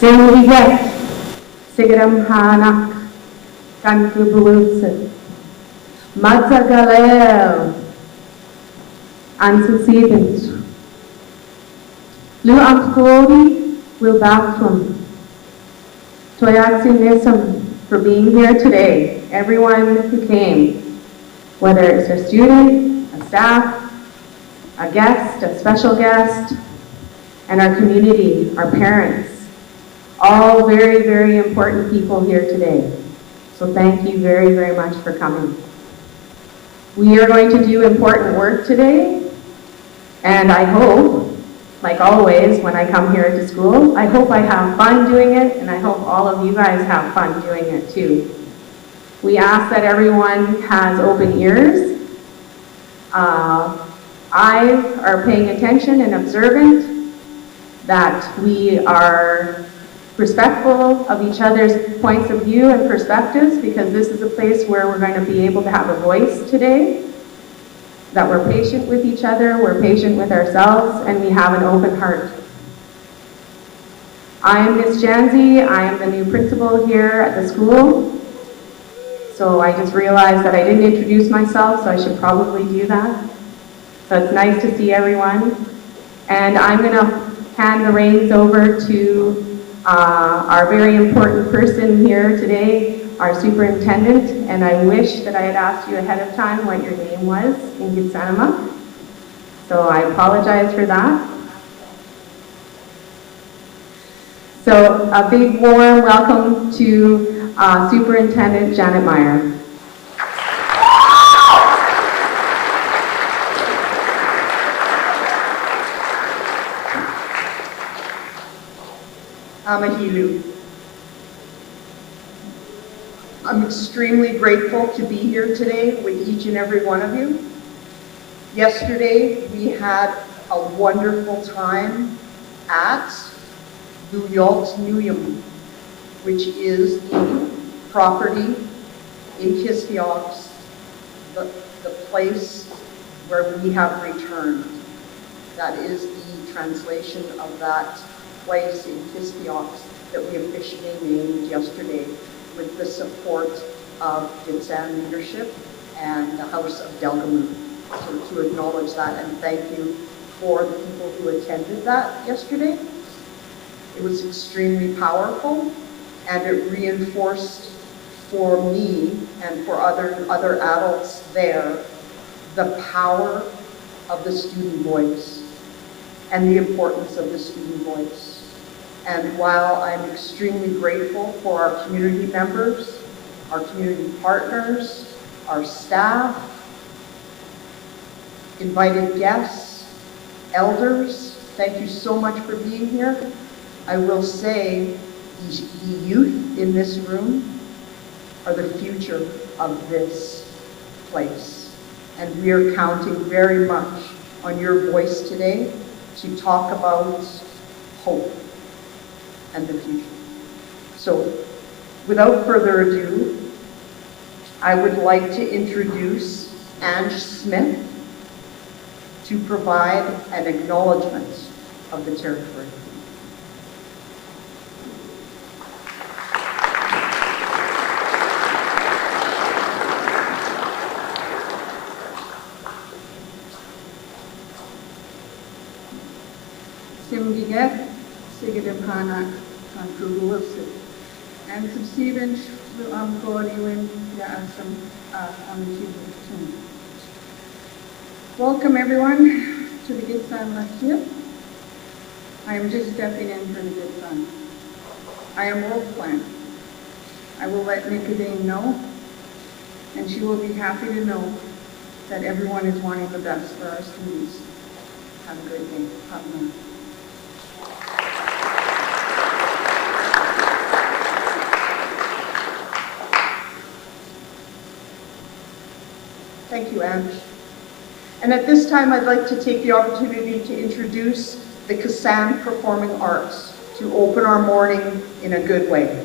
Sindiget, Sigaram Hanak, Kankubulutsit, Madzagalel, Ansusibint, Lu Amkori, Will Bathroom, Toyaxi Nisam, for being here today, everyone who came, whether it's a student, a staff, a guest, a special guest, and our community, our parents, all very, very important people here today. So thank you very, very much for coming. We are going to do important work today, and I hope, like always when I come here to school, I hope I have fun doing it, and I hope all of you guys have fun doing it too. We ask that everyone has open ears, eyes are paying attention and observant, that we are respectful of each other's points of view and perspectives, because this is a place where we're going to be able to have a voice today, that we're patient with each other, we're patient with ourselves, and we have an open heart. I am Miss Janzi. I am the new principal here at the school. So I just realized that I didn't introduce myself, so I should probably do that. So it's nice to see everyone. And I'm going to hand the reins over to our very important person here today, our superintendent, and I wish that I had asked you ahead of time what your name was in Gitsanama. So I apologize for that. So a big warm welcome to Superintendent Janet Meyer. Amahilu. I'm extremely grateful to be here today with each and every one of you. Yesterday, we had a wonderful time at Luyalt Nuyum, which is the property in Kiskioks, the place where we have returned. That is the translation of that place in Kiskioks that we officially named yesterday with the support of Gitsan leadership and the House of Delgamuukw. So to acknowledge that and thank you for the people who attended that yesterday. It was extremely powerful, and it reinforced for me and for other adults there the power of the student voice and the importance of the student voice. And while I'm extremely grateful for our community members, our community partners, our staff, invited guests, elders, thank you so much for being here. I will say the youth in this room are the future of this place. And we are counting very much on your voice today to talk about hope and the future. So without further ado, I would like to introduce Ange Smith to provide an acknowledgement of the territory. Simgiget, Sigidipana, Kankuruwilsit, and subsequent Godiwin Yaasam Amichibutum. Welcome everyone to the Gitsan Lakshya. I am just stepping in for the Gitsan. I am Wolf Plant. I will let Nicodine know, and she will be happy to know that everyone is wanting the best for our students. Have a great day. Amen. Thank you, Ange. And at this time, I'd like to take the opportunity to introduce the Kassan Performing Arts to open our morning in a good way.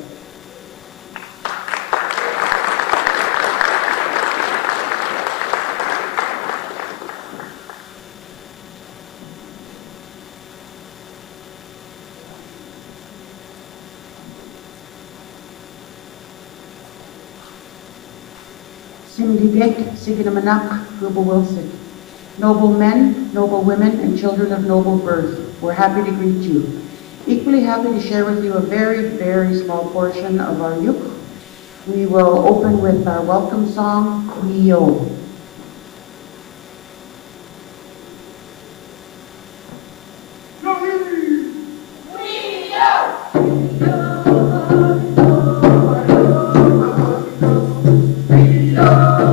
Simgigek, Sigidamanak, Ruba Wilson. Noble men, noble women, and children of noble birth, we're happy to greet you. Equally happy to share with you a very, very small portion of our yuk. We will open with our welcome song, Kuyo. Bye.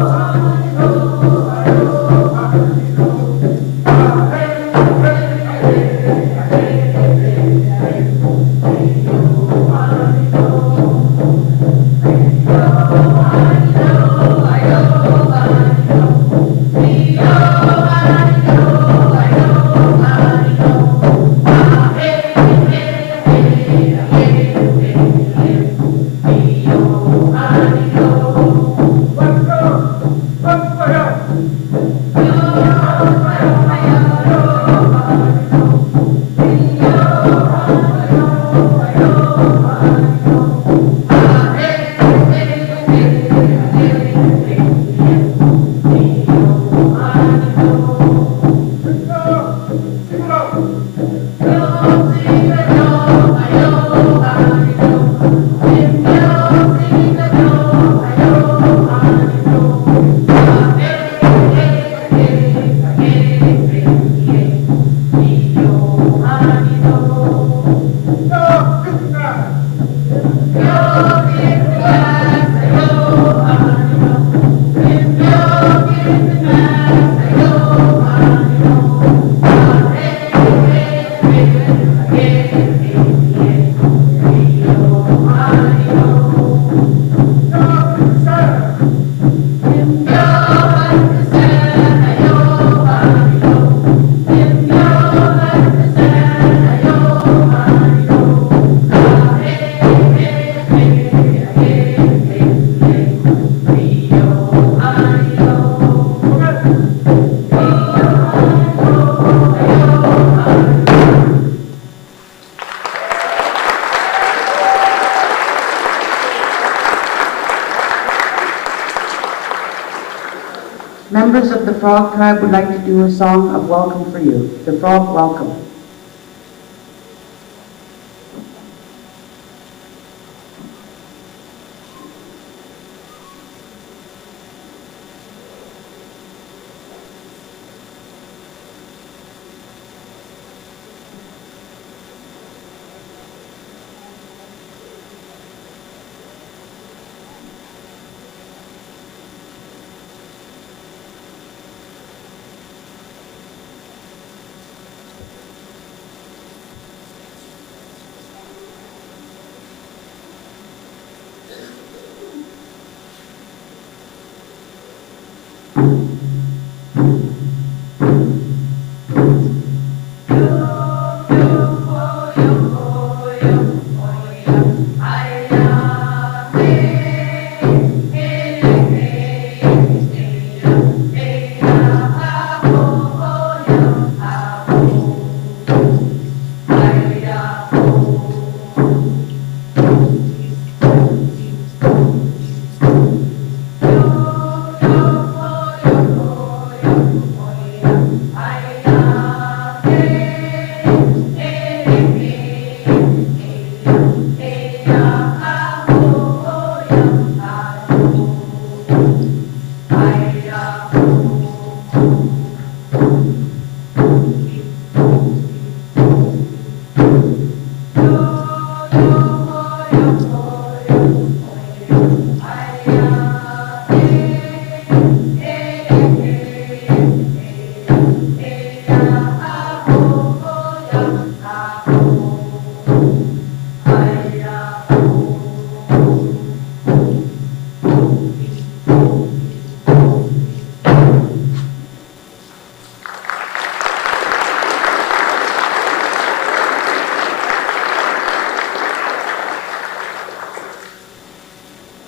Members of the Frog Tribe would like to do a song of welcome for you. The Frog Welcome.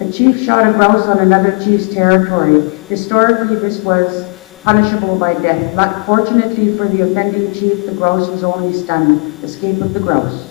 A chief shot a grouse on another chief's territory. Historically, this was punishable by death. Fortunately for the offending chief, the grouse was only stunned. Escape of the grouse.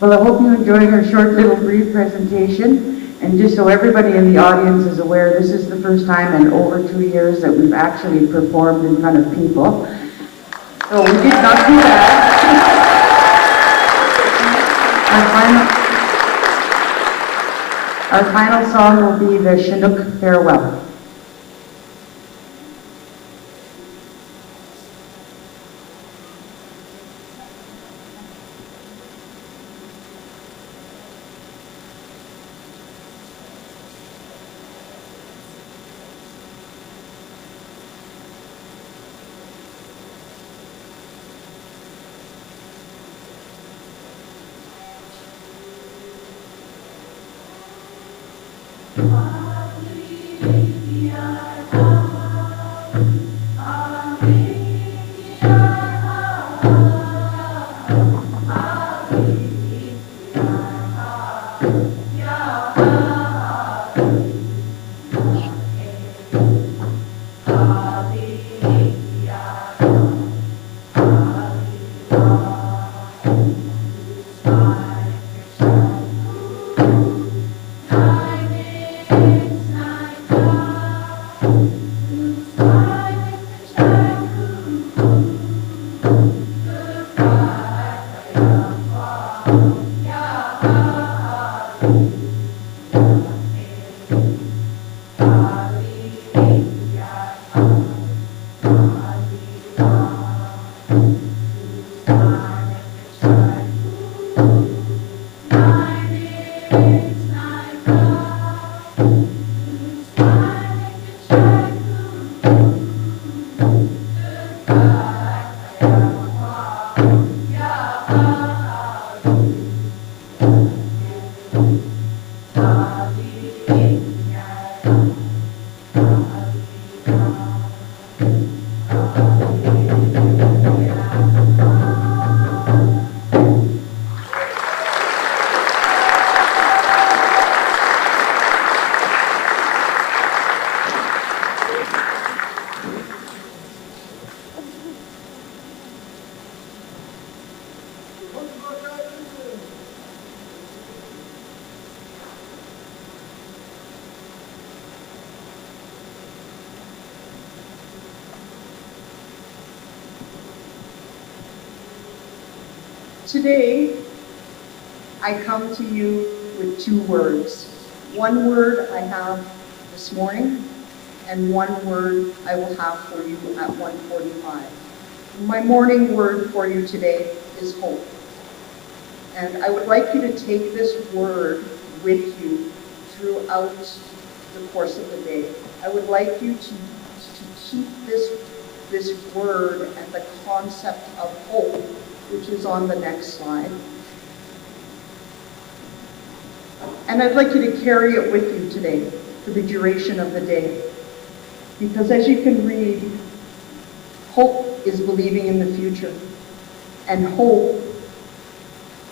Well, I hope you enjoyed our short little brief presentation. And just so everybody in the audience is aware, this is the first time in over 2 years that we've actually performed in front of people. So we did not do that. Our final song will be the Chinook Farewell. Today, I come to you with two words. One word I have this morning, and one word I will have for you at 1:45. My morning word for you today is hope. And I would like you to take this word with you throughout the course of the day. I would like you to keep this word and the concept of hope, which is on the next slide. And I'd like you to carry it with you today for the duration of the day. Because as you can read, hope is believing in the future. And hope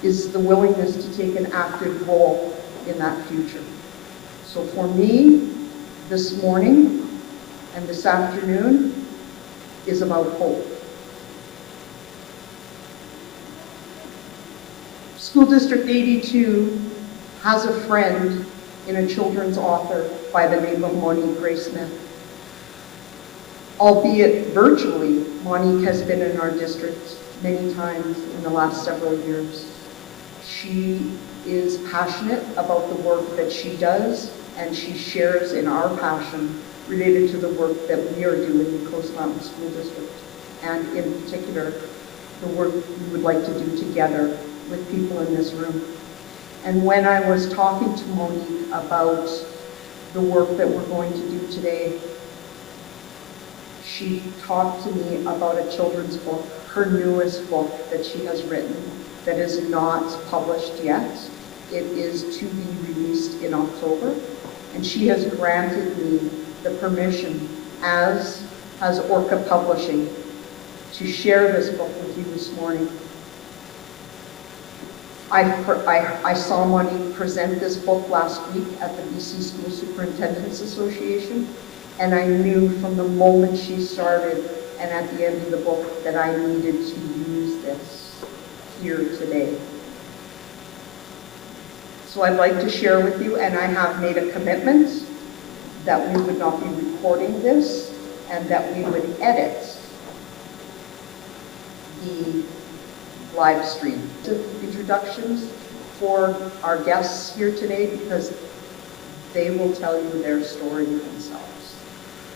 is the willingness to take an active role in that future. So for me, this morning and this afternoon is about hope. School District 82 has a friend in a children's author by the name of Monique Gray-Smith. Albeit virtually, Monique has been in our district many times in the last several years. She is passionate about the work that she does, and she shares in our passion related to the work that we are doing in Coast Mountain School District, and in particular, the work we would like to do together with people in this room. And when I was talking to Monique about the work that we're going to do today, she talked to me about a children's book, her newest book that she has written, that is not published yet. It is to be released in October, and she has granted me the permission, as has Orca Publishing, to share this book with you this morning. I saw Monique present this book last week at the BC School Superintendents Association, and I knew from the moment she started and at the end of the book that I needed to use this here today. So I'd like to share with you, and I have made a commitment that we would not be recording this and that we would edit the live stream. Introductions for our guests here today, because they will tell you their story themselves.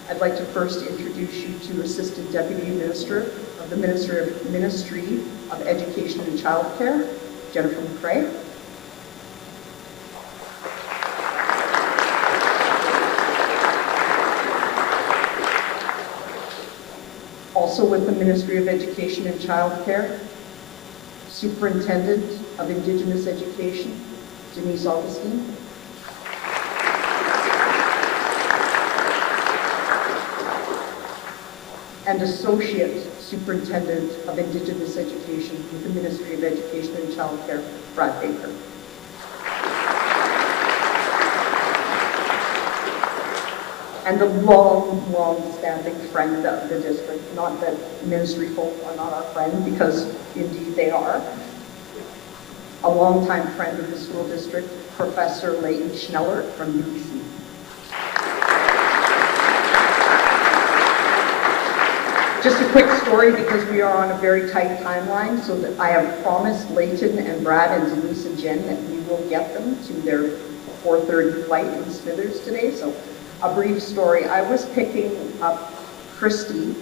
I'd like to first introduce you to Assistant Deputy Minister of the Ministry of Education and Childcare, Jennifer McCrae. Also with the Ministry of Education and Childcare, Superintendent of Indigenous Education, Denise Augustine. and Associate Superintendent of Indigenous Education with the Ministry of Education and Childcare, Brad Baker. And a long-standing friend of the district. Not that ministry folk are not our friend, because indeed they are. A longtime friend of the school district, Professor Leighton Schneller from UBC. Just a quick story, because we are on a very tight timeline, so that I have promised Leighton and Brad and Denise and Jen that we will get them to their 4:30 flight in Smithers today. So a brief story. I was picking up Christy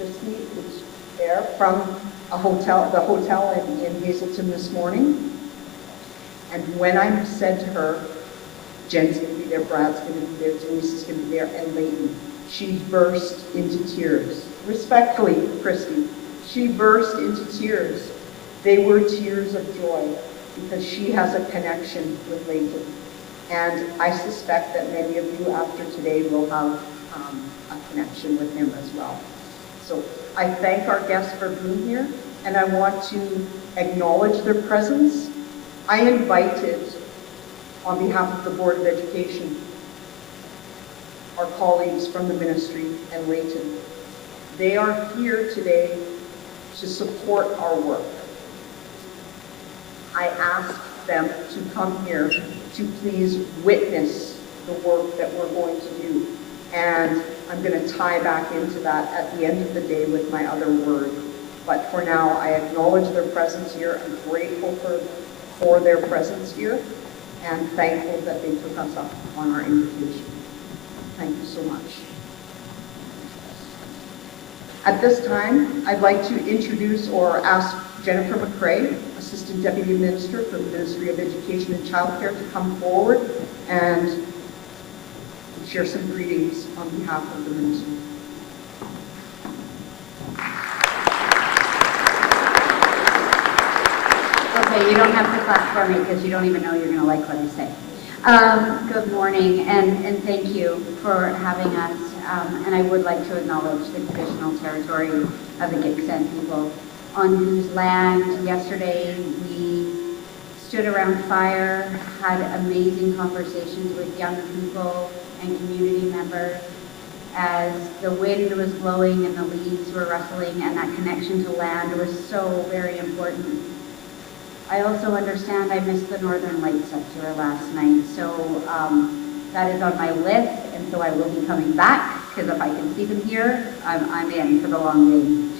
is there, from the hotel in Hazelton this morning. And when I said to her, Jen's going to be there, Brad's going to be there, Denise is going to be there, and Leighton, she burst into tears. Respectfully, Christy, she burst into tears. They were tears of joy, because she has a connection with Leighton. And I suspect that many of you after today will have a connection with him as well. So I thank our guests for being here, and I want to acknowledge their presence. I invited, on behalf of the Board of Education, our colleagues from the ministry and Leighton. They are here today to support our work. I asked them to come here to please witness the work that we're going to do. And I'm going to tie back into that at the end of the day with my other word. But for now, I acknowledge their presence here. I'm grateful for their presence here, and thankful that they took us up on our invitation. Thank you so much. At this time, I'd like to introduce or ask Jennifer McCrae, Assistant Deputy Minister for the Ministry of Education and Childcare, to come forward and share some greetings on behalf of the ministry. Okay, you don't have to clap for me because you don't even know you're going to like what I say. Good morning, and thank you for having us. And I would like to acknowledge the traditional territory of the Gitxsan people, on whose land yesterday we stood around fire, had amazing conversations with young people and community members as the wind was blowing and the leaves were rustling, and that connection to land was so very important. I also understand I missed the Northern Lights up here last night, so that is on my list, and so I will be coming back, because if I can see them here, I'm in for the long game.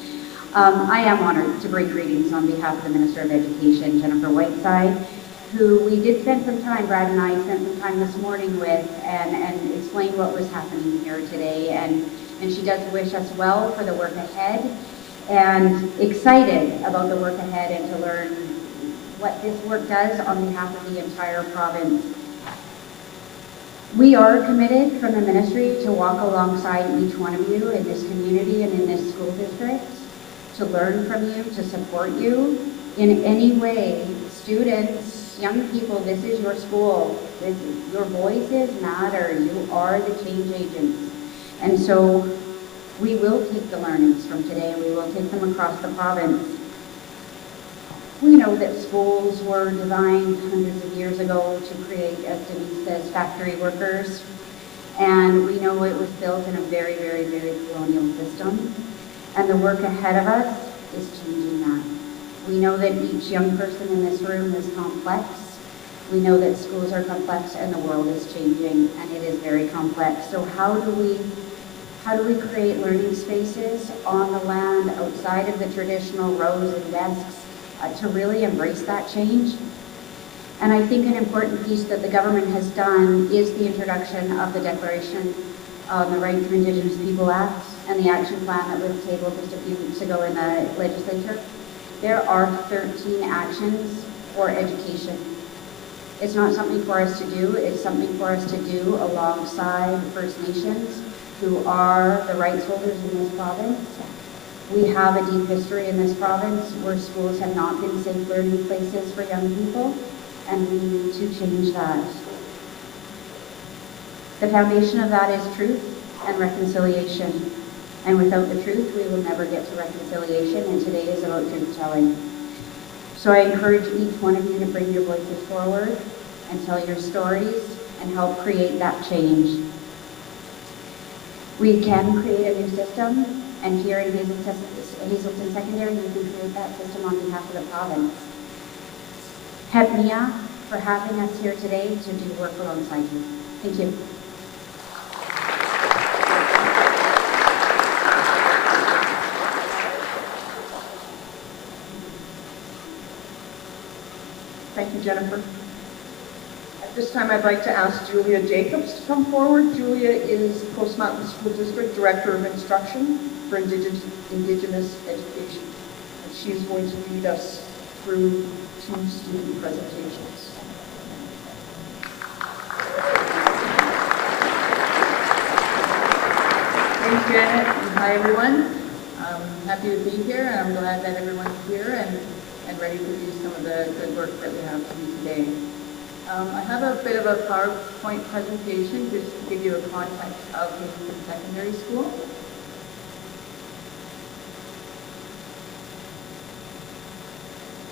I am honored to bring greetings on behalf of the Minister of Education, Jennifer Whiteside, who we did spend some time, Brad and I spent some time this morning with, and explained what was happening here today, and she does wish us well for the work ahead, and excited about the work ahead and to learn what this work does on behalf of the entire province. We are committed from the ministry to walk alongside each one of you in this community and in this school district, to learn from you, to support you in any way. Students, young people, this is your school. Your voices matter. You are the change agents. And so we will take the learnings from today and we will take them across the province. We know that schools were designed hundreds of years ago to create, as Denise says, factory workers. And we know it was built in a very, very, very colonial system. And the work ahead of us is changing that. We know that each young person in this room is complex. We know that schools are complex and the world is changing, and it is very complex. So how do we create learning spaces on the land outside of the traditional rows and desks to really embrace that change? And I think an important piece that the government has done is the introduction of the Declaration on the Rights of Indigenous People Act and the action plan that was tabled just a few weeks ago in the legislature. There are 13 actions for education. It's not something for us to do, it's something for us to do alongside First Nations, who are the rights holders in this province. We have a deep history in this province where schools have not been safe learning places for young people, and we need to change that. The foundation of that is truth and reconciliation. And without the truth, we will never get to reconciliation, and today is about truth-telling. So I encourage each one of you to bring your voices forward and tell your stories and help create that change. We can create a new system, and here in Hazelton Secondary, you can create that system on behalf of the province. Mia for having us here today to do work alongside you. Thank you. Thank you, Jennifer. At this time, I'd like to ask Julia Jacobs to come forward. Julia is Coast Mountain School District Director of Instruction for Indigenous Education. And she's going to lead us through 2 student presentations. Thanks, Janet, and hi, everyone. I'm happy to be here, and I'm glad that everyone's here and ready to do some of the good work that we have to do today. I have a bit of a PowerPoint presentation just to give you a context of Hazelton Secondary School.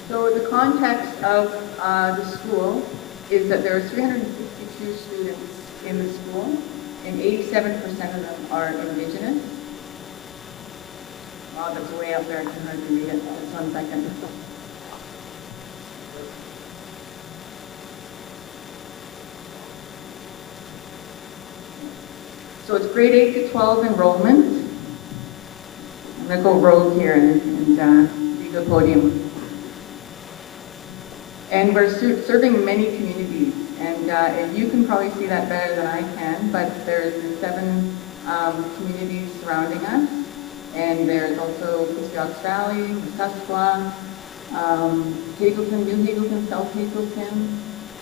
So the context of the school is that there are 362 students in the school, and 87% of them are Indigenous. Wow, that's way up there, I can hardly read it. Just 1 second. So it's grade 8 to 12 enrollment. I'm going to go rogue here and leave the podium. And we're serving many communities, and you can probably see that better than I can, but there's 7 communities surrounding us, and there's also Kiskeox Valley, Muskwa, Hazelton, New Hazelton, South Hazelton,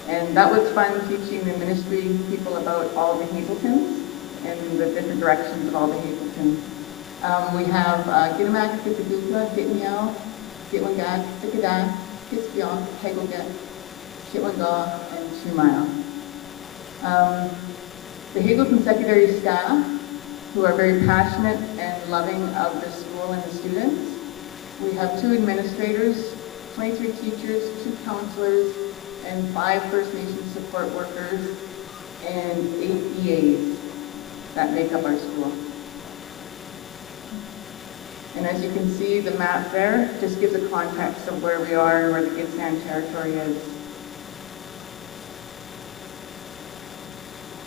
and that was fun teaching the ministry people about all the Hazeltons and the different directions of all the Hazletons. We have Gitamak, Kitsaguka, Gitmiao, Gitwangat, Sikadak, Kiskeox, Hegoget, Kitwanga, and Shumile. The Hazelton secondary staff, who are very passionate and loving of the school and the students. We have 2 administrators, 23 teachers, 2 counselors, and 5 First Nations support workers, and 8 EAs that make up our school. And as you can see, the map there just gives a context of where we are and where the Gitxsan territory is.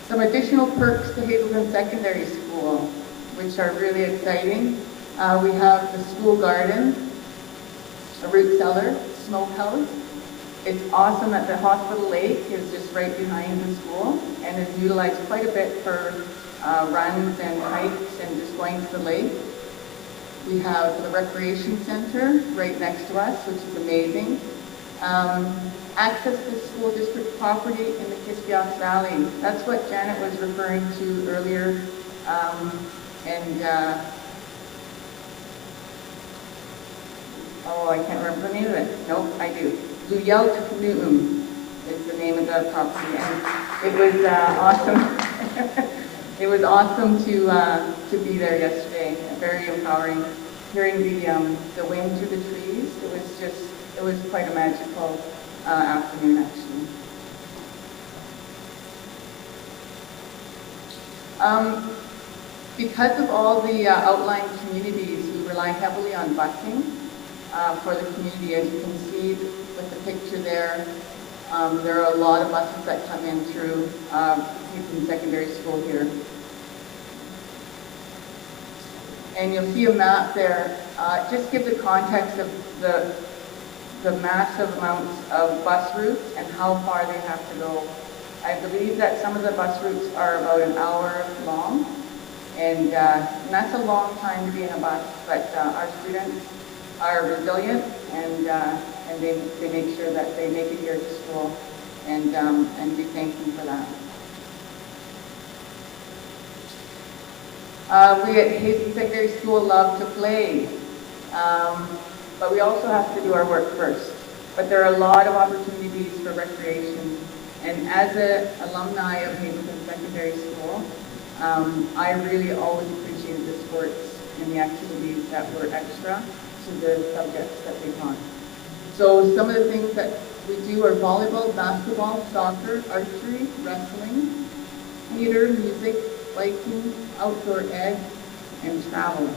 Some additional perks to Hazelton Secondary School, which are really exciting. We have the school garden, a root cellar, smokehouse. It's awesome that the hospital lake is just right behind the school and is utilized quite a bit for runs and hikes and just going to the lake. We have the recreation center right next to us, which is amazing. Access to school district property in the Kiskeox Valley. That's what Janet was referring to earlier. Oh, I can't remember the name of it. Nope, I do. Luyelt Nuum is the name of the property, and it was awesome. It was awesome to be there yesterday. Very empowering. Hearing the wind through the trees, it was quite a magical afternoon, actually. Because of all the outlying communities, we rely heavily on busing for the community. As you can see with the picture there, there are a lot of buses that come in through Hazelton Secondary School here. And you'll see a map there. It just gives a context of the massive amounts of bus routes and how far they have to go. I believe that some of the bus routes are about an hour long, and that's a long time to be in a bus, but our students are resilient, and they make sure that they make it here to school, and we thank them for that. We at Hazelton Secondary School love to play, but we also have to do our work first. But there are a lot of opportunities for recreation, and as an alumni of Hazelton Secondary School, I really always appreciated the sports in the activities that were extra to the subjects that they taught. So some of the things that we do are volleyball, basketball, soccer, archery, wrestling, theater, music, biking, outdoor ed, and travel.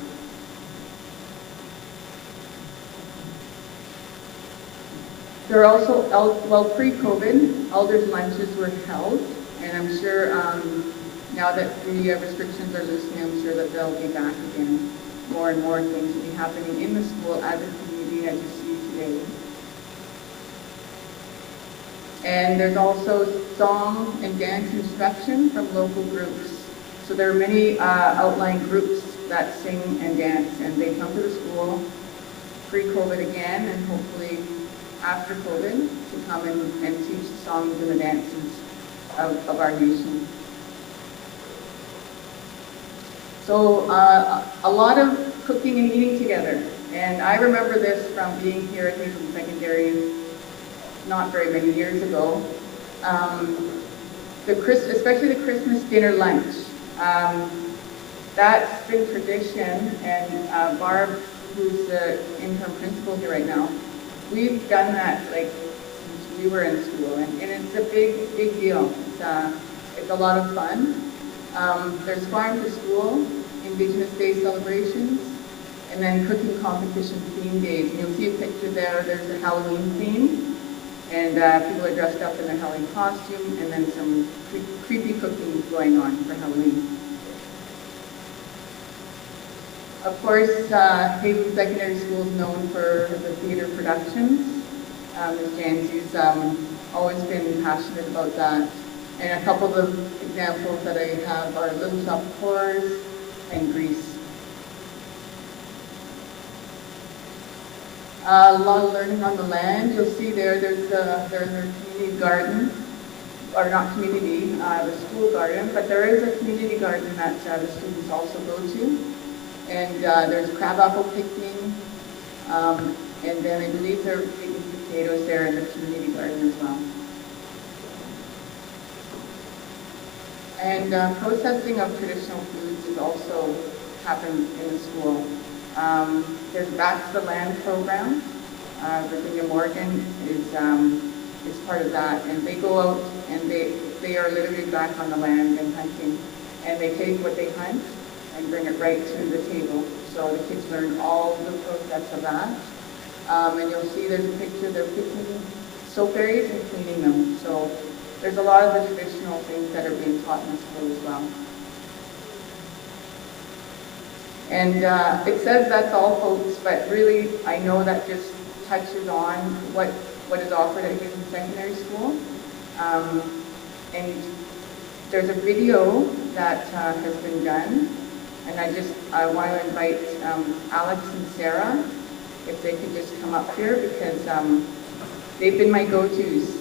There are also, well, pre-COVID, elders' lunches were held, and I'm sure now that the restrictions are loosening, I'm sure that they'll be back again. More and more things will be happening in the school as a community, as you see today. And there's also song and dance instruction from local groups. So there are many outlying groups that sing and dance, and they come to the school pre-COVID again, and hopefully after COVID, to come and teach the songs and the dances of our nation. So a lot of cooking and eating together. And I remember this from being here at Hazelton Secondary not very many years ago. Especially the Christmas dinner lunch. That's been tradition, and Barb, who's the interim principal here right now, we've done that like since we were in school, and it's a big deal. It's a lot of fun. There's farm to school, Indigenous Day celebrations, and then cooking competition theme days. And you'll see a picture there. There's a Halloween theme, and people are dressed up in their Halloween costume, and then some creepy cooking going on for Halloween. Of course, Hazelton Secondary School is known for the theater productions. Ms. Jancy's always been passionate about that. And a couple of examples that I have are Little Shop of Horrors and Grease. A lot of learning on the land. You'll see there's their community garden, or not community, the school garden, but there is a community garden that the students also go to. And there's crabapple picking, and then I believe they're picking potatoes there in the community garden as well. And processing of traditional foods is also happens in the school. There's Back to the Land program. Virginia Morgan is part of that, and they go out and they are literally back on the land and hunting, and they take what they hunt and bring it right to the table. So the kids learn all the process of that. And you'll see there's a picture, they're picking soap berries and cleaning them. So there's a lot of the traditional things that are being taught in the school as well. And it says that's all, folks, but really I know that just touches on what is offered at Hazelton Secondary School. And there's a video that has been done. And I want to invite Alex and Sarah, if they could just come up here, because they've been my go-tos,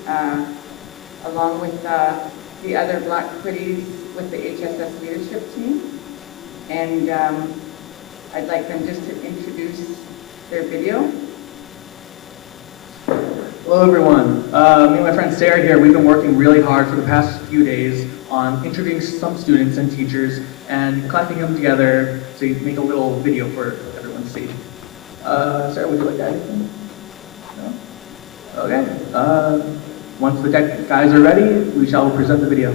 along with the other Black Hoodies with the HSS leadership team. And I'd like them just to introduce their video. Hello everyone, me and my friend Sarah here, we've been working really hard for the past few days on introducing some students and teachers and collecting them together to make a little video for everyone to see. Sarah, would you like to add anything? No? Okay. Once the guys are ready, we shall present the video.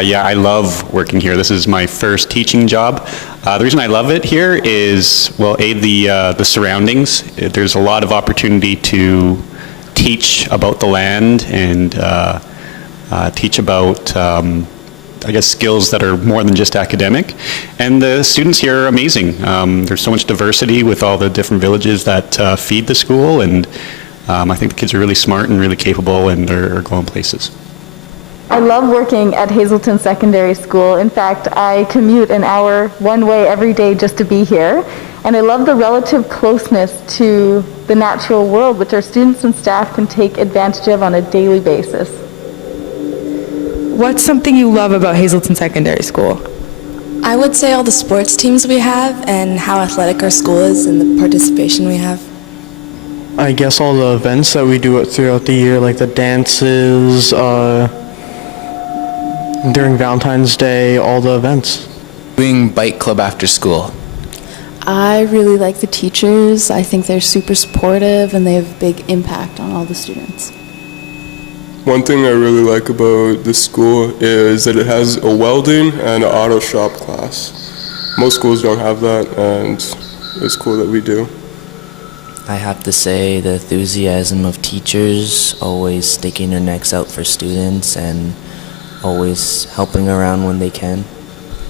Yeah, I love working here. This is my first teaching job. The reason I love it here is, well, the surroundings. There's a lot of opportunity to teach about the land and teach about, I guess, skills that are more than just academic. And the students here are amazing. There's so much diversity with all the different villages that feed the school, and I think the kids are really smart and really capable, and are going places. I love working at Hazelton Secondary School. In fact, I commute an hour one way every day just to be here. And I love the relative closeness to the natural world, which our students and staff can take advantage of on a daily basis. What's something you love about Hazelton Secondary School? I would say all the sports teams we have and how athletic our school is and the participation we have. I guess all the events that we do throughout the year, like the dances, during Valentine's Day, all the events. Doing bike club after school. I really like the teachers. I think they're super supportive and they have a big impact on all the students. One thing I really like about this school is that it has a welding and an auto shop class. Most schools don't have that, and it's cool that we do. I have to say the enthusiasm of teachers, always sticking their necks out for students and always helping around when they can.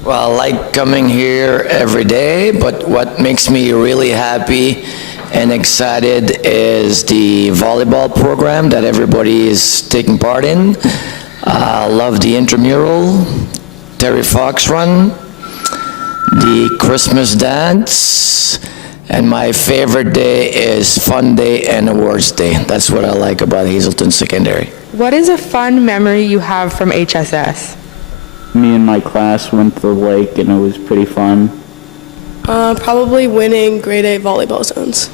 Well, I like coming here every day, but what makes me really happy and excited is the volleyball program that everybody is taking part in. I love the intramural, Terry Fox run, the Christmas dance, and my favorite day is Fun Day and Awards Day. That's what I like about Hazelton Secondary. What is a fun memory you have from HSS? Me and my class went to the lake and it was pretty fun. Probably winning grade 8 volleyball zones.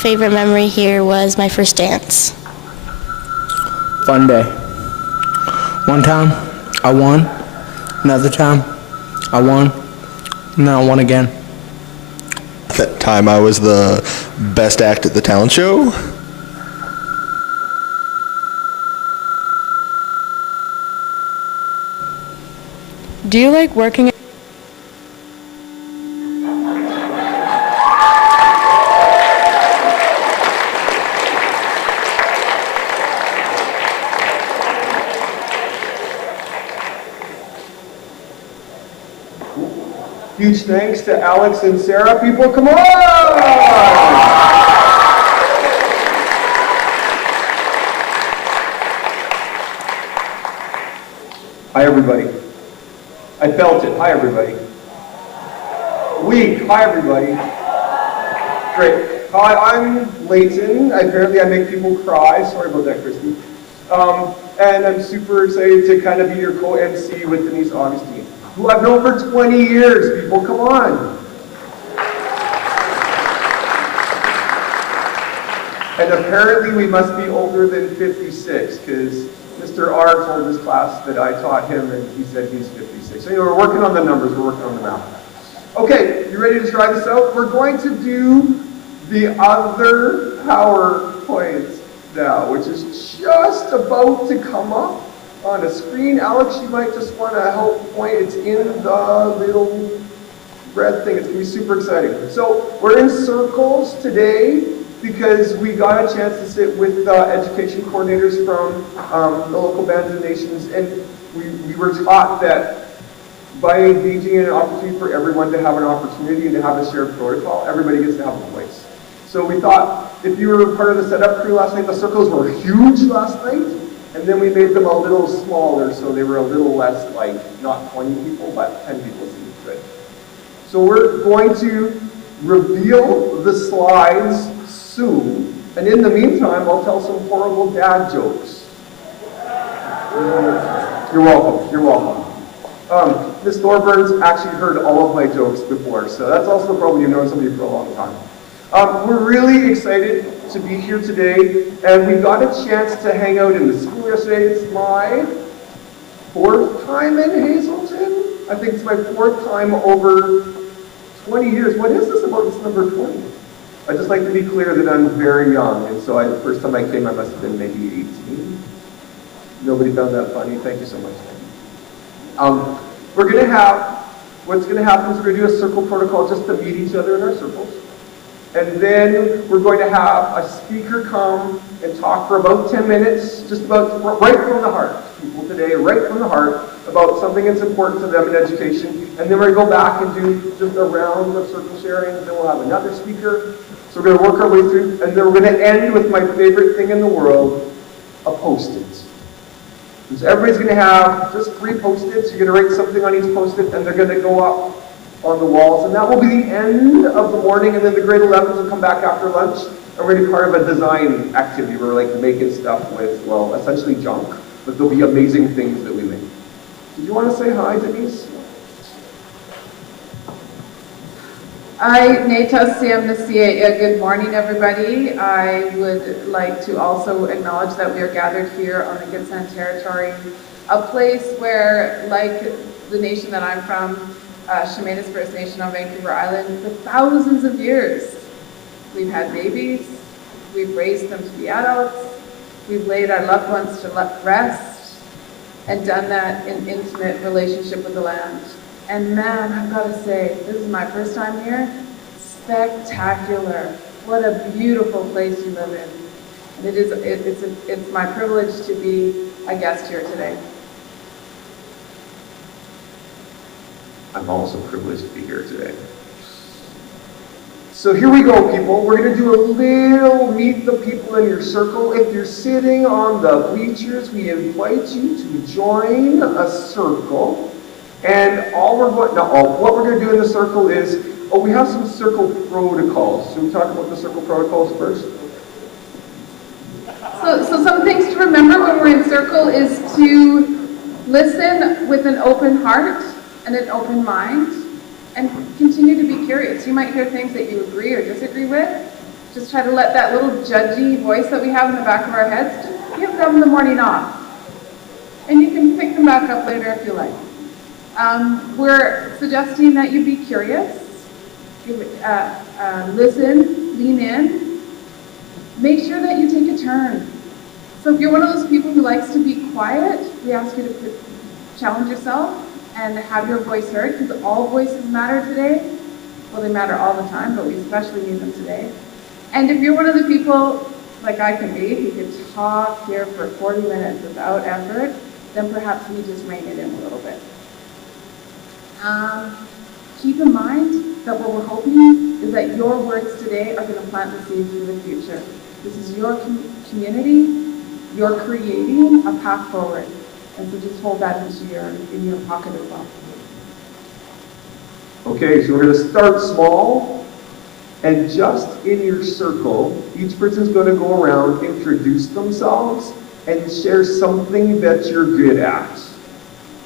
Favorite memory here was my first dance. Fun day. One time, I won. Another time, I won. And then I won again. That time I was the best act at the talent show. Do you like working at Huge thanks to Alex and Sarah. People, come on! Hi, everybody. I felt it. Hi, everybody. Weak. Hi, everybody. Great. Hi, I'm Leighton. Apparently, I make people cry. Sorry about that, Christy. And I'm super excited to kind of be your co-MC with Denise Augustine, who I've known for 20 years, people, come on. And apparently we must be older than 56, because Mr. R told his class that I taught him, and he said he's 56. So anyway, we're working on the numbers, we're working on the math. Okay, you ready to try this out? We're going to do the other PowerPoint now, which is just about to come up on a screen. Alex, you might just want to help point. It's in the little red thing. It's going to be super exciting. So we're in circles today because we got a chance to sit with education coordinators from the local bands and nations, and we were taught that by engaging in an opportunity for everyone to have an opportunity and to have a shared protocol, everybody gets to have a voice. So we thought if you were part of the setup crew last night, the circles were huge last night. And then we made them a little smaller, so they were a little less, like, not 20 people, but 10 people seemed good. So we're going to reveal the slides soon, and in the meantime, I'll tell some horrible dad jokes. You're welcome, you're welcome. Ms. Thorburns actually heard all of my jokes before, so that's also probably you've known somebody for a long time. We're really excited to be here today, and we got a chance to hang out in the school yesterday. It's my 4th time in Hazelton. I think it's my 4th time over 20 years. What is this about this number 20? I'd just like to be clear that I'm very young, and so the first time I came, I must have been maybe 18. Nobody found that funny. Thank you so much. We're going to have, what's going to happen is we're going to do a circle protocol just to meet each other in our circles. And then we're going to have a speaker come and talk for about 10 minutes, just about right from the heart. People today, right from the heart, about something that's important to them in education. And then we're going to go back and do just a round of circle sharing. Then we'll have another speaker So we're going to work our way through, and then we're going to end with my favorite thing in the world, a Post-it. So everybody's going to have just 3 Post-its. You're going to write something on each Post-it, and they're going to go up on the walls. And that will be the end of the morning, and then the grade 11s will come back after lunch. And we're going to be part of a design activity where we're like making stuff with, well, essentially junk, but there'll be amazing things that we make. Did you want to say hi, Denise? Hi, Neta CMNCA. Good morning, everybody. I would like to also acknowledge that we are gathered here on the Gitxsan territory, a place where, like the nation that I'm from, Chemainus First Nation on Vancouver Island, for thousands of years, we've had babies, we've raised them to be adults, we've laid our loved ones to rest, and done that in intimate relationship with the land. And man, I've got to say, this is my first time here. Spectacular. What a beautiful place you live in. And it's my privilege to be a guest here today. I'm also privileged to be here today. So here we go, people. We're going to do a little meet the people in your circle. If you're sitting on the bleachers, we invite you to join a circle. And what we're going to do in the circle is, we have some circle protocols. Should we talk about the circle protocols first? So some things to remember when we're in circle is to listen with an open heart and an open mind, and continue to be curious. You might hear things that you agree or disagree with. Just try to let that little judgy voice that we have in the back of our heads, just give them the morning off. And you can pick them back up later if you like. We're suggesting that you be curious, listen, lean in, make sure that you take a turn. So if you're one of those people who likes to be quiet, we ask you to challenge yourself and have your voice heard, because all voices matter today. Well, they matter all the time, but we especially need them today. And if you're one of the people, like I can be, who could talk here for 40 minutes without effort, then perhaps we just rein it in a little bit. Keep in mind that what we're hoping is that your words today are going to plant the seeds for the future. This is your community. You're creating a path forward. And so just hold that in your pocket as well. Okay, so we're going to start small. And just in your circle, each person's going to go around, introduce themselves, and share something that you're good at.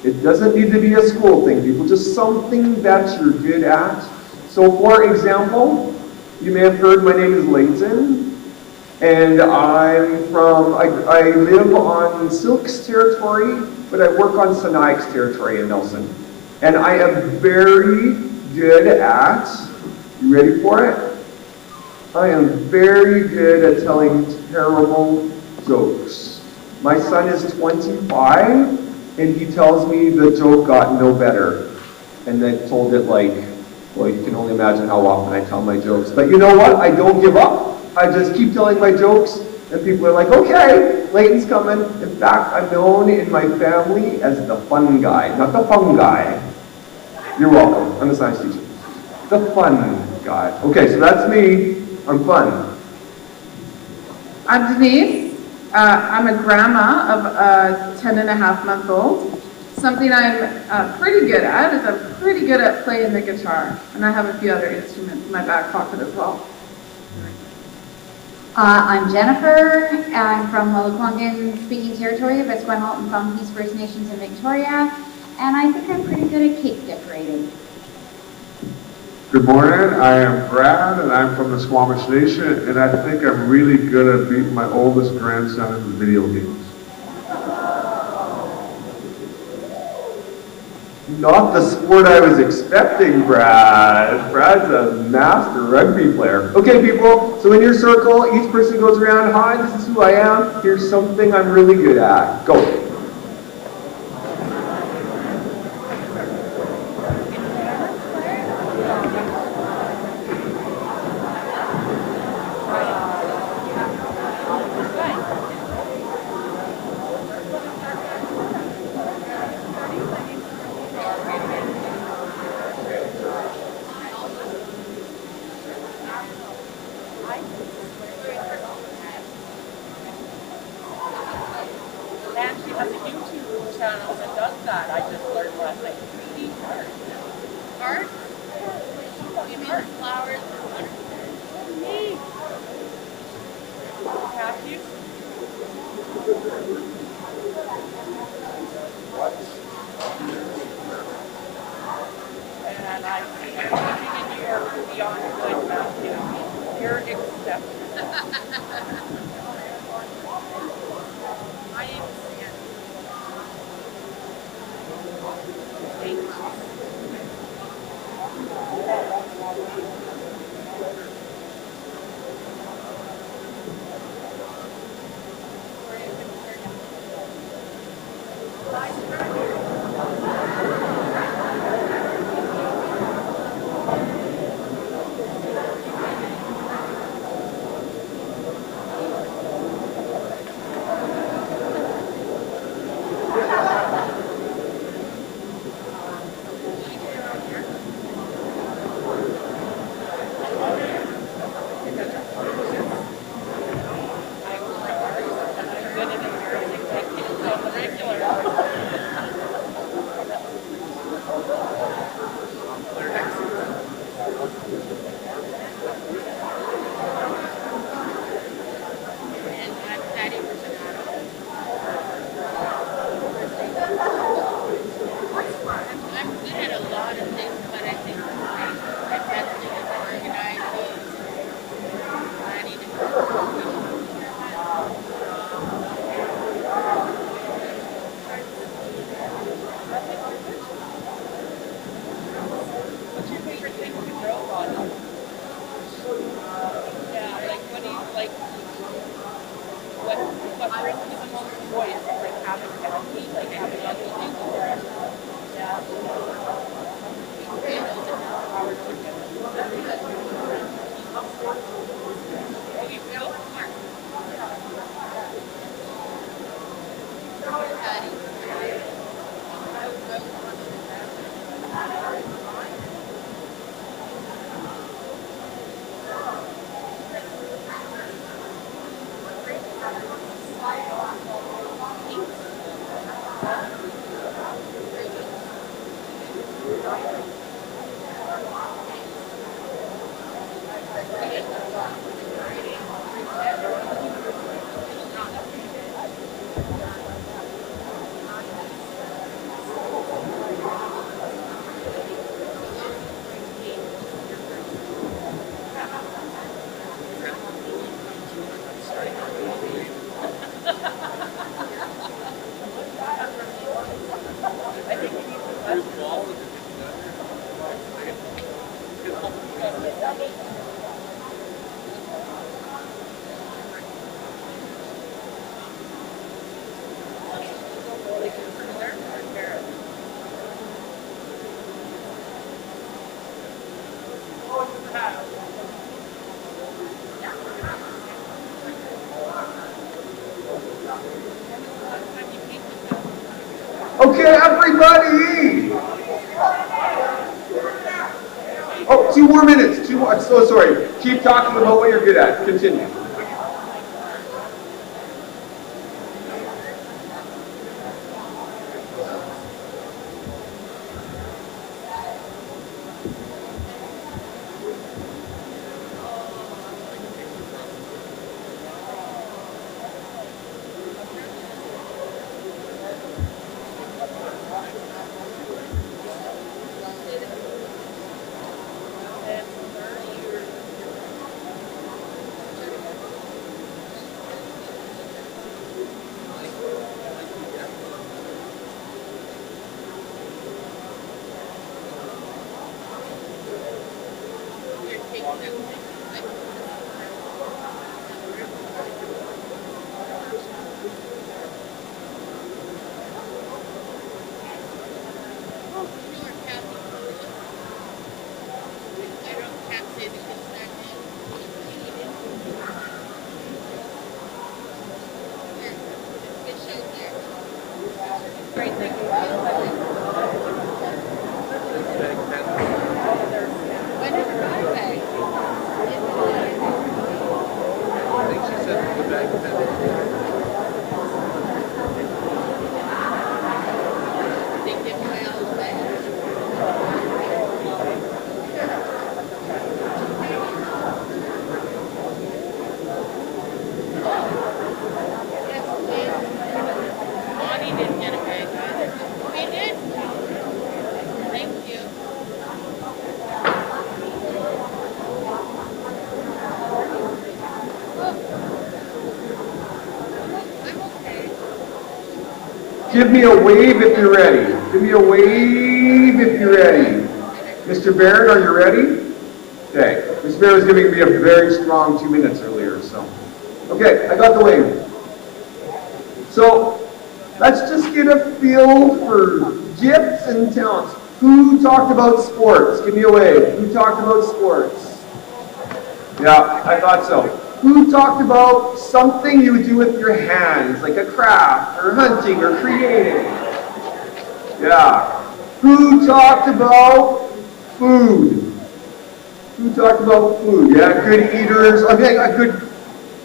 It doesn't need to be a school thing, people, just something that you're good at. So for example, you may have heard my name is Leighton, and I live on Silk's territory, but I work on Sinaik's territory in Nelson. And I am very good at, you ready for it? I am very good at telling terrible jokes. My son is 25, and he tells me the joke got no better. And I told it like, well, you can only imagine how often I tell my jokes. But you know what? I don't give up. I just keep telling my jokes, and people are like, okay, Leighton's coming. In fact, I'm known in my family as the fun guy, not the fun guy. You're welcome. I'm a science teacher. The fun guy. Okay, so that's me. I'm fun. I'm Denise. I'm a grandma of a 10-and-a-half-month-old. Something I'm pretty good at is I'm pretty good at playing the guitar. And I have a few other instruments in my back pocket as well. I'm Jennifer. I'm from the Lekwungen speaking territory of Esquimalt and Funkies First Nations in Victoria. And I think I'm pretty good at cake decorating. Good morning, I am Brad, and I'm from the Squamish Nation, and I think I'm really good at beating my oldest grandson in video games. Not the sport I was expecting, Brad. Brad's a master rugby player. Okay, people, so in your circle, each person goes around, hi, this is who I am, here's something I'm really good at. Go. I just learned last night. Art? You mean flowers and butterflies? Neat. Cashews? And I see everything in New York beyond good Matthew. You're exceptional. My name is Shanna. Thank you. Okay, everybody! Oh, 2 more minutes. 2 more. I'm so sorry. Keep talking about what you're good at. Continue. Thank you. Give me a wave if you're ready. Give me a wave if you're ready. Mr. Barron, are you ready? Okay. Mr. Barron was giving me a very strong 2 minutes earlier, so. Okay, I got the wave. So, let's just get a feel for gifts and talents. Who talked about sports? Give me a wave. Who talked about sports? Yeah, I thought so. Who talked about something you would do with your hands, like a craft, or hunting, or creating? Yeah. Who talked about food? Who talked about food? Yeah, good eaters. Okay, good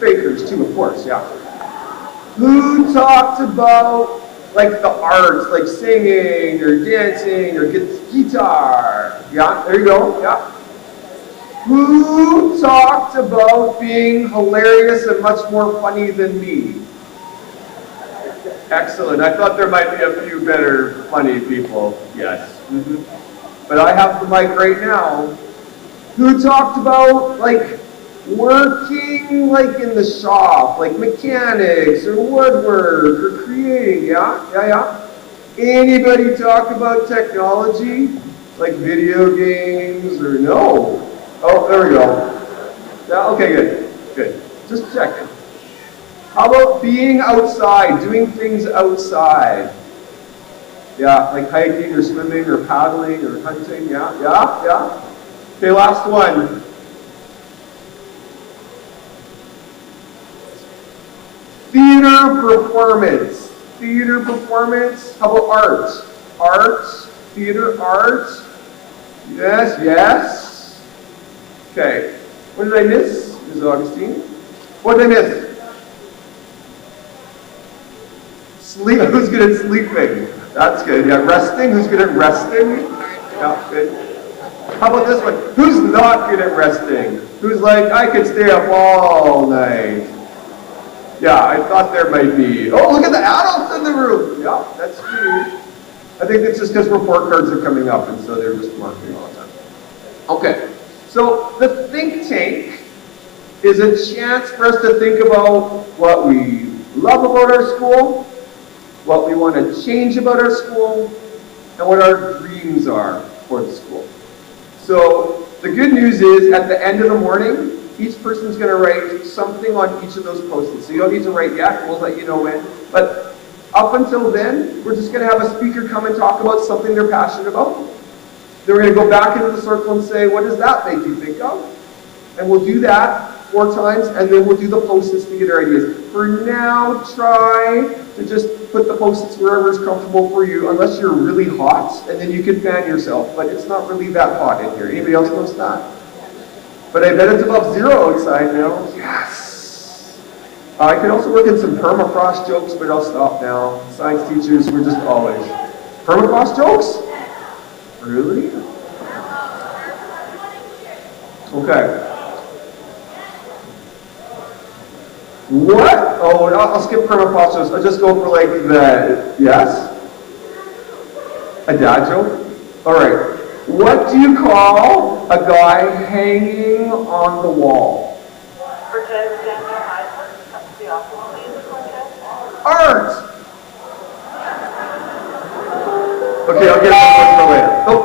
bakers too, of course, yeah. Who talked about, like, the arts, like singing, or dancing, or guitar? Yeah, there you go, yeah. Who talked about being hilarious and much more funny than me? Excellent. I thought there might be a few better funny people. Yes. But I have the mic right now. Who talked about, like, working, like, in the shop, like mechanics or woodwork or creating? Yeah. Anybody talk about technology, like video games or no? Oh, there we go. Yeah, okay, good. Just checking. How about being outside, doing things outside? Yeah, like hiking or swimming or paddling or hunting, yeah. Okay, last one. Theater performance. How about art? Theater, art. Yes. Okay. What did I miss, Ms. Augustine? What did I miss? Sleep. Who's good at sleeping? That's good. Yeah, resting. Who's good at resting? Yeah, good. How about this one? Who's not good at resting? Who's like, I could stay up all night? Yeah, I thought there might be. Oh, look at the adults in the room. Yeah, that's me. I think it's just because report cards are coming up, and so they're just marking all the time. Okay. So the think tank is a chance for us to think about what we love about our school, what we want to change about our school, and what our dreams are for the school. So the good news is at the end of the morning, each person's going to write something on each of those post-its. So you don't need to write yet, we'll let you know when. But up until then, we're just going to have a speaker come and talk about something they're passionate about. Then we're going to go back into the circle and say, what does that make you think of? And we'll do that 4 times, and then we'll do the post-its to get our ideas. For now, try to just put the post-its wherever is comfortable for you, unless you're really hot, and then you can fan yourself. But it's not really that hot in here. Anybody else notice that? But I bet it's above 0 outside now. Yes! I could also work in some permafrost jokes, but I'll stop now. Science teachers, we're just always. Permafrost jokes? Really? Okay. What? Oh, I'll skip permafrost jokes. I'll just go for like the, yes? A dad joke? All right. What do you call a guy hanging on the wall? Art! Okay, I'll get one more later. Oh.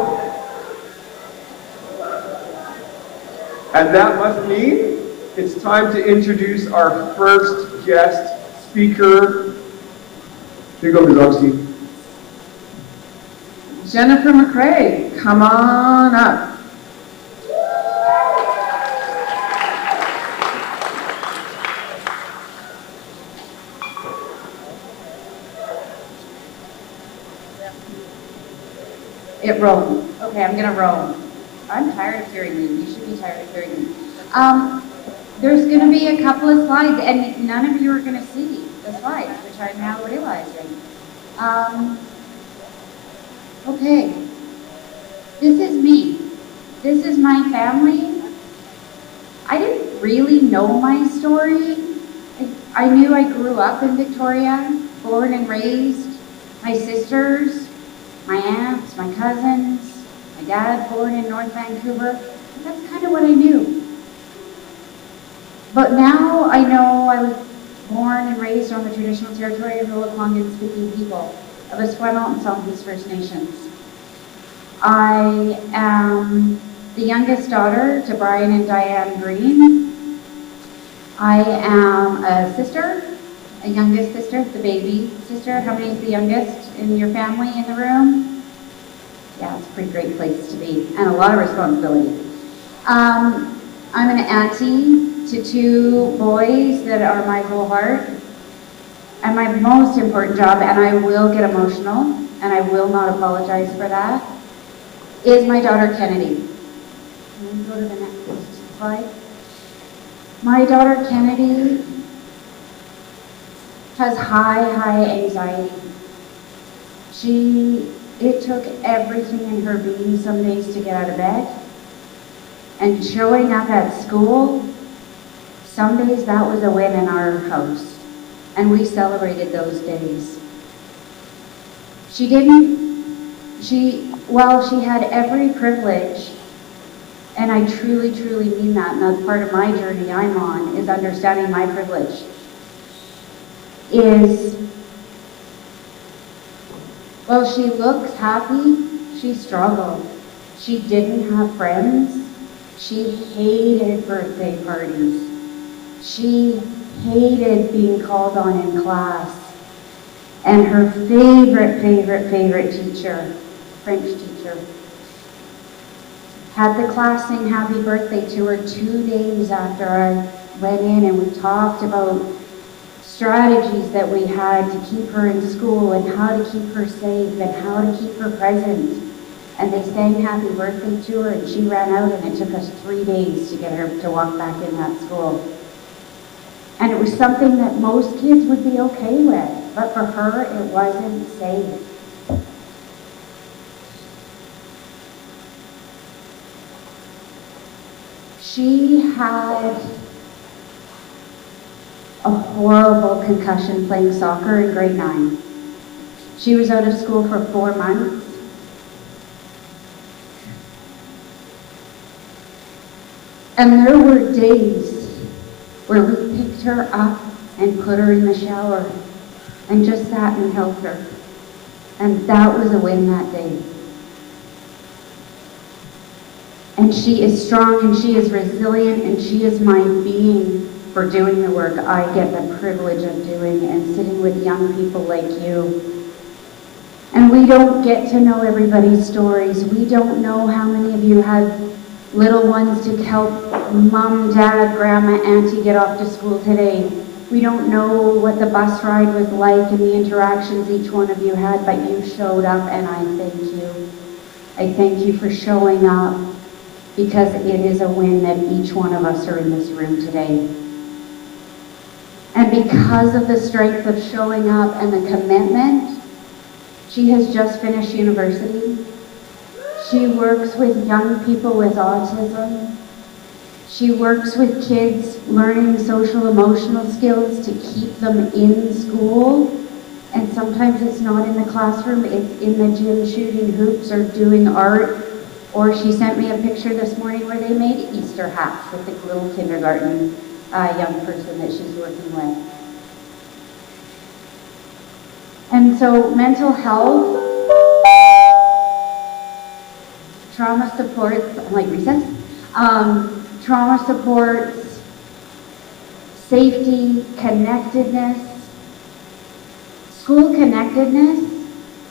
And that must mean it's time to introduce our first guest speaker. Here you go, Ms. Augustine. Jennifer McCrae, come on up. It roams. Okay, I'm gonna roam. I'm tired of hearing me. You should be tired of hearing me. There's gonna be a couple of slides, and none of you are gonna see the slides, which I'm now realizing. Okay, this is me. This is my family. I didn't really know my story. I knew I grew up in Victoria, born and raised. My sisters, my aunts, my cousins, my dad born in North Vancouver. That's kind of what I knew. But now I know I was born and raised on the traditional territory of the Lekwungen-speaking people. of Esquimalt and Southeast First Nations. I am the youngest daughter to Brian and Diane Green. I am a sister, a youngest sister, the baby sister. How many is the youngest in your family in the room? Yeah, it's a pretty great place to be, and a lot of responsibility. I'm an auntie to two boys that are my whole heart. And my most important job, and I will get emotional, and I will not apologize for that, is my daughter Kennedy. Can we go to the next slide? My daughter Kennedy has high anxiety. It took everything in her being some days to get out of bed. And showing up at school, some days that was a win in our house. And we celebrated those days. She had every privilege, and I truly mean that, and that's part of my journey I'm on, is understanding my privilege, she looks happy, she struggled. She didn't have friends. She hated birthday parties. She hated being called on in class. And her favorite teacher, French teacher, had the class sing happy birthday to her 2 days after I went in, and we talked about strategies that we had to keep her in school and how to keep her safe and how to keep her present. And they sang happy birthday to her, and she ran out, and it took us 3 days to get her to walk back in that school. And it was something that most kids would be okay with, but for her, it wasn't safe. She had a horrible concussion playing soccer in grade 9. She was out of school for 4 months. And there were days where we picked her up and put her in the shower and just sat and held her. And that was a win that day. And she is strong, and she is resilient, and she is my being for doing the work I get the privilege of doing and sitting with young people like you. And we don't get to know everybody's stories. We don't know how many of you had little ones to help mom, dad, grandma, auntie get off to school today. We don't know what the bus ride was like and the interactions each one of you had, but you showed up, and I thank you. I thank you for showing up, because it is a win that each one of us are in this room today. And because of the strength of showing up and the commitment, she has just finished university. She works with young people with autism. She works with kids learning social emotional skills to keep them in school. And sometimes it's not in the classroom, it's in the gym shooting hoops or doing art. Or she sent me a picture this morning where they made Easter hats with the little kindergarten young person that she's working with. And so mental health, trauma supports, like recess, trauma supports, safety, connectedness. School connectedness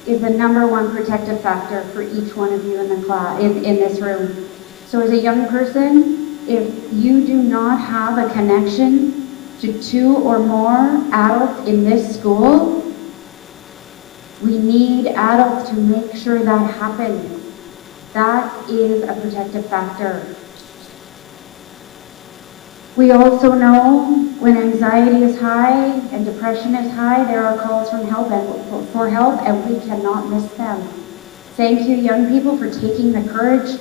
is the #1 protective factor for each one of you in the class, in this room. So as a young person, if you do not have a connection to 2 or more adults in this school, we need adults to make sure that happens. That is a protective factor. We also know when anxiety is high and depression is high, there are calls for help, and we cannot miss them. Thank you, young people, for taking the courage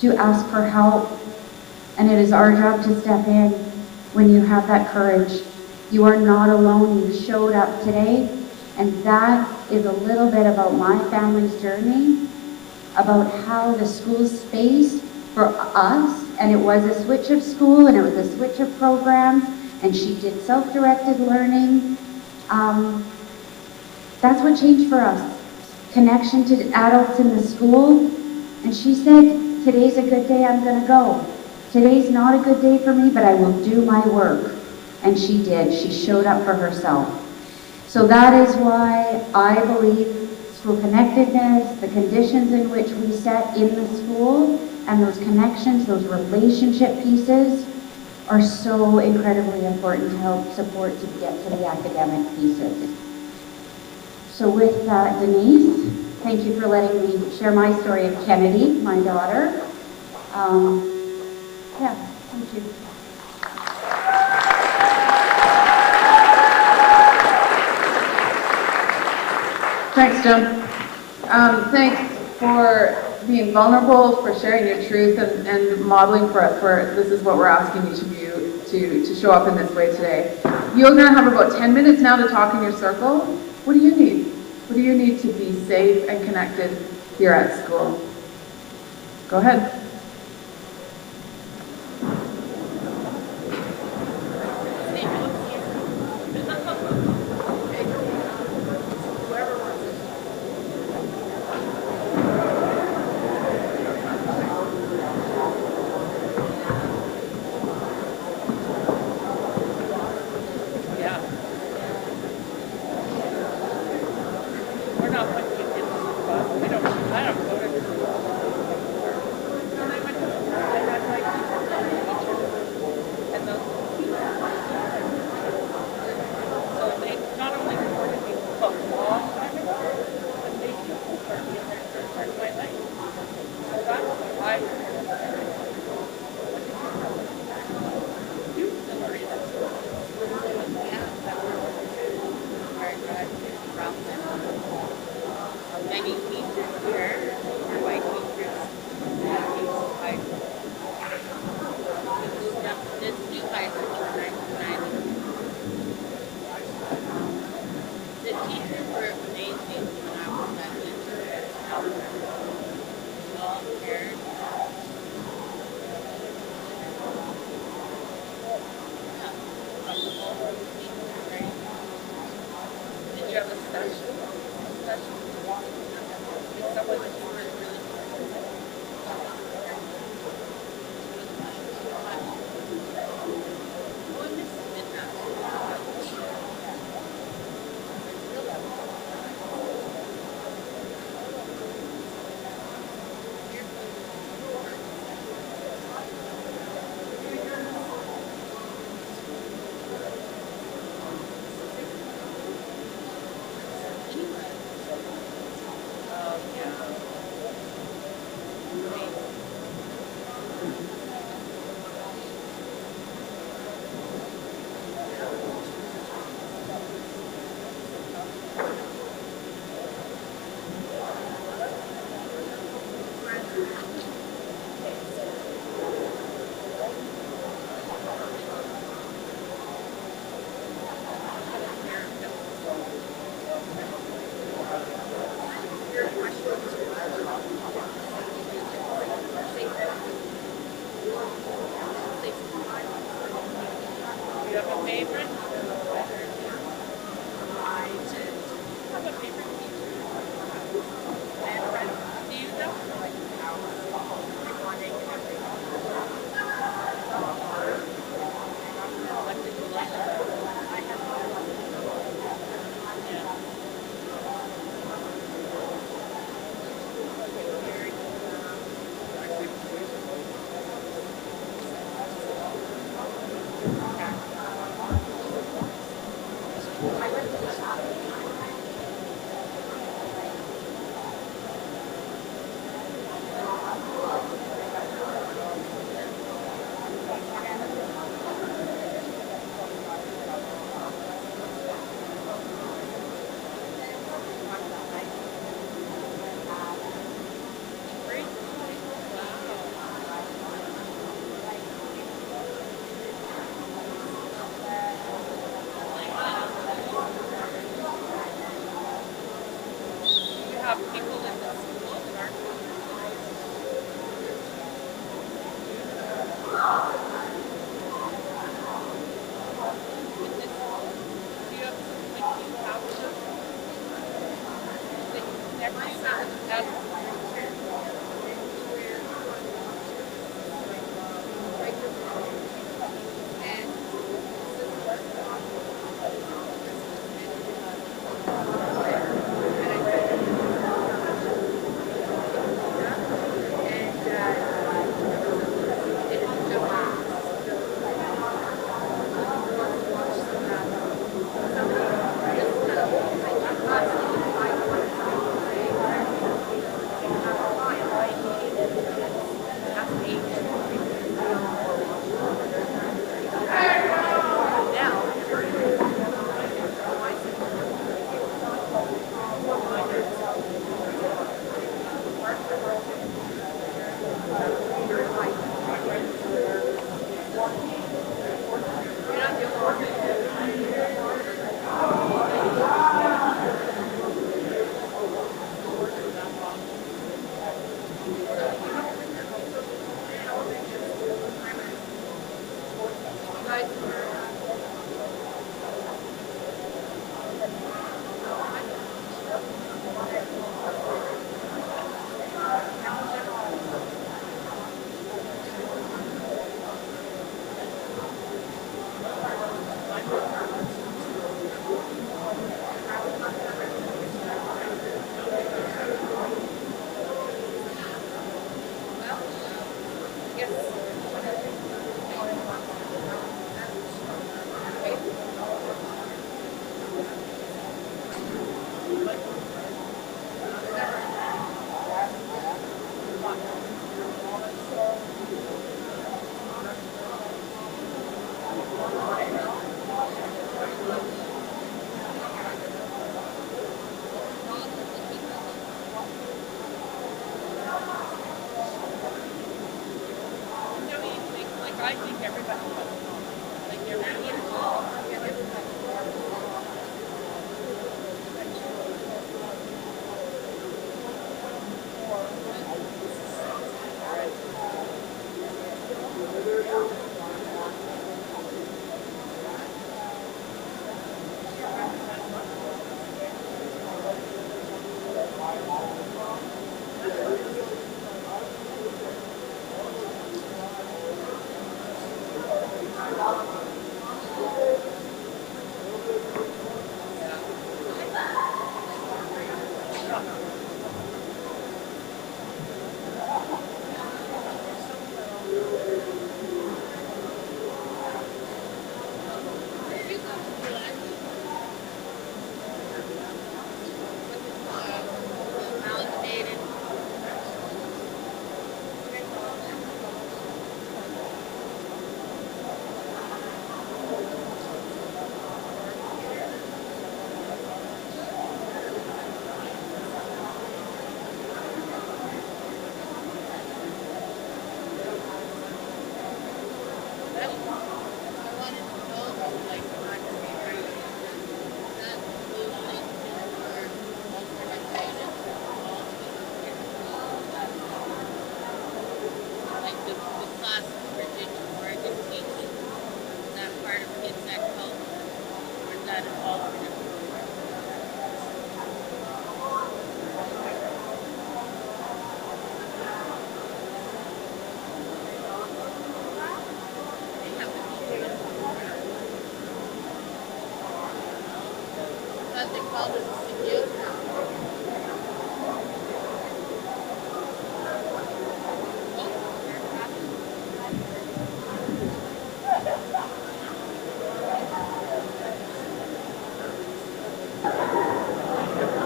to ask for help. And it is our job to step in when you have that courage. You are not alone. You showed up today. And that is a little bit about my family's journey, about how the school space for us, and it was a switch of school, and it was a switch of programs, and she did self-directed learning. That's what changed for us. Connection to adults in the school. And she said, today's a good day, I'm gonna go. Today's not a good day for me, but I will do my work. And she did. She showed up for herself. So that is why I believe school connectedness, the conditions in which we set in the school, and those connections, those relationship pieces, are so incredibly important to help support to get to the academic pieces. So with that, Denise, thank you for letting me share my story of Kennedy, my daughter. Yeah, thank you. Thanks, Joan. Thanks for being vulnerable, for sharing your truth, and modeling for us. This is what we're asking each of you to show up in this way today. You're going to have about 10 minutes now to talk in your circle. What do you need? What do you need to be safe and connected here at school? Go ahead.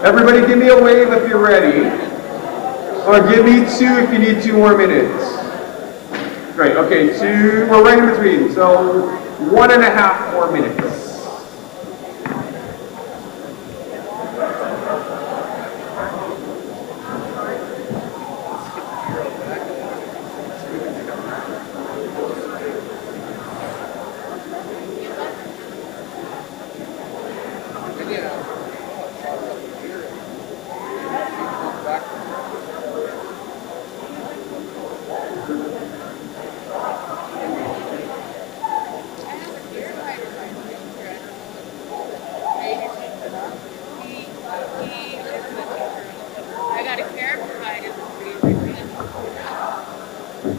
Everybody give me a wave if you're ready. Or give me 2 if you need 2 more minutes. Great, okay, 2, we're right in between, so 1.5 more minutes.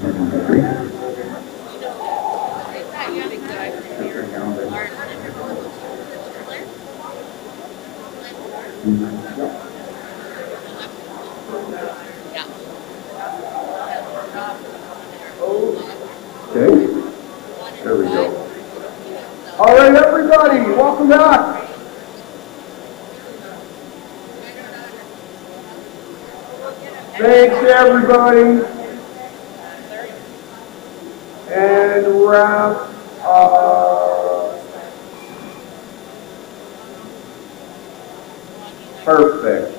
Okay, there we go. All right, everybody, welcome back. Thanks, everybody. And wrap up. Perfect.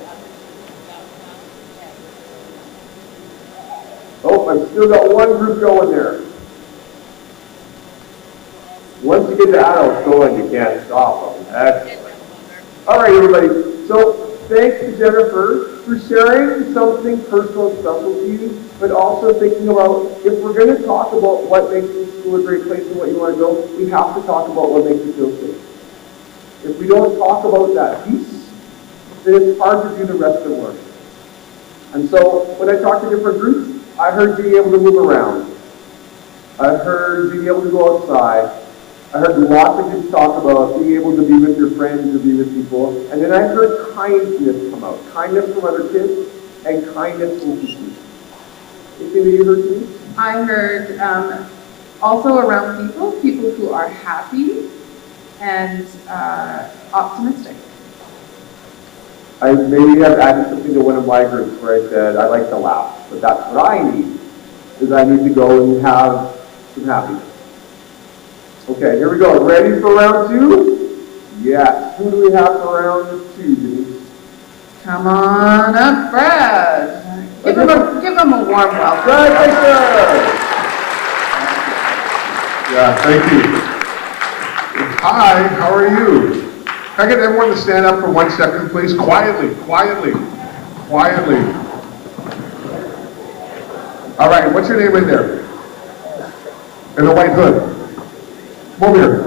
Oh, I've still got one group going there. Once you get to adults going, you can't stop them. Excellent. All right, everybody. So thanks to Jennifer for sharing something personal and special to you, but also thinking about if we're going to talk about what makes this school a great place and what you want to go, we have to talk about what makes you feel safe. If we don't talk about that piece, then it's hard to do the rest of the work. And so when I talk to different groups, I heard being able to move around. I heard being able to go outside. I heard lots of groups talk about being able to be with your friends, to be with people. And then I heard kindness come out. Kindness from other kids and kindness from teachers. Anything that you heard too? I heard also around people who are happy and optimistic. I maybe have added something to one of my groups where I said, I like to laugh, but that's what I need, is I need to go and have some happiness. Okay, here we go. Ready for round two? Yes. Who do we have for round two, Denise? Come on up, Brad. Give them a warm welcome. Brad Baker! Yeah, thank you. Hi, how are you? Can I get everyone to stand up for 1 second, please? Quietly, quietly, quietly. All right, what's your name in there? In the white hood. Come over here.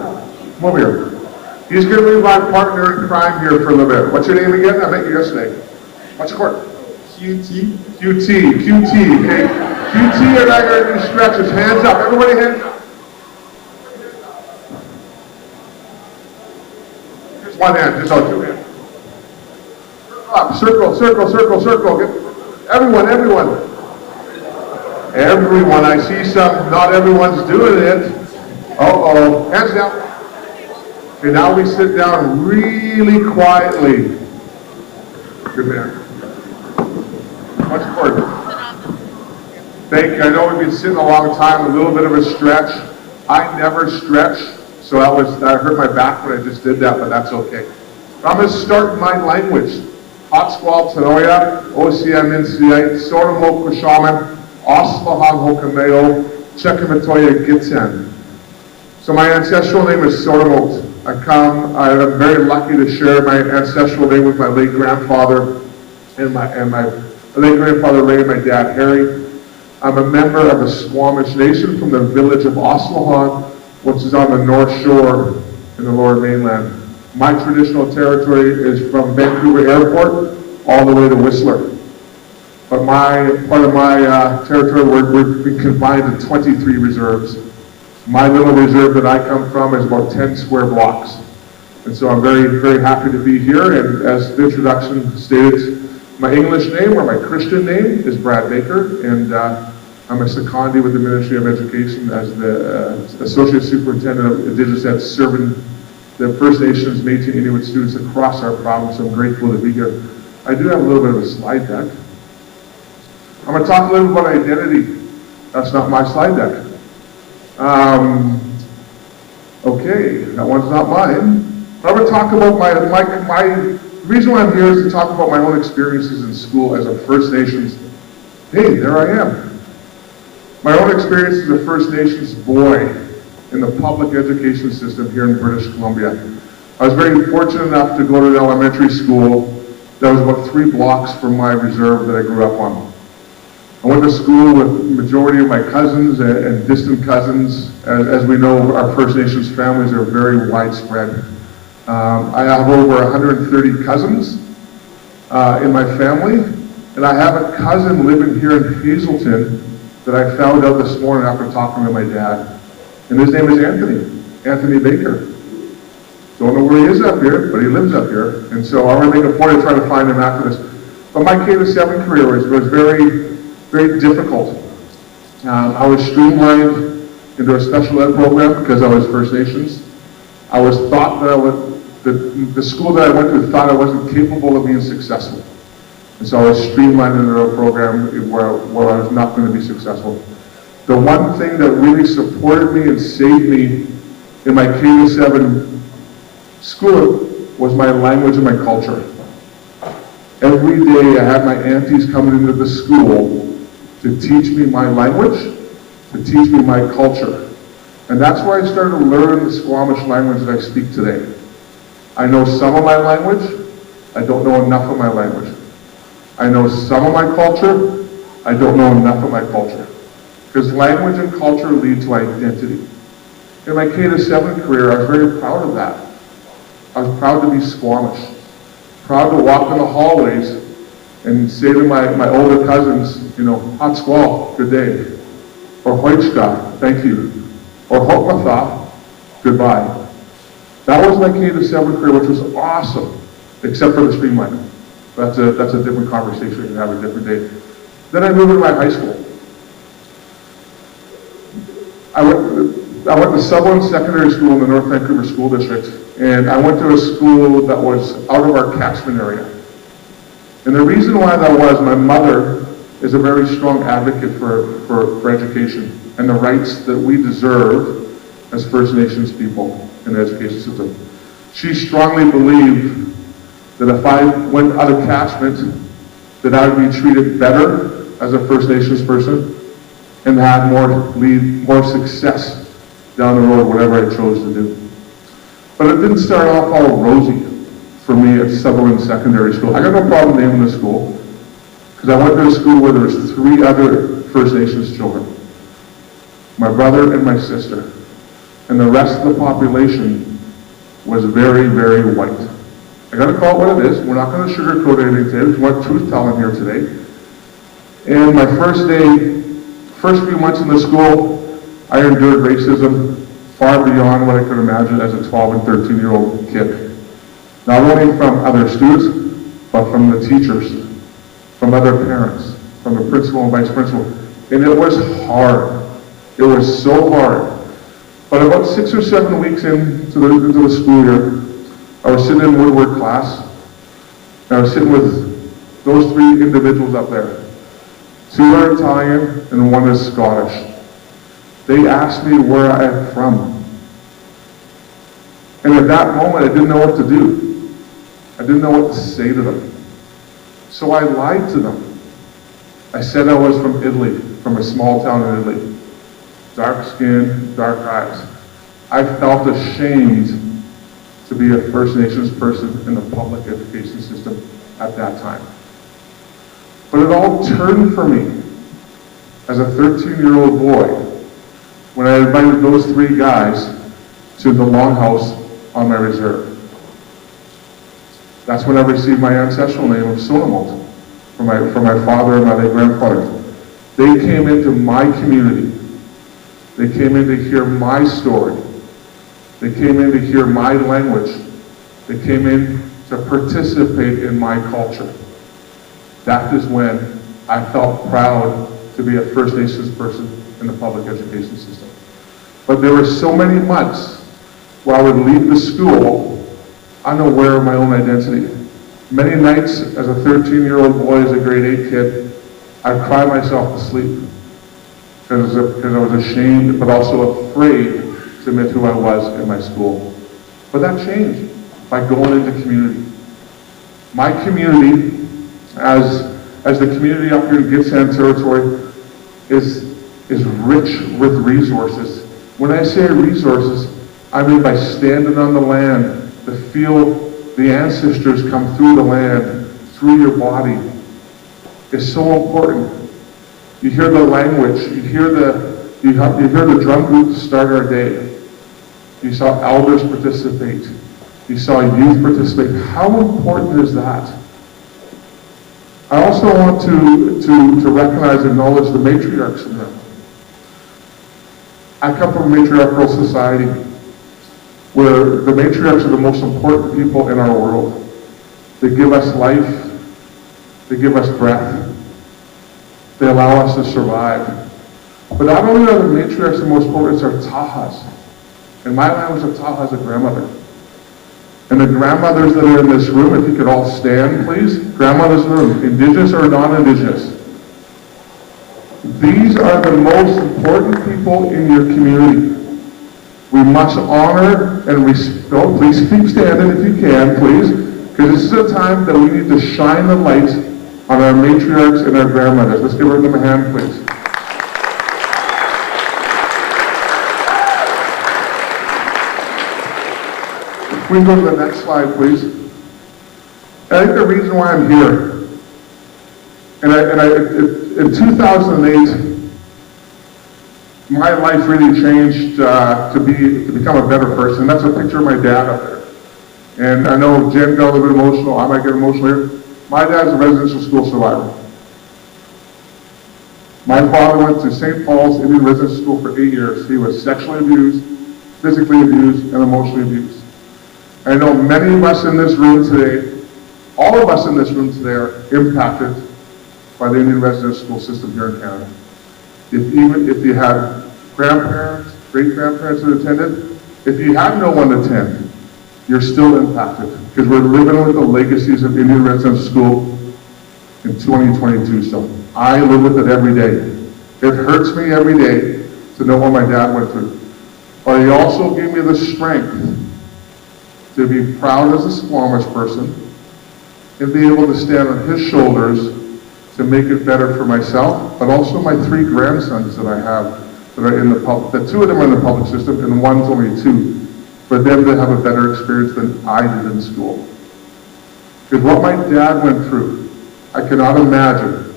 Come over here. He's going to be my partner in crime here for a little bit. What's your name again? I met you yesterday. What's your court? QT. QT, okay? QT and I are going to do stretches. Hands up. Everybody hands up. Just one hand, just all two hands. Up, circle, circle, circle, circle. Everyone. Everyone, I see some, not everyone's doing it. Uh-oh, hands down. Okay, now we sit down really quietly. Good man. Much forward. Thank you. I know we've been sitting a long time, a little bit of a stretch. I never stretch, so I hurt my back when I just did that, but that's okay. I'm going to start my language. Hatsqual Tanoya, OCMNCI, Soramo Kushaman, Oslahan Hokameo, Chekamatoya Gitsen. So my ancestral name is Soramot. I'm very lucky to share my ancestral name with my late grandfather and my late grandfather Ray and my dad Harry. I'm a member of the Squamish Nation from the village of Oslahan, which is on the north shore in the lower mainland. My traditional territory is from Vancouver Airport all the way to Whistler. But part of my territory, we've been combined to 23 reserves. My little reserve that I come from is about 10 square blocks. And so I'm very, very happy to be here. And as the introduction stated, my English name or my Christian name is Brad Baker. And I'm a secondee with the Ministry of Education as the Associate Superintendent of Indigenous Ed, serving the First Nations, Métis, Inuit students across our province. I'm grateful to be here. I do have a little bit of a slide deck. I'm going to talk a little bit about identity. That's not my slide deck. Okay, that one's not mine. But I'm going to talk about the reason why I'm here is to talk about my own experiences in school as a First Nations. Hey, there I am. My own experience as a First Nations boy in the public education system here in British Columbia. I was very fortunate enough to go to an elementary school that was about 3 blocks from my reserve that I grew up on. I went to school with the majority of my cousins and distant cousins. As we know, our First Nations families are very widespread. I have over 130 cousins in my family, and I have a cousin living here in Hazelton that I found out this morning after talking to my dad. And his name is Anthony Baker. Don't know where he is up here, but he lives up here. And so I'm going to make a point of trying to find him after this. But my K-7 career was very, very difficult. I was streamlined into a special ed program because I was First Nations. I was thought that the school that I went to thought I wasn't capable of being successful. And so I was streamlined into a program where I was not going to be successful. The one thing that really supported me and saved me in my K-7 school was my language and my culture. Every day I had my aunties coming into the school to teach me my language, to teach me my culture. And that's where I started to learn the Squamish language that I speak today. I know some of my language, I don't know enough of my language. I know some of my culture, I don't know enough of my culture. Because language and culture lead to identity. In my K-7 career, I was very proud of that. I was proud to be Squamish. Proud to walk in the hallways and say to my older cousins, you know, hot squall, good day. Or hoitska, thank you. Or hokmatha, goodbye. That was my K-7 career, which was awesome, except for the streamlining. That's a different conversation we can have a different day. Then I moved into my high school. I went to Sutherland Secondary School in the North Vancouver School District, and I went to a school that was out of our catchment area. And the reason why that was, my mother is a very strong advocate for education and the rights that we deserve as First Nations people in the education system. She strongly believed that if I went out of catchment, that I would be treated better as a First Nations person and have more success down the road, whatever I chose to do. But it didn't start off all rosy for me at Sutherland Secondary School. I got no problem naming the school, because I went to a school where there was 3 other First Nations children. My brother and my sister. And the rest of the population was very, very white. I gotta call it what it is. We're not gonna sugarcoat anything today. We want truth-telling here today. And my first few months in the school, I endured racism far beyond what I could imagine as a 12 and 13-year-old kid. Not only from other students, but from the teachers, from other parents, from the principal and vice principal. And it was hard. It was so hard. But about 6 or 7 weeks into the school year, I was sitting in woodwork class, and I was sitting with those 3 individuals up there. 2 are Italian, and 1 is Scottish. They asked me where I am from. And at that moment, I didn't know what to do. I didn't know what to say to them. So I lied to them. I said I was from Italy, from a small town in Italy. Dark skin, dark eyes. I felt ashamed to be a First Nations person in the public education system at that time. But it all turned for me as a 13-year-old boy when I invited those 3 guys to the longhouse on my reserve. That's when I received my ancestral name of Sonamote from my father and my late grandfather. They came into my community. They came in to hear my story. They came in to hear my language. They came in to participate in my culture. That is when I felt proud to be a First Nations person in the public education system. But there were so many months where I would leave the school unaware of my own identity. Many nights as a 13-year-old boy, as a grade 8 kid, I'd cry myself to sleep because I was ashamed but also afraid to admit who I was in my school. But that changed by going into community. My community, as the community up here in Gitxsan territory, is rich with resources. When I say resources, I mean by standing on the land, to feel the ancestors come through the land, through your body, is so important. You hear the language, you hear the drum group to start our day. You saw elders participate. You saw youth participate. How important is that? I also want to recognize and acknowledge the matriarchs in them. I come from a matriarchal society where the matriarchs are the most important people in our world. They give us life, they give us breath, they allow us to survive. But not only are the matriarchs the most important, it's our tahas. In my language, a taha is a grandmother. And the grandmothers that are in this room, if you could all stand, please. Grandmothers in the room, indigenous or non-indigenous. These are the most important people in your community. We must honor and respect. Oh, please keep standing if you can, please. Because this is a time that we need to shine the light on our matriarchs and our grandmothers. Let's give them a hand, please. If we can go to the next slide, please. I think the reason why I'm here, in 2008, my life really changed to become a better person. That's a picture of my dad up there. And I know Jen got a little bit emotional. I might get emotional here. My dad's a residential school survivor. My father went to St. Paul's Indian Residential School for 8 years. He was sexually abused, physically abused, and emotionally abused. I know many of us in this room today, all of us in this room today are impacted by the Indian residential school system here in Canada. If you had grandparents, great-grandparents that attended, if you had no one to attend, you're still impacted because we're living with the legacies of Indian residential school in 2022 still. I live with it every day. It hurts me every day to know what my dad went through. But he also gave me the strength to be proud as a Squamish person and be able to stand on his shoulders to make it better for myself, but also my 3 grandsons that I have that are in the public, that 2 of them are in the public system and one's only 2, for them to have a better experience than I did in school. Because what my dad went through, I cannot imagine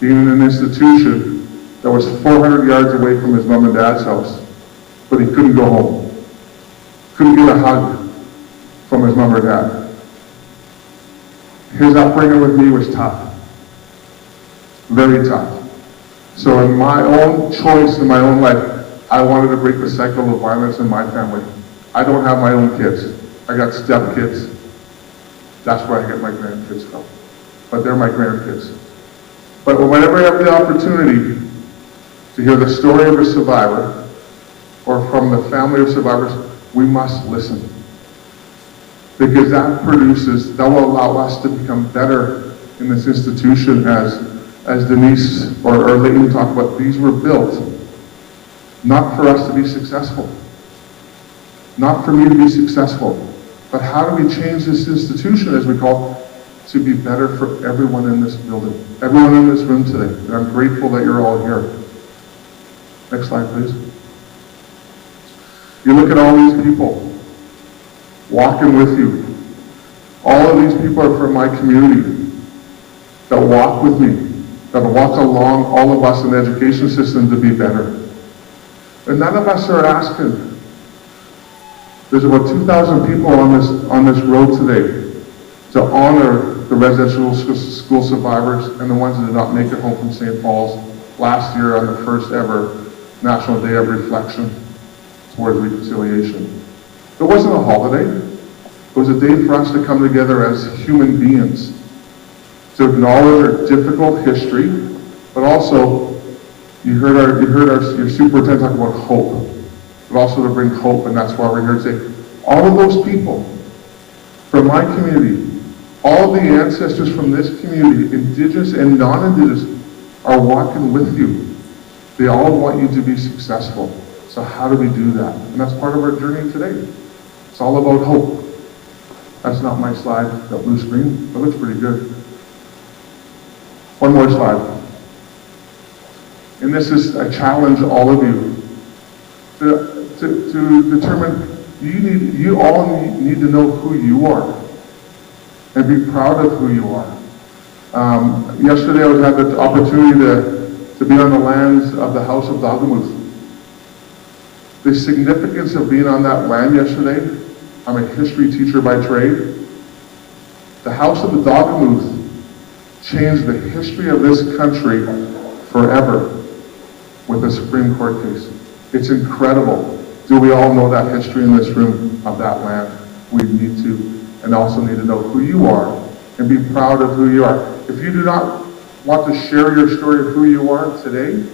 being in an institution that was 400 yards away from his mom and dad's house, but he couldn't go home. Couldn't get a hug from his mom or dad. His upbringing with me was tough. Very tough. So in my own choice in my own life, I wanted to break the cycle of violence in my family. I don't have my own kids. I got stepkids. That's where I get my grandkids from. But they're my grandkids. But whenever I have the opportunity to hear the story of a survivor or from the family of survivors, we must listen. Because that will allow us to become better in this institution as Denise or Leighton talked about. These were built not for us to be successful, not for me to be successful, but how do we change this institution, as we call it, to be better for everyone in this building, everyone in this room today. And I'm grateful that you're all here. Next slide, please. You look at all these people walking with you. All of these people are from my community that walk with me, that walk along all of us in the education system to be better. And none of us are asking. There's about 2,000 people on this road today to honor the residential school survivors and the ones that did not make it home from St. Paul's last year on the first ever National Day of Reflection towards reconciliation. It wasn't a holiday. It was a day for us to come together as human beings to acknowledge our difficult history, but also you heard your superintendent talk about hope, but also to bring hope, and that's why we're here today. All of those people from my community, all of the ancestors from this community, indigenous and non-indigenous, are walking with you. They all want you to be successful. So how do we do that? And that's part of our journey today. It's all about hope. That's not my slide, that blue screen. That looks pretty good. One more slide. And this is a challenge to all of you to determine, you all need to know who you are and be proud of who you are. Yesterday I had the opportunity to be on the lands of the House of Dagamuth. The significance of being on that land yesterday, I'm a history teacher by trade. The House of the Dagamuth changed the history of this country forever with a Supreme Court case. It's incredible. Do we all know that history in this room of that land? We need to, and also need to know who you are and be proud of who you are. If you do not want to share your story of who you are today,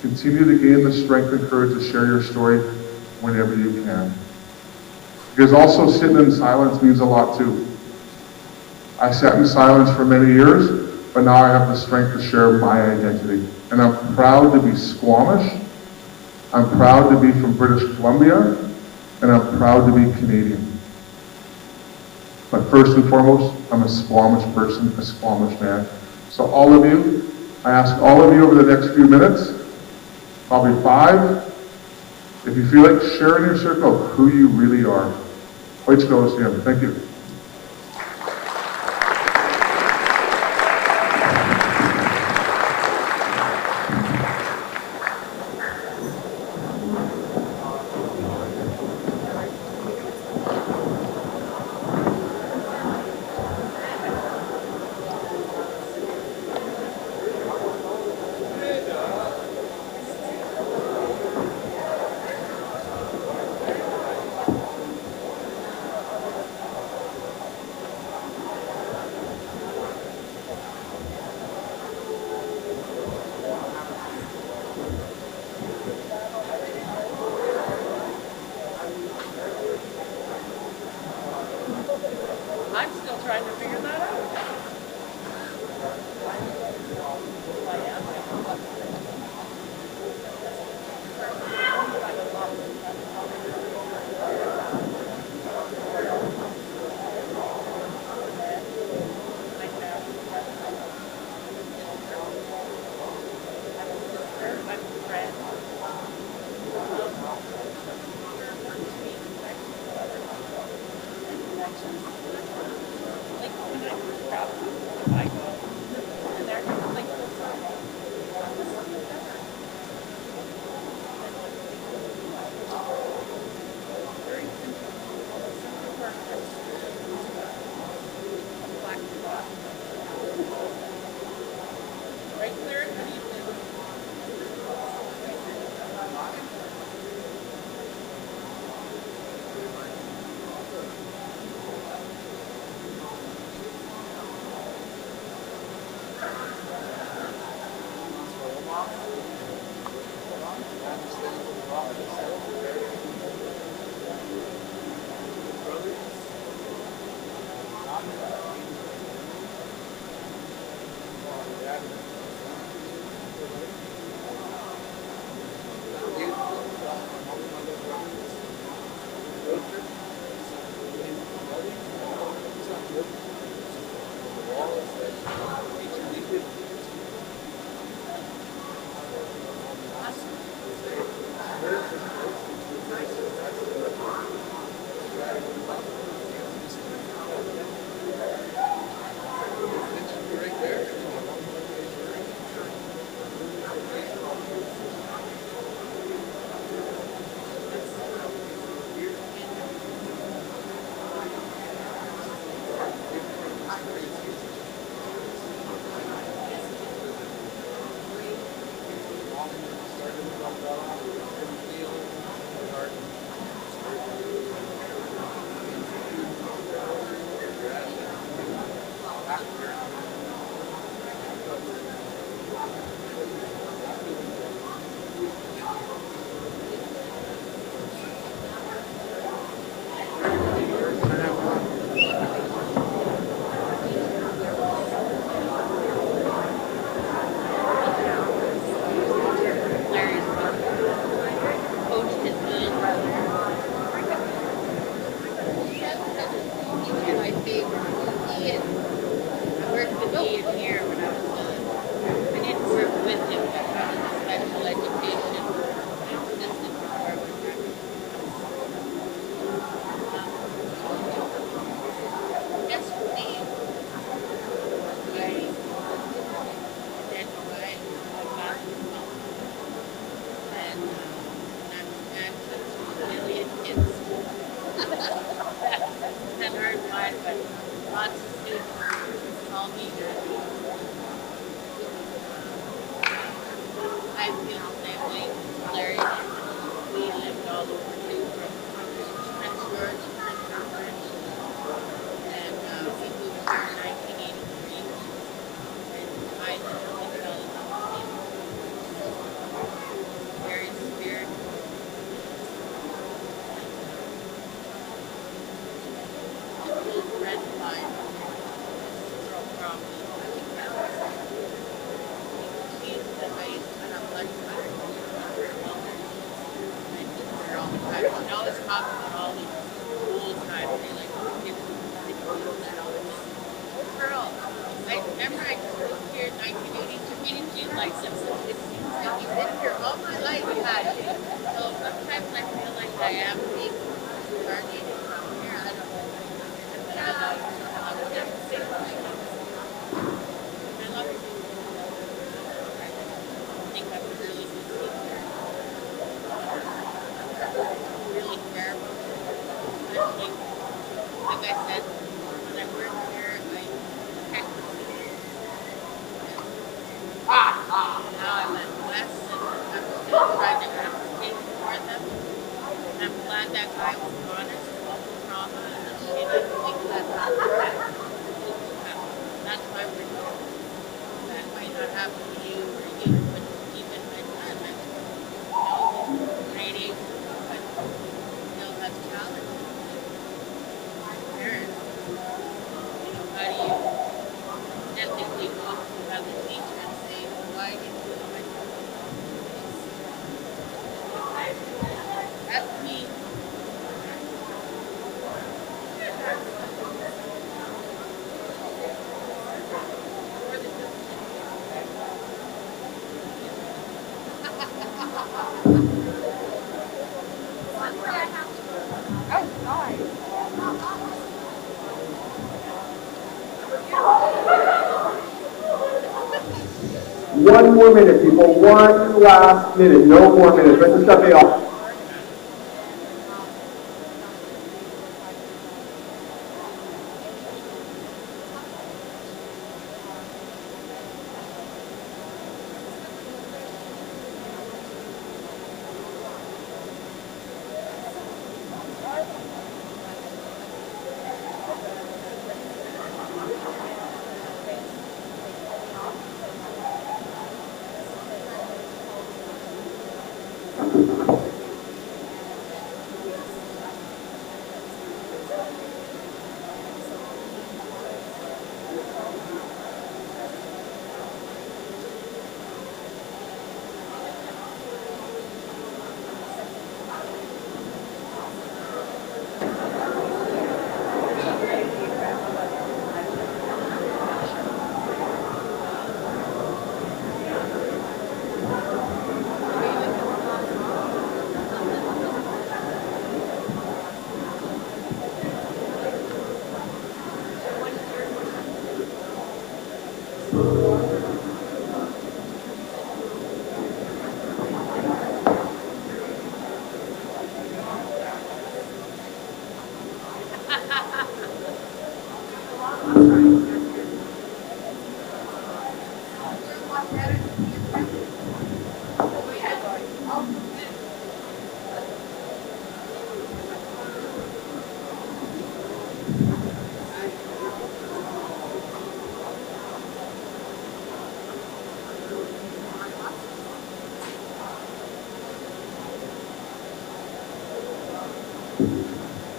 continue to gain the strength and courage to share your story whenever you can. Because also sitting in silence means a lot too. I sat in silence for many years, but now I have the strength to share my identity. And I'm proud to be Squamish, I'm proud to be from British Columbia, and I'm proud to be Canadian. But first and foremost, I'm a Squamish person, a Squamish man. So all of you, I ask all of you over the next few minutes, probably 5, if you feel like sharing your circle of who you really are. White goes to him. Thank you. I'm still trying to figure that out. like it seems like you've been here all my life, had you? So sometimes I feel like I am being reincarnated from here. I don't know. But I love everything. I love it. I think I'm a really good teacher. Really careful. Especially, like I said, when I work here, I protect the students. Now I'm at West and I'm still trying to advocate for them. I'm glad that guy was honest about the trauma and she didn't think that that's why we're here. That might not happen to you or you, but even my son, he's grading, but still has challenges. Parents, how do you ethically go to another teacher and say, why did you do it? That's me. One more minute, people. One last minute. No more minutes. Let's just shut it off.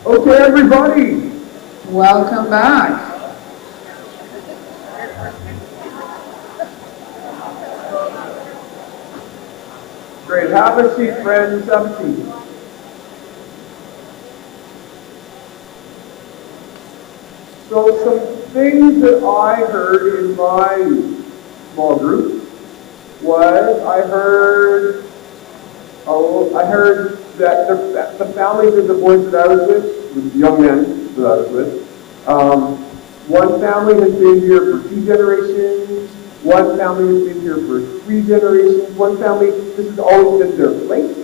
Okay, everybody. Welcome back. Great. Have a seat, friends. Have a seat. So some things that I heard in my small group was I heard that the families of the boys that I was with, the young men that I was with, one family has been here for 2 generations, one family has been here for 3 generations, one family, this has always been their place,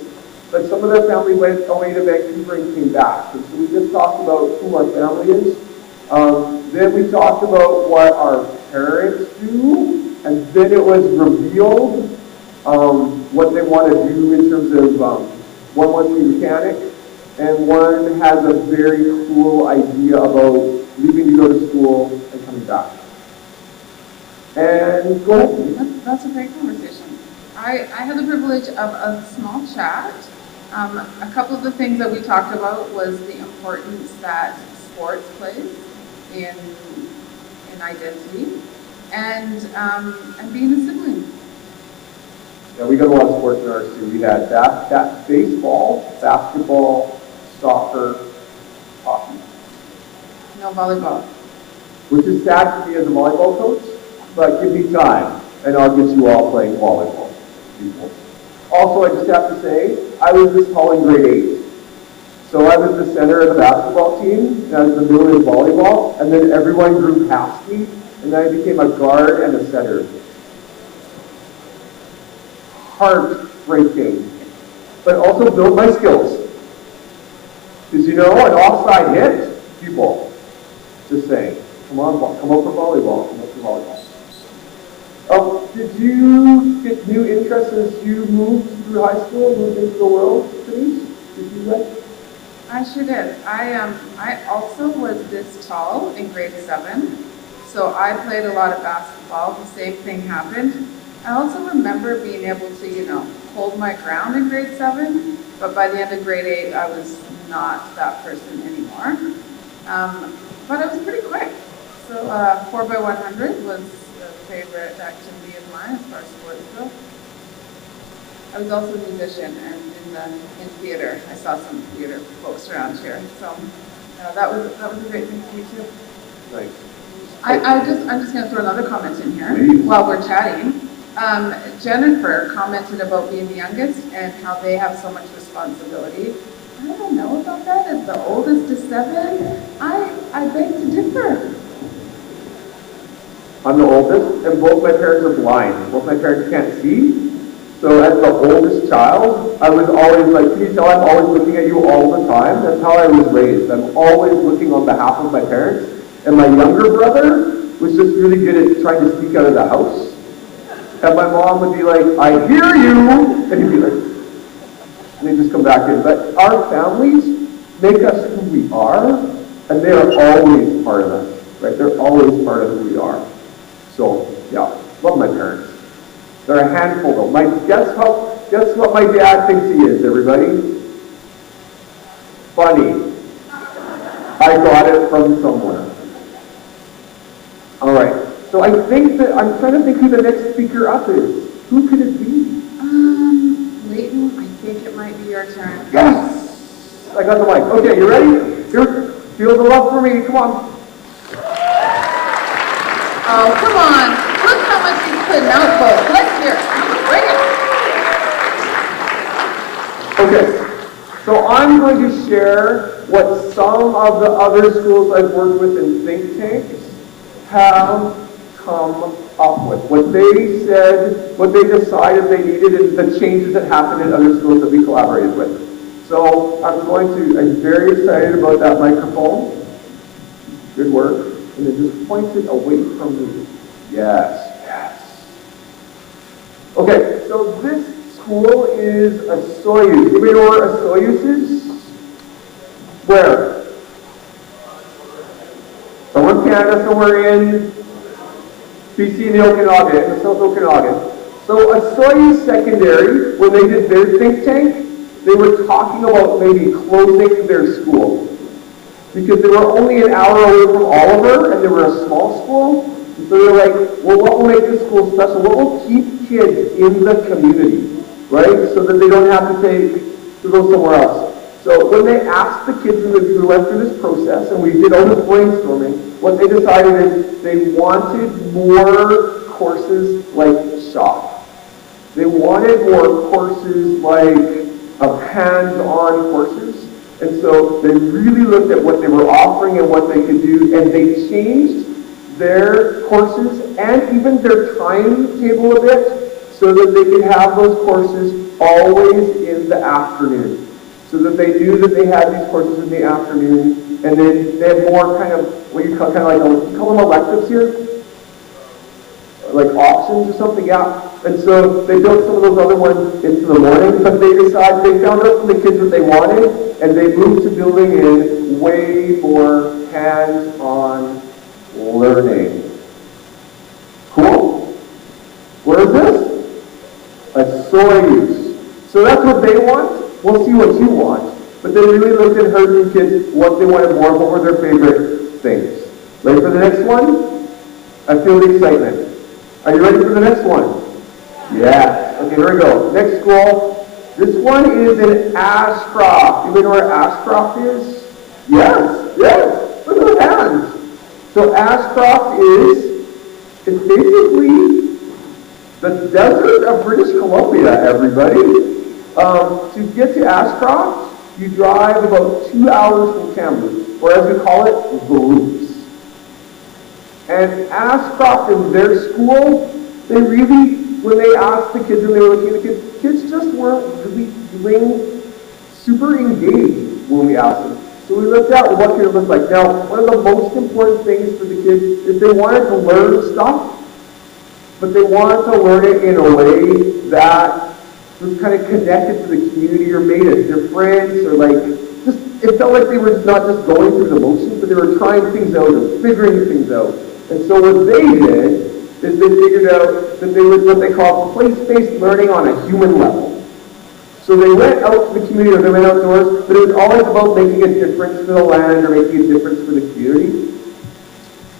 but some of their family went away to Vancouver and came back. And so we just talked about who our family is. Then we talked about what our parents do, and then it was revealed what they want to do in terms of one wants to be a mechanic, and one has a very cool idea about leaving to go to school and coming back. And go ahead. That's a great conversation. I had the privilege of a small chat. A couple of the things that we talked about was the importance that sports plays in identity, and being a sibling. Yeah, we got a lot of sports in ours too. We had baseball, basketball, soccer, hockey. No volleyball. Which is sad for me as a volleyball coach, but give me time. and I'll get you all playing volleyball. Also, I just have to say, I was this tall in grade 8. So I was the center of the basketball team, and I was the middle in volleyball, and then everyone grew past me, and then I became a guard and a setter. Heartbreaking, but also built my skills. Because an offside hit, people, just saying, come on, come up for volleyball, come up for volleyball. Did you get new interests as you moved through high school, moved into the world, Denise? Did you like? I sure did. I also was this tall in grade 7, so I played a lot of basketball. The same thing happened. I also remember being able to, hold my ground in grade 7, but by the end of grade 8, I was not that person anymore. But I was pretty quick. So 4x100 was a favorite activity of mine as far as sports go. I was also a musician and in theater. I saw some theater folks around here, so that was a great thing for me too. Nice. I'm just going to throw another comment in here while we're chatting. Jennifer commented about being the youngest and how they have so much responsibility. I don't know about that. As the oldest of 7, I beg to differ. I'm the oldest, and both my parents are blind. Both my parents can't see. So as the oldest child, I was always like, can you tell I'm always looking at you all the time? That's how I was raised. I'm always looking on behalf of my parents. And my younger brother was just really good at trying to sneak out of the house. And my mom would be like, I hear you! And he'd be like, and they'd just come back in. But our families make us who we are, and they are always part of us, right? They're always part of who we are. So, yeah, love my parents. They're a handful though. Guess what my dad thinks he is, everybody? Funny. I got it from somewhere. All right. So I think that I'm trying to think who the next speaker up is. Who could it be? Leighton, I think it might be your turn. Yes! I got the mic. Okay, you ready? Here, feel the love for me. Come on. Oh, come on. Look how much he's putting out, folks. Let's hear it. Bring it. Okay. So I'm going to share what some of the other schools I've worked with in think tanks have come up with. What they said, what they decided they needed, and the changes that happened in other schools that we collaborated with. So I'm very excited about that microphone. Good work. And then just point it away from me. Yes, yes. Okay, so this school is a Soyuz. Anybody know where a Soyuz is? Where? Somewhere in Canada, somewhere in BC in the Okanagan, in the South Okanagan. So a Soyuz secondary, when they did their think tank, they were talking about maybe closing their school. Because they were only an hour away from Oliver, and they were a small school. And so they're like, well, what will make this school special? What will keep kids in the community, right? So that they don't have to go somewhere else. So when they asked the kids, we went through this process, and we did all this brainstorming, what they decided is they wanted more courses like shop. They wanted more courses like hands-on courses. And so they really looked at what they were offering and what they could do, and they changed their courses and even their timetable a bit so that they could have those courses always in the afternoon. So that they knew that they had these courses in the afternoon, and then they have more kind of, what you call you call them electives here? Like options or something, yeah. And so they built some of those other ones into the morning, but they found out from the kids what they wanted, and they moved to building in way more hands-on learning. Cool? What is this? A Soyuz. So that's what they want. We'll see what you want. But they really looked and heard from kids what they wanted more, what were their favorite things. Ready for the next one? I feel the excitement. Are you ready for the next one? Yeah. Okay, here we go. Next school. This one is in Ashcroft. You know where Ashcroft is? Yes, yes. Look at those hands. So Ashcroft it's basically The desert of British Columbia, everybody. To get to Ashcroft, you drive about 2 hours from Kamloops, or as we call it, the Loops. And Ashcroft in their school, they really, when they asked the kids and they were looking at the kids just weren't really feeling super engaged when we asked them. So we looked at what could it look like. Now, one of the most important things for the kids is they wanted to learn stuff, but they wanted to learn it in a way that was kind of connected to the community or made a difference, or like, just, it felt like they were not just going through the motions, but they were trying things out and figuring things out. And so what they did is they figured out that they would what they call place-based learning on a human level. So they went out to the community, or they went outdoors, but it was always about making a difference for the land or making a difference for the community.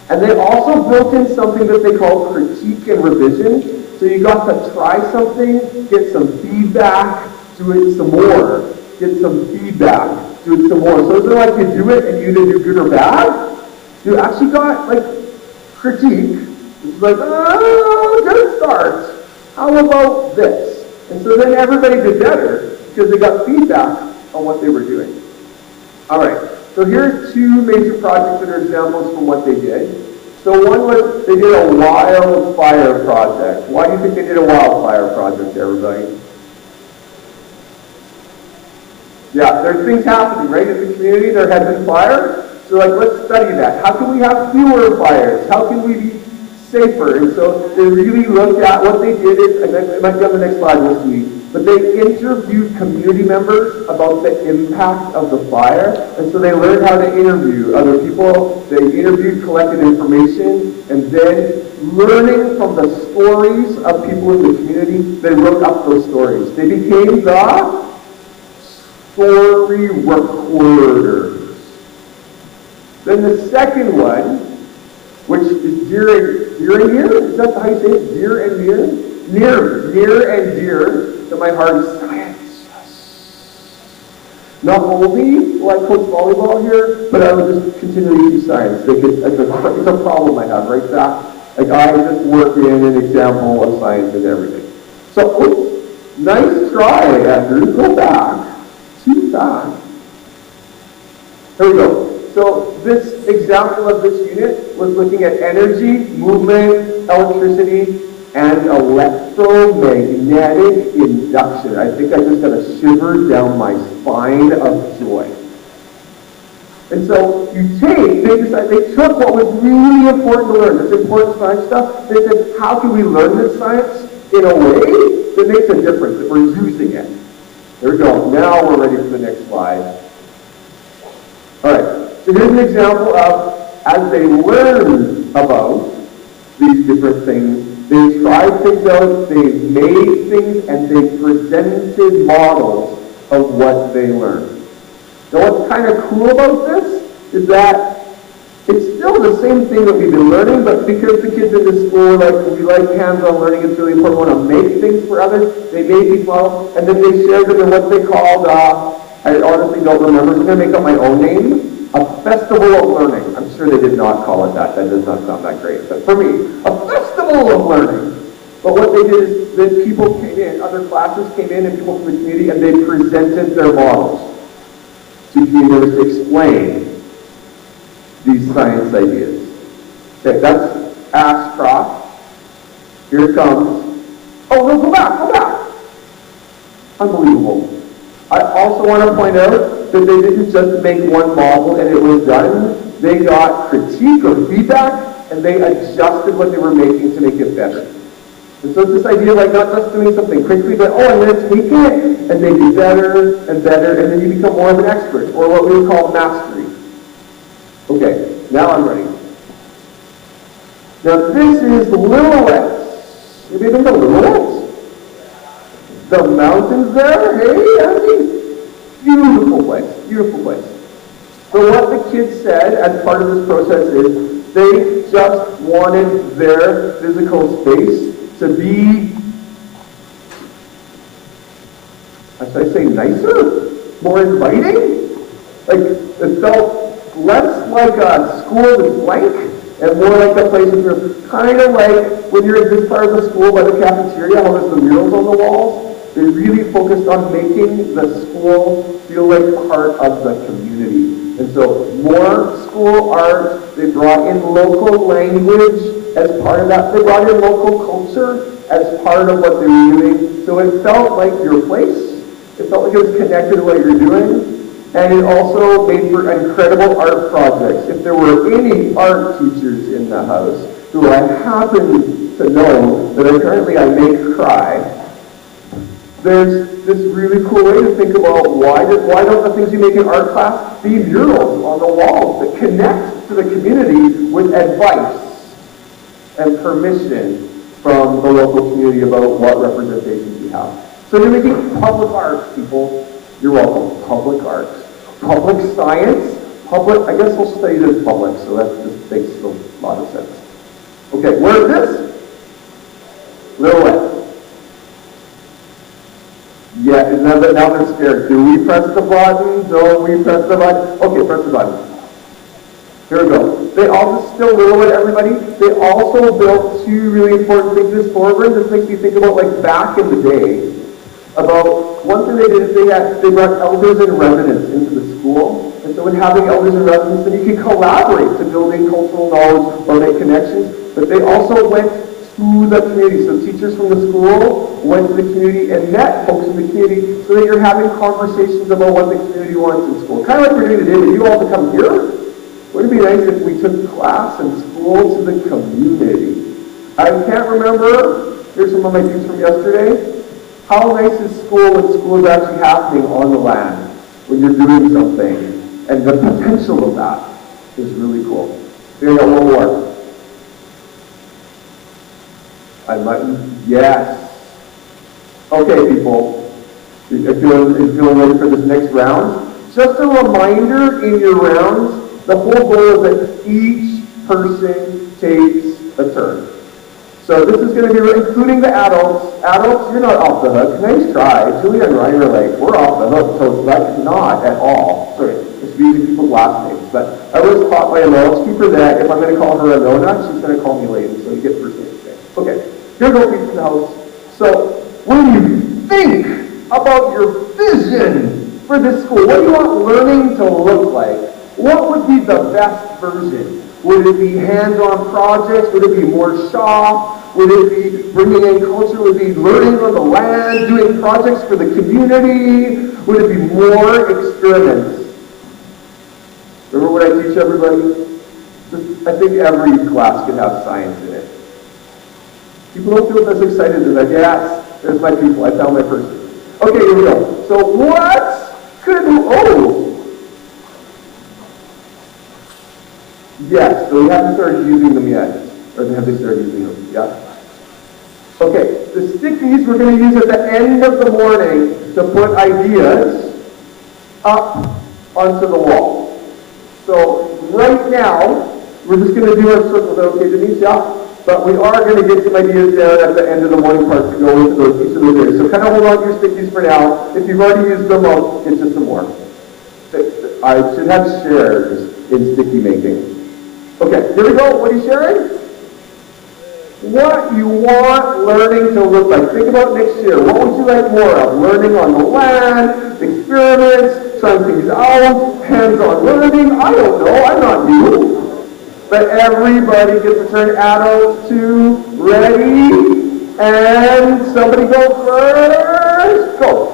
And they also built in something that they call critique and revision. So you got to try something, get some feedback, do it some more, get some feedback, do it some more. So it's not like you do it and you either do good or bad. You actually got like critique. It's like, oh, good start. How about this? And so then everybody did better because they got feedback on what they were doing. All right, so here are two major projects that are examples from what they did. So one was they did a wildfire project. Why do you think they did a wildfire project, everybody? Yeah, there's things happening, right, in the community. There has been fire. So like, let's study that. How can we have fewer fires? How can we be safer? And so they really looked at what they did is, and it might be on the next slide, we'll see, but they interviewed community members about the impact of the fire, and so they learned how to interview other people. They interviewed, collected information, and then learning from the stories of people in the community, they wrote up those stories. They became the story recorders. Then the second one, which is dear and near, is that how you say it? Dear and near? Near and dear to my heart is science. Not only will I coach volleyball here, but I will just continually do science. It's a problem I have, right, Zach? Like I just work in an example of science and everything. So, oops, nice try, Andrew. Go back. Too fast. Here we go. So this example of this unit was looking at energy, movement, electricity, and electromagnetic induction. I think I just got a shiver down my spine of joy. And so they took what was really important to learn, this important science stuff, they said, how can we learn this science in a way that makes a difference, that we're using it? There we go. Now we're ready for the next slide. All right. So here's an example of, as they learned about these different things, they tried things out, they made things, and they presented models of what they learned. Now what's kind of cool about this is that it's still the same thing that we've been learning, but because the kids in the school, we like hands-on learning, it's really important, we want to make things for others, they made these models, and then they shared them in what they called, I honestly don't remember, so I'm going to make up my own name. A festival of learning. I'm sure they did not call it that. That does not sound that great. But for me, a festival of learning. But what they did is that people came in, other classes came in, and people from the community, and they presented their models to be able to explain these science ideas. Okay, that's Ashcroft. Here it comes. Oh, no, go back. Unbelievable. I also want to point out that they didn't just make one model and it was done. They got critique or feedback and they adjusted what they were making to make it better. And so it's this idea of not just doing something quickly, but I'm going to take it and make it better and better, and then you become more of an expert, or what we would call mastery. Okay, now I'm ready. Now this is Lillooet. Have you been to Lillooet? The mountains there, hey, Andy? Beautiful place. So what the kids said as part of this process is they just wanted their physical space to be, should I say nicer? More inviting? Like, it felt less like a school that's blank And more like the places where, kind of like when you're in this part of the school by the cafeteria, how there's the murals on the walls, they really focused on making the school feel like part of the community. And so more school art, they brought in local language as part of that. They brought in local culture as part of what they were doing. So it felt like your place. It felt like it was connected to what you're doing. And it also made for incredible art projects. If there were any art teachers in the house who I happen to know that apparently I make cry, there's this really cool way to think about why don't the things you make in art class be murals on the walls that connect to the community with advice and permission from the local community about what representations you have. So you're making public art, people. You're welcome. Public art. Public science. I guess we'll study this public, so that just makes a lot of sense. Okay, where is this? Little West. Yeah, now they're scared. Do we press the button? Don't we press the button? Okay, press the button. Here we go. They also, still little at everybody, they also built two really important things this forward. This makes me think about like back in the day, about one thing they did is they brought elders and residents into the school. And so in having elders and residents, then you can collaborate to building cultural knowledge or make connections. But they also went to the community. So teachers from the school went to the community and met folks in the community so that you're having conversations about what the community wants in school. Kind of like we're doing today, but you all to come here. Wouldn't it be nice if we took class and school to the community? I can't remember, here's some of my views from yesterday. How nice is school when school is actually happening on the land, when you're doing something? And the potential of that is really cool. Here we got one more. Yes. Okay, people. Are you feeling ready for this next round? Just a reminder in your rounds, the whole goal is that each person takes a turn. So this is going to be, including the adults. Adults, you're not off the hook. Nice try. Julia and Ryan are like, we're off the hook. So that's not at all. Sorry, it's using people's last names. But I was taught by a knowledge keeper that if I'm going to call her Alona, she's going to call me Lady. So you get first name today. Okay, here go people in the house. So when you think about your vision for this school, what do you want learning to look like? What would be the best version? Would it be hands-on projects? Would it be more shop? Would it be bringing in culture? Would it be learning on the land, doing projects for the community? Would it be more experiments? Remember what I teach everybody? I think every class can have science in it. People don't feel as excited as I yes, there's my people. I found my person. Okay, here we go. So what could, yes, so we haven't started using them yet. Or have they started using them? Yeah? Okay, the stickies we're going to use at the end of the morning to put ideas up onto the wall. So right now, we're just going to do our circle. Is that okay, Denise? Yeah? But we are going to get some ideas down at the end of the morning part to go into each of those areas. So kind of hold on to your stickies for now. If you've already used them, I'll get you some more. I should have shares in sticky making. Okay, here we go. What are you sharing? What you want learning to look like. Think about next year. What would you like more of? Learning on the land, experiments, trying things out, hands-on learning. I don't know. I'm not you. But everybody gets to turn. Adults to ready. And somebody go first. Go.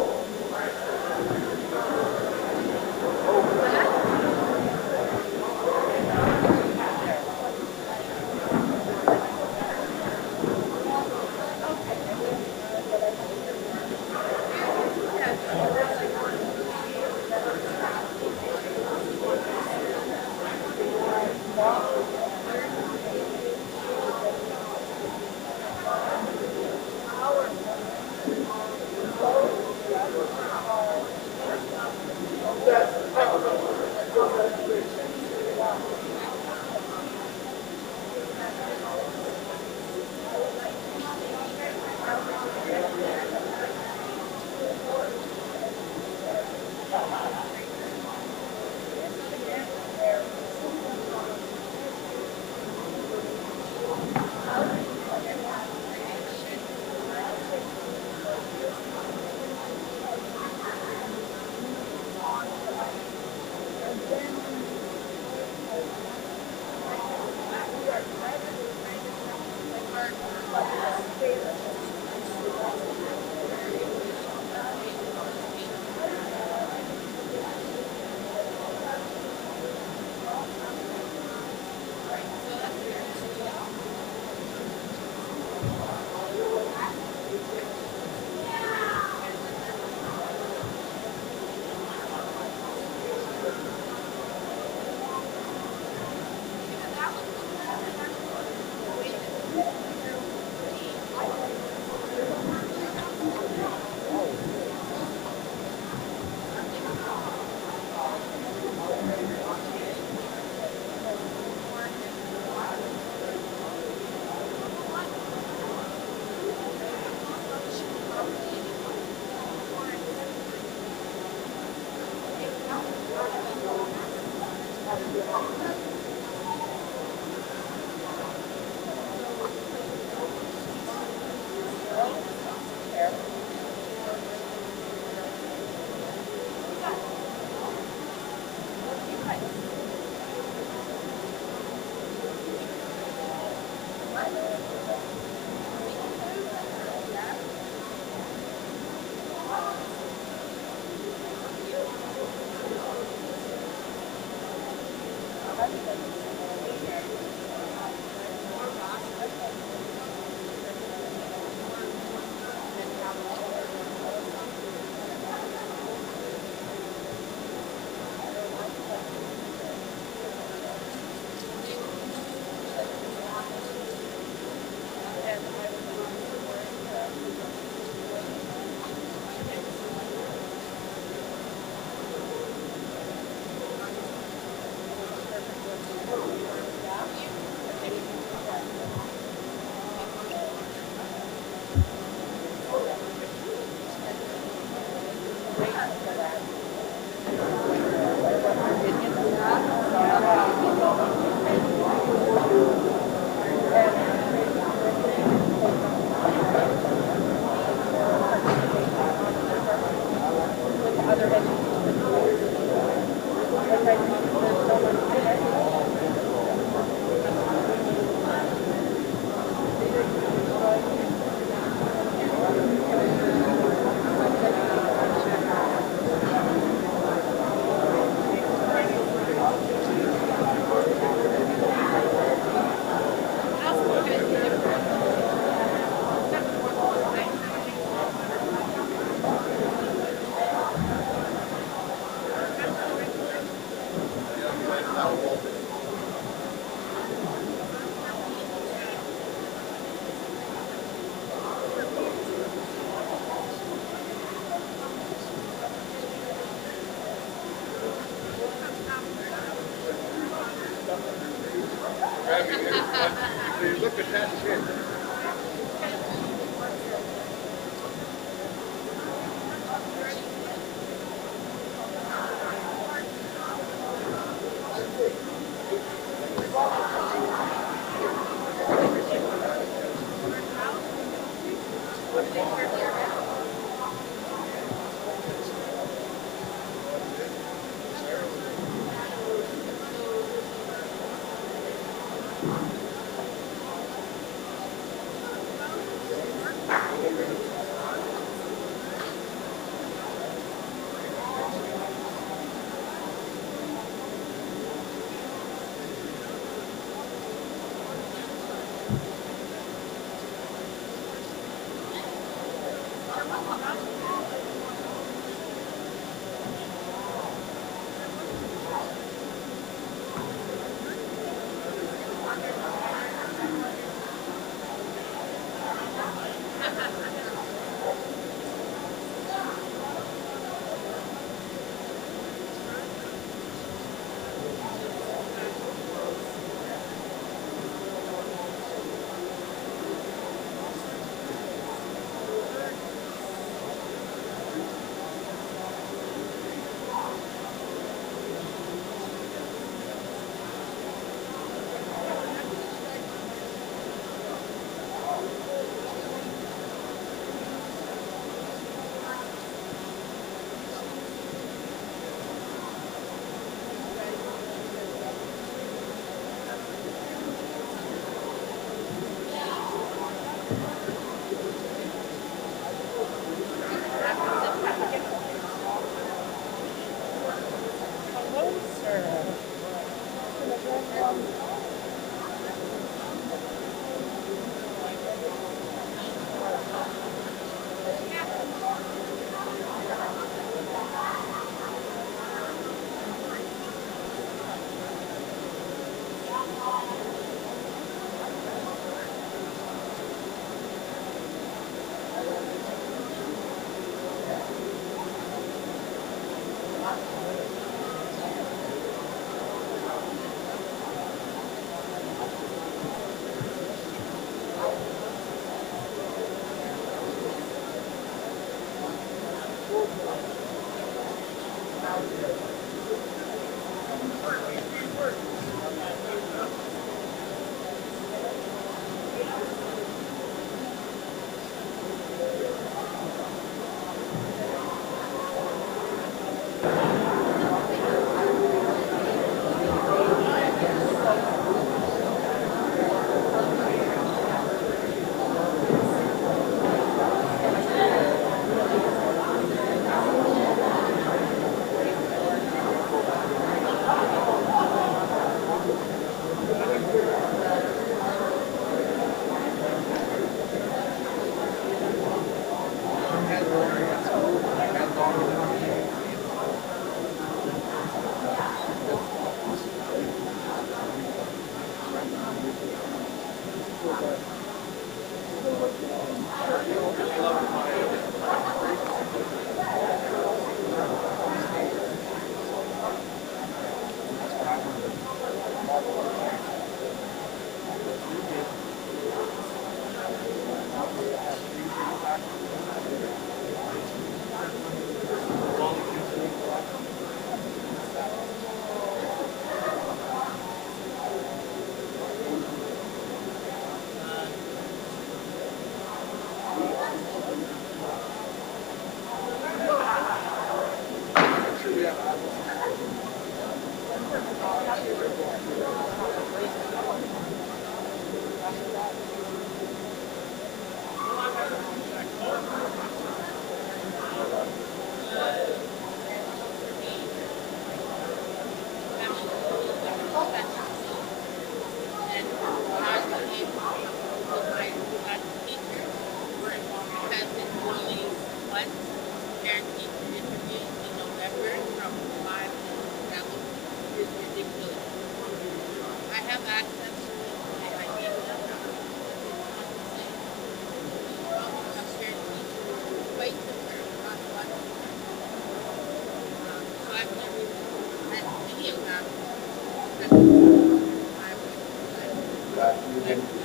Look at that shit.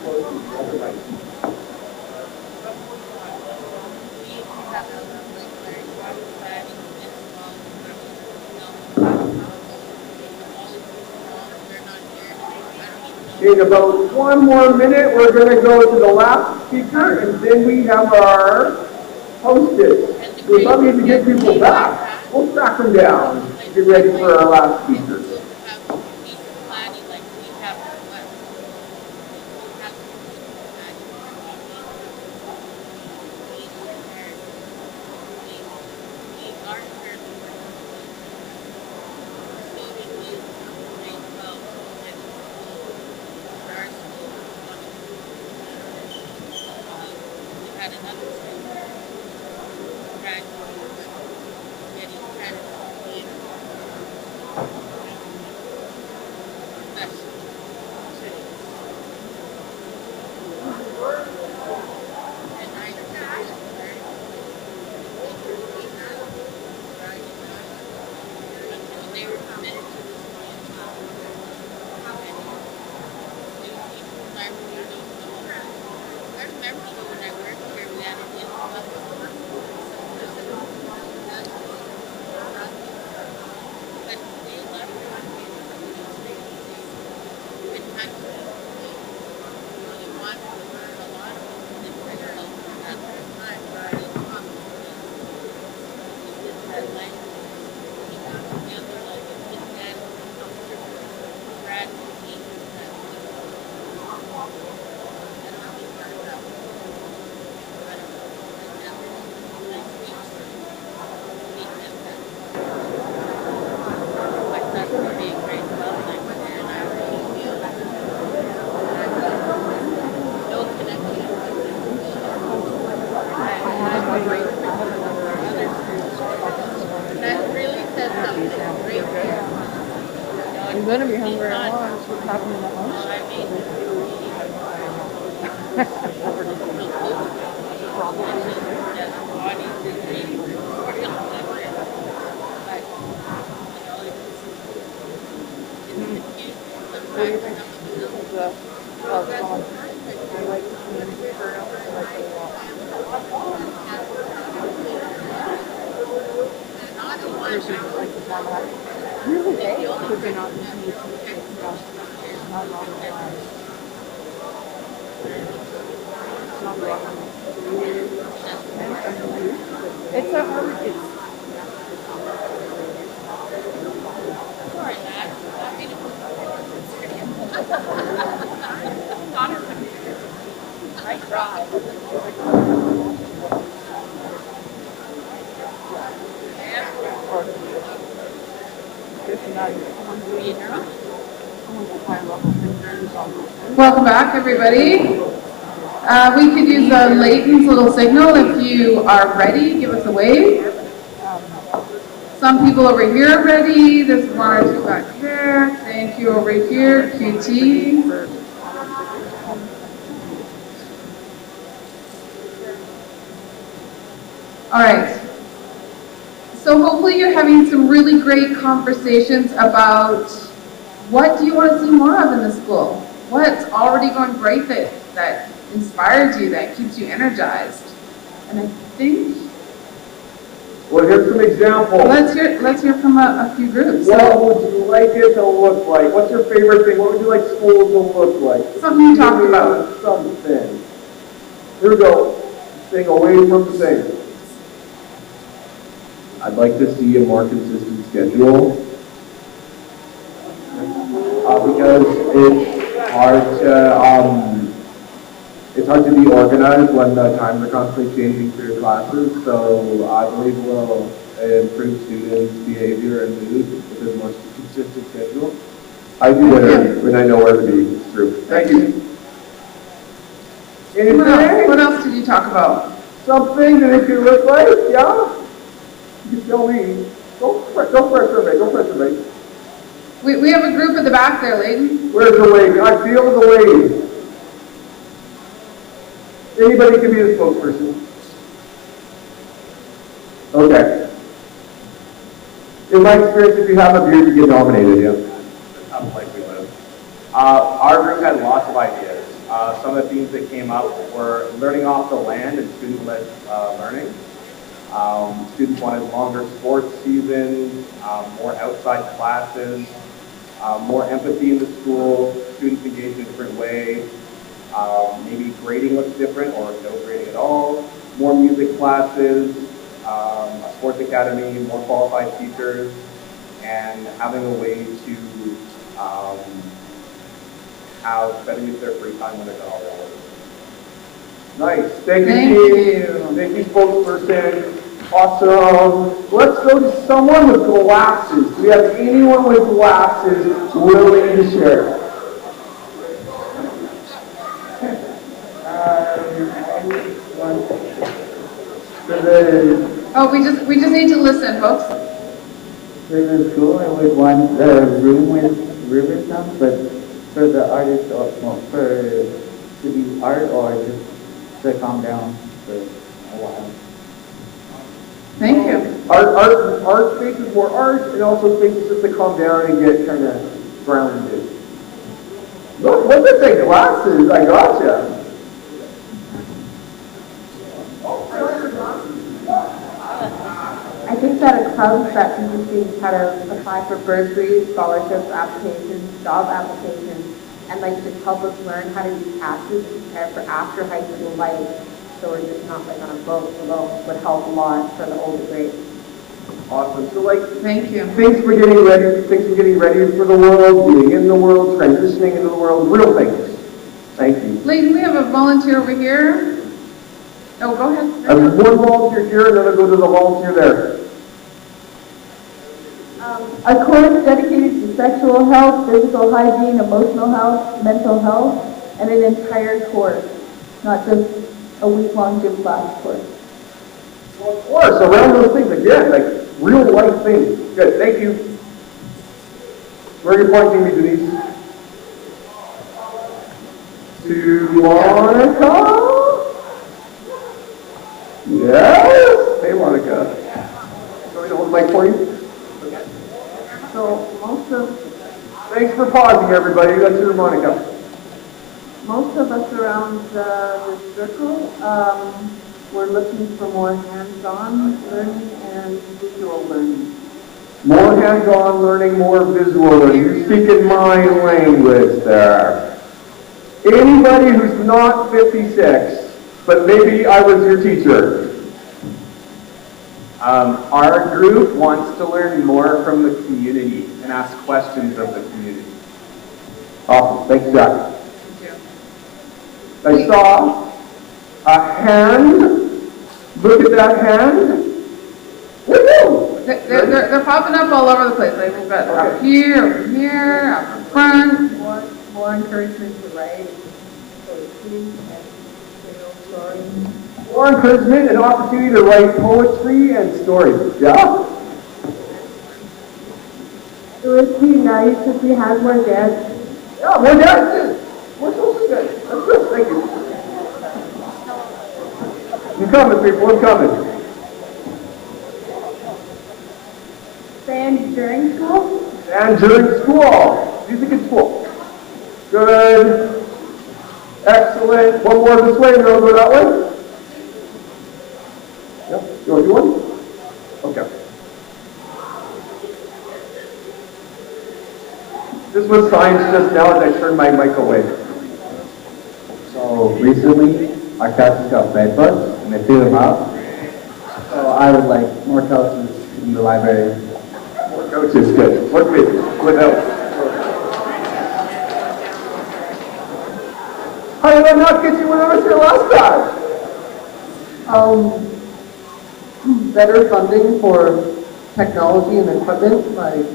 close to the other mic. In about 1 more minute, we're going to go to the last speaker, and then we have our hostess. We'd love you to get people back. We'll track them down. Get ready for our last speaker. You're going to be hungry at lunch. What's happening at lunch? It's a hard, Welcome back, everybody. We could use Leighton's little signal if you are ready. Give us a wave. Some people over here are ready. There's one or two back here. Thank you over here, QT. All right. So hopefully you're having some really great conversations about what do you want to see more of in the school? What's already going great that inspires you, that keeps you energized? And I think... Well, here's some examples. Let's hear from a few groups. What would you like it to look like? What's your favorite thing? What would you like schools to look like? Something you talked about. Something. Here we go. Staying away from the thing. I'd like to see a more consistent schedule. Because it's hard to be organized when the times are constantly changing for your classes. So I believe it will improve students' behavior and mood with a more consistent schedule. I do better when I know where to be. It's true. Thank you. What else did you talk about? Something that it could look like, yeah? You can tell me. Go for it, survey. Go for a survey. We have a group at the back there, Leighton. Where's the wave? I feel the wave. Anybody can be the spokesperson. Okay. In my experience, if you have a beard, you get nominated, yeah. That's how like we live. Our group had lots of ideas. Some of the themes that came up were learning off the land and student-led learning. Students wanted longer sports seasons, more outside classes, more empathy in the school, students engaged in a different way. Maybe grading looks different or no grading at all. More music classes, a sports academy, more qualified teachers, and having a way to have better use their free time when they're done all their work. Nice. Thank you. Thank you, spokesperson. Awesome. Let's go to someone with glasses. Do we have anyone with glasses willing to share? We just need to listen, folks. For the school, I would want a room with river sounds, but for the artist, or to be art or just to calm down for a while. Thank you. Art spaces more art, and also spaces just to calm down and get kind of grounded. Look, what did they say? Glasses. I gotcha. I think that a club that teaches students how to apply for bursaries, scholarships, applications, job applications, and like just help us learn how to do taxes and prepare for after high school life, so we're just not like on a boat alone, would help a lot for the older grades. Awesome. So like, thank you. Thanks for getting ready for the world, being in the world, transitioning into the world, real things. Thank you. Layton, we have a volunteer over here. Oh, go ahead. I have one volunteer here, and then I'll go to the volunteer there. A course dedicated to sexual health, physical hygiene, emotional health, mental health, and an entire course, not just a week-long gym class course. Well, of course, around those things again, like real life things. Good, thank you. Where are you pointing me, Denise? To Monica? Yes? Hey, Monica. So we don't hold the mic for you? So most of Thanks for pausing, everybody. Let's hear Monica. most of us around the circle, we're looking for more hands-on learning and visual learning. More hands-on learning, more visual learning. You're speaking my language there. Anybody who's not 56, but maybe I was your teacher. Our group wants to learn more from the community and ask questions of the community. Awesome. Thanks, Jack. I saw a hand. Look at that hand. Woo-hoo! They're popping up all over the place. Like we've got up here, over here, up in front. More encouragement to write, poetry, and stories. More encouragement and opportunity to write poetry and stories. Yeah? It would be nice if we had more guests. Yeah, more guests. We're supposed to good. That's good. Thank you. I'm coming, people. I'm coming. Band during school? And during school. Music in school. Good. Excellent. One more this way, and then I'll go that way. Yep. You want to do one? Okay. This was science just now as I turned my mic away. So recently, our couches got bed bugs, and they threw them out. So I would like more couches in the library. More couches, good. What else? How did I not get you when I was here last time? Better funding for technology and equipment like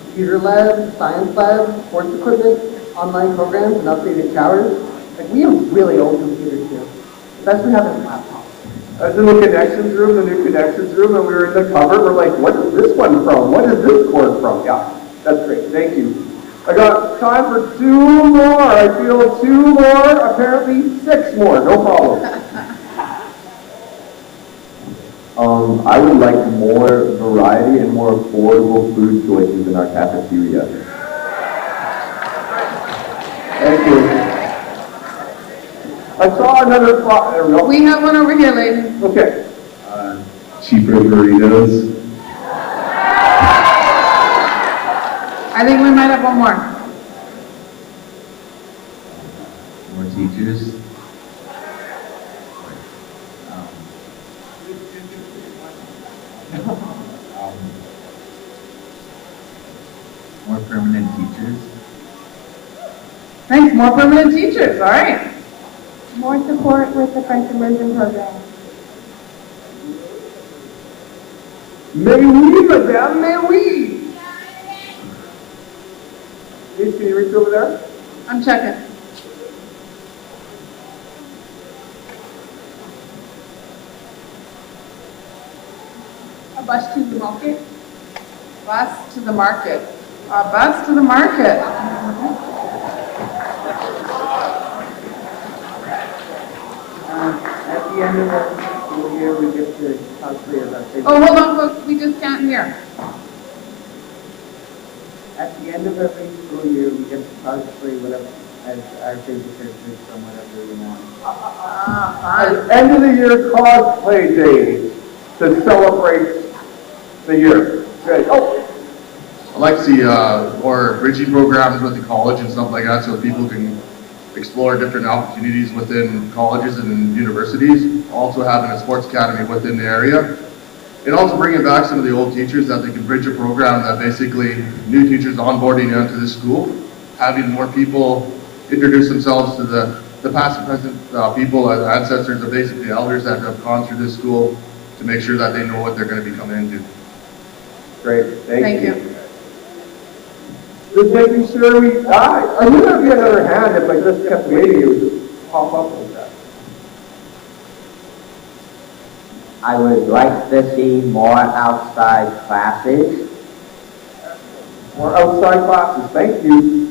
computer lab, science lab, sports equipment, online programs, and updated showers. Like we have really old computers here, especially having laptops. I was in the connections room, the new connections room, and we were in the cupboard. We're like, what is this one from? What is this cord from? Yeah, that's great. Thank you. I got time for 2 more. I feel 2 more, apparently 6 more. No problem. I would like more variety and more affordable food choices in our cafeteria. Thank you. I saw another spot. There we go. We have one over here, lady. Okay. Cheaper burritos. I think we might have one more. More teachers. More permanent teachers. Thanks, more permanent teachers, all right. More support with the French immersion program. Mais oui, madame, mais oui. Please, can you reach over there? I'm checking. A bus to the market? Bus to the market. A bus to the market. At the end of the school year, we get to cosplay as our favorite. Oh, hold on, folks, we just can't hear. At the end of every school year, we get to cosplay whatever as our favorite characters from whatever we want. End of the year cosplay day to celebrate the year. Good. Oh, I'd like to see more bridging programs with the college and stuff like that so people can explore different opportunities within colleges and universities. Also having a sports academy within the area. And also bringing back some of the old teachers that they can bridge a program that basically new teachers onboarding onto the school, having more people introduce themselves to the past and present people as ancestors of basically elders that have gone through this school to make sure that they know what they're going to be coming into. great. Thank you. you. Just making sure we, I knew there'd be another hand if I just kept waiting, it would just pop up like that. I would like to see more outside classes. More outside classes, thank you.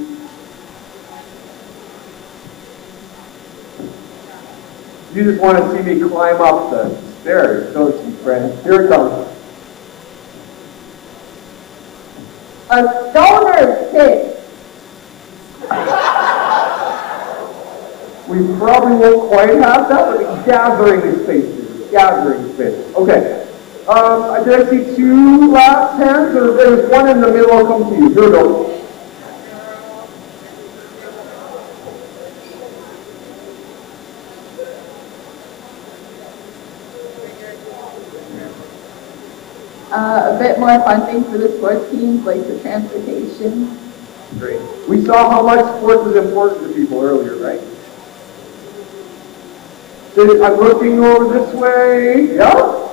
You just want to see me climb up the stairs, don't you, friend? Here it comes. A stoner's pit. We probably won't quite have that, but a gathering spaces. Gathering space. Okay. Did I see two last hands? Or there's one in the middle. I'll come to you. Here we go. A bit more funding for the sports teams, like the transportation. Great. We saw how much sports is important to people earlier, right? I'm looking over this way. Yeah?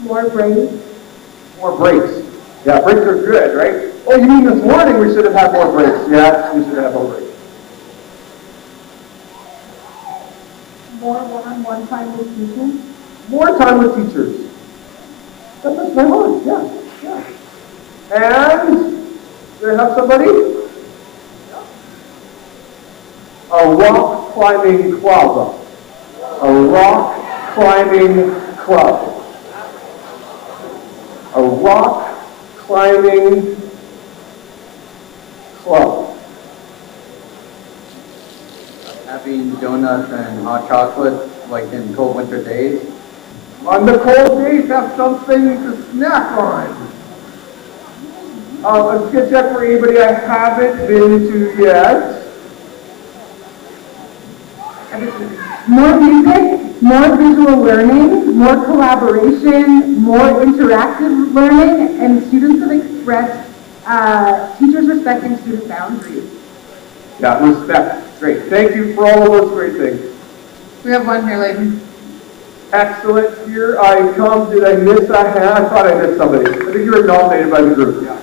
More breaks. More breaks. Yeah, breaks are good, right? Oh, you mean this morning we should have had more breaks? Yeah, we should have had more breaks. More one-on-one time with teachers. More time with teachers. That's my heart, yeah. And, do I have somebody? A rock climbing club. A rock climbing club. A rock climbing club. Having donuts and hot chocolate, like in cold winter days. On the cold days, have something to snack on. Let's get that for anybody I haven't been to yet. More music, more visual learning, more collaboration, more interactive learning, and students have expressed teachers respecting student boundaries. Yeah, respect. Great. Thank you for all of those great things. We have one here, Leighton. Excellent. Here I come. Did I miss a hand? I thought I missed somebody. I think you were nominated by the group. Yeah.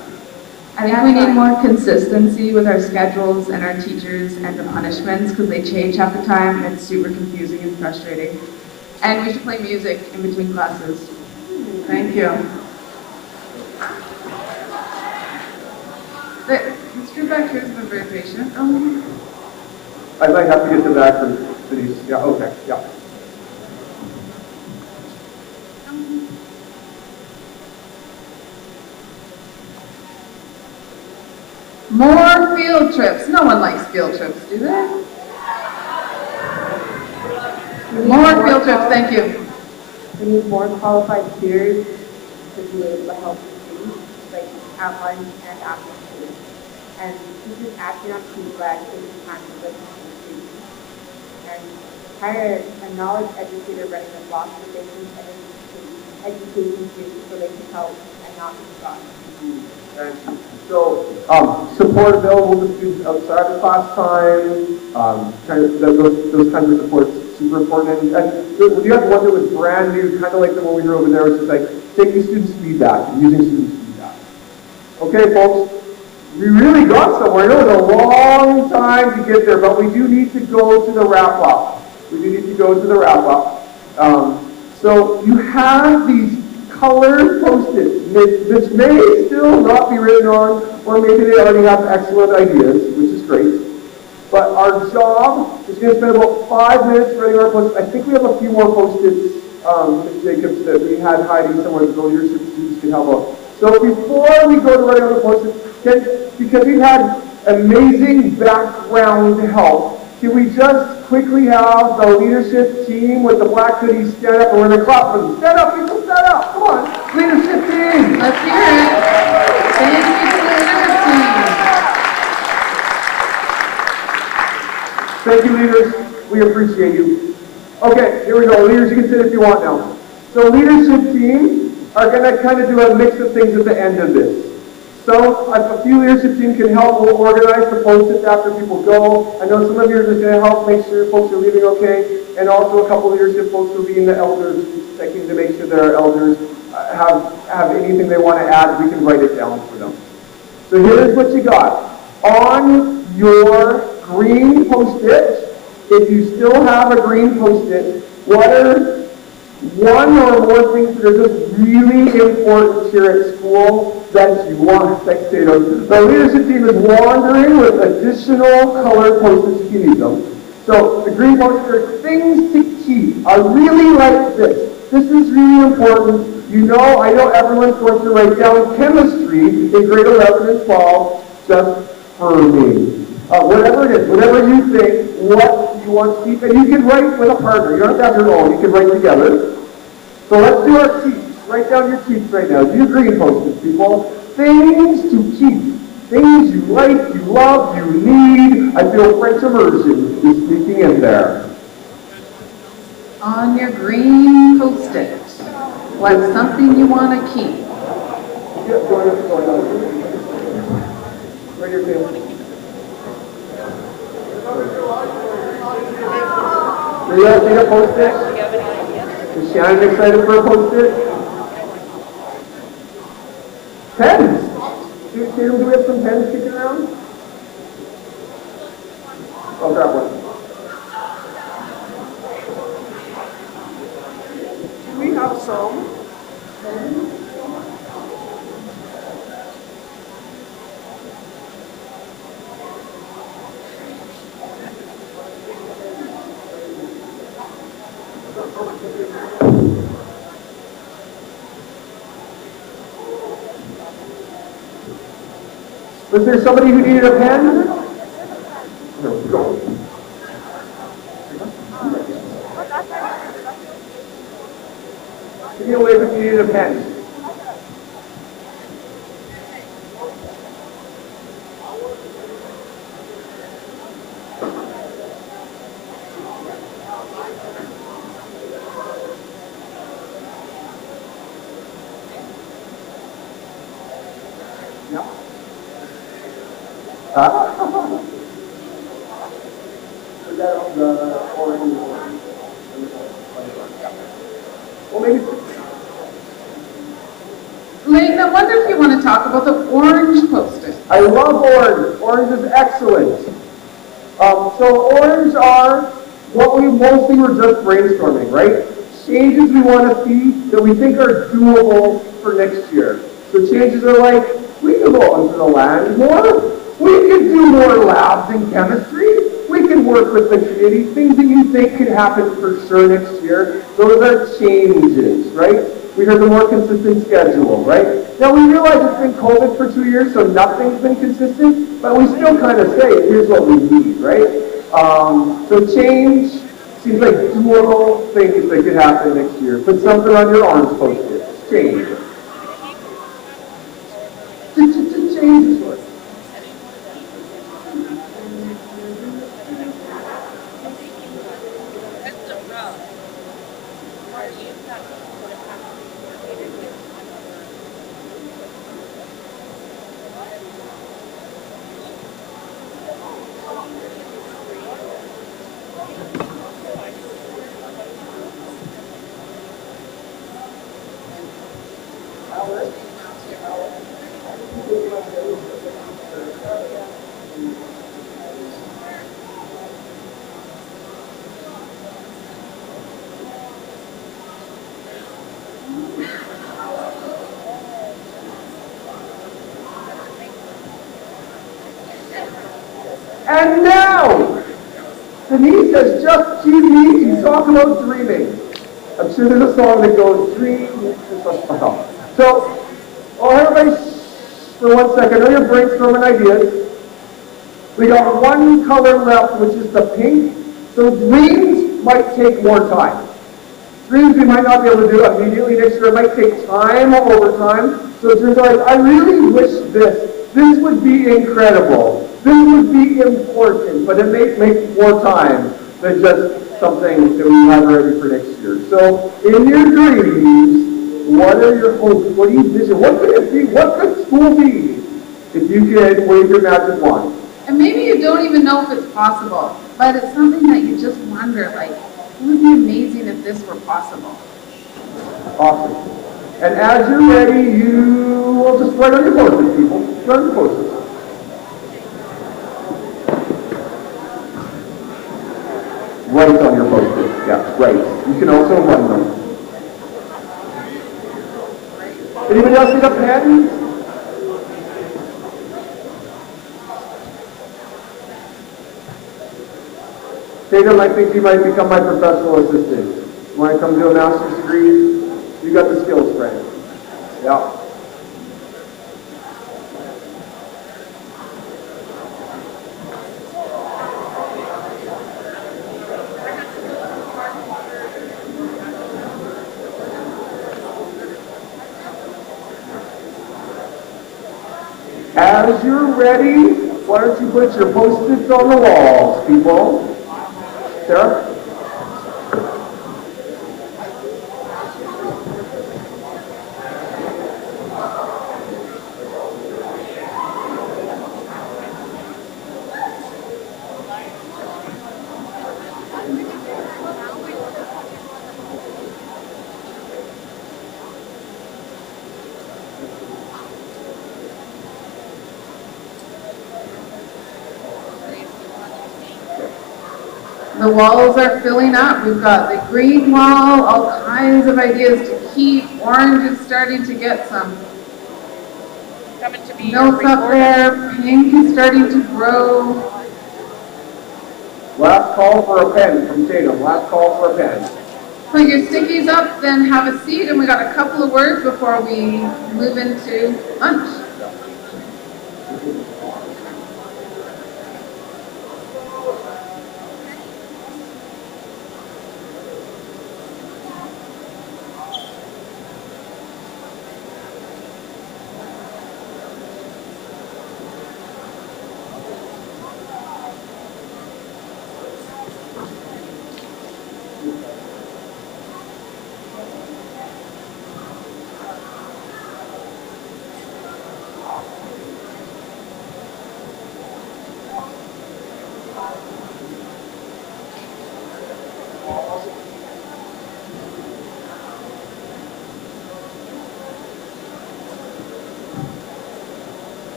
I think we need more consistency with our schedules and our teachers and the punishments because they change half the time and it's super confusing and frustrating. And we should play music in between classes. Thank you. Let's go back here to the very patient. I might have to get the back from Denise. Yeah, okay, yeah. More field trips. No one likes field trips, do they? More field trips, thank you. We need more qualified peers to be able to help the students, like at lunch and after school. And teachers acting on feedback is the time to listen to the students. And hire a knowledge educator running the block so they can education students so they can help and not be forgotten. So, support available to students outside of class time, those kinds of supports super important. And we have one that was brand new, kind of like the one we heard over there, which is like taking students' feedback and using students' feedback. Okay, folks, we really got somewhere. I know it was a long time to get there, but we do need to go to the wrap-up. So you have these colored Post-its, which may still not be written on, or maybe they already have excellent ideas, which is great. But our job is going to spend about 5 minutes writing our Post-its. I think we have a few more Post-its, Ms. Jacobs, that we had hiding somewhere that the leadership students can help out. So before we go to writing on the Post-its, because we've had amazing background help, can we just quickly have the leadership team with the black hoodies stand up and we're going to clap for them. Stand up, people, stand up. Come on. Leadership team. Let's hear it. Thank you to the leadership team. Thank you, leaders. We appreciate you. Okay, here we go. Leaders, you can sit if you want now. So leadership team are going to kind of do a mix of things at the end of this. So if a few leadership team can help, we'll organize the Post-its after people go. I know some of you are just going to help make sure folks are leaving okay. And also a couple leadership folks will be in the elders, checking to make sure that our elders have anything they want to add. We can write it down for them. So here's what you got. On your green Post-it, if you still have a green Post-it, what are one or more things that are just really important here at school that you want? Thanks, Tatum. The leadership team is wandering with additional colored Post-its if you need them. So the green Post-its are things to keep. I really like this. This is really important. I know everyone's going to write down chemistry in grade 11 and 12 just for me. Whatever it is, whatever you think, what you want to keep, and you can write with a partner. You don't have to have your own, you can write together. So let's do our keeps. Write down your keeps right now. Do green Post-its, people. Things to keep. Things you like, you love, you need. I feel French immersion is sneaking in there. On your green Post-it, what's something you want to keep? Yeah, go ahead. Right here, Taylor. Do you guys need a Post-it? Is Shannon excited for a Post-it? Pens! Do we have some pens kicking around? I'll grab one. Do we have some? Was there somebody who needed a pen? There we go. Give me a wave if you needed a pen. Layton, I wonder if you want to talk about the orange Post-it. I love orange. Orange is excellent. So orange are what we mostly were just brainstorming, right? Changes we want to see that we think are doable for next year. So changes are like, we could go onto the land more. We could do more labs in chemistry. We can work with the community. Things that you think could happen for sure next year. Those are changes, right? We heard the more consistent schedule, right? Now we realize it's been COVID for 2 years, so nothing's been consistent, but we still kind of say, here's what we need, right? So change Seems like little things that could happen next year. Put something on your arms post-its. Change. Change the And now, Denise has just cued me to talk about dreaming. I'm sure there's a song that goes, dream. So, everybody for 1 second. I know you're brainstorming ideas. We got one color left, which is the pink. So dreams might take more time. Dreams we might not be able to do immediately next year. It might take time over time. So dreams are like, I really wish this would be incredible. This would be important, but it may take more time than just something that we have ready for next year. So in your dreams, what are your hopes? What do you envision? What could it be? What could school be if you could wave your magic wand? And maybe you don't even know if it's possible, but it's something that you just wonder, like, it would be amazing if this were possible. Awesome. And as you're ready, you will just write on your post-its, people. Write on your post-its. Write on your post-its. Yeah, right. You can also run them. Anybody else need a pen? Tatum, I think you might become my professional assistant. You want to come do a master's degree? You got the skills, Frank. Yeah. As you're ready, why don't you put your post-its on the walls, people? Sarah? The walls are filling up. We've got the green wall, all kinds of ideas to keep. Orange is starting to get some notes up there. Pink is starting to grow. Last call for a pen from Tatum. Last call for a pen. Put your stickies up, then have a seat, and we got a couple of words before we move into lunch.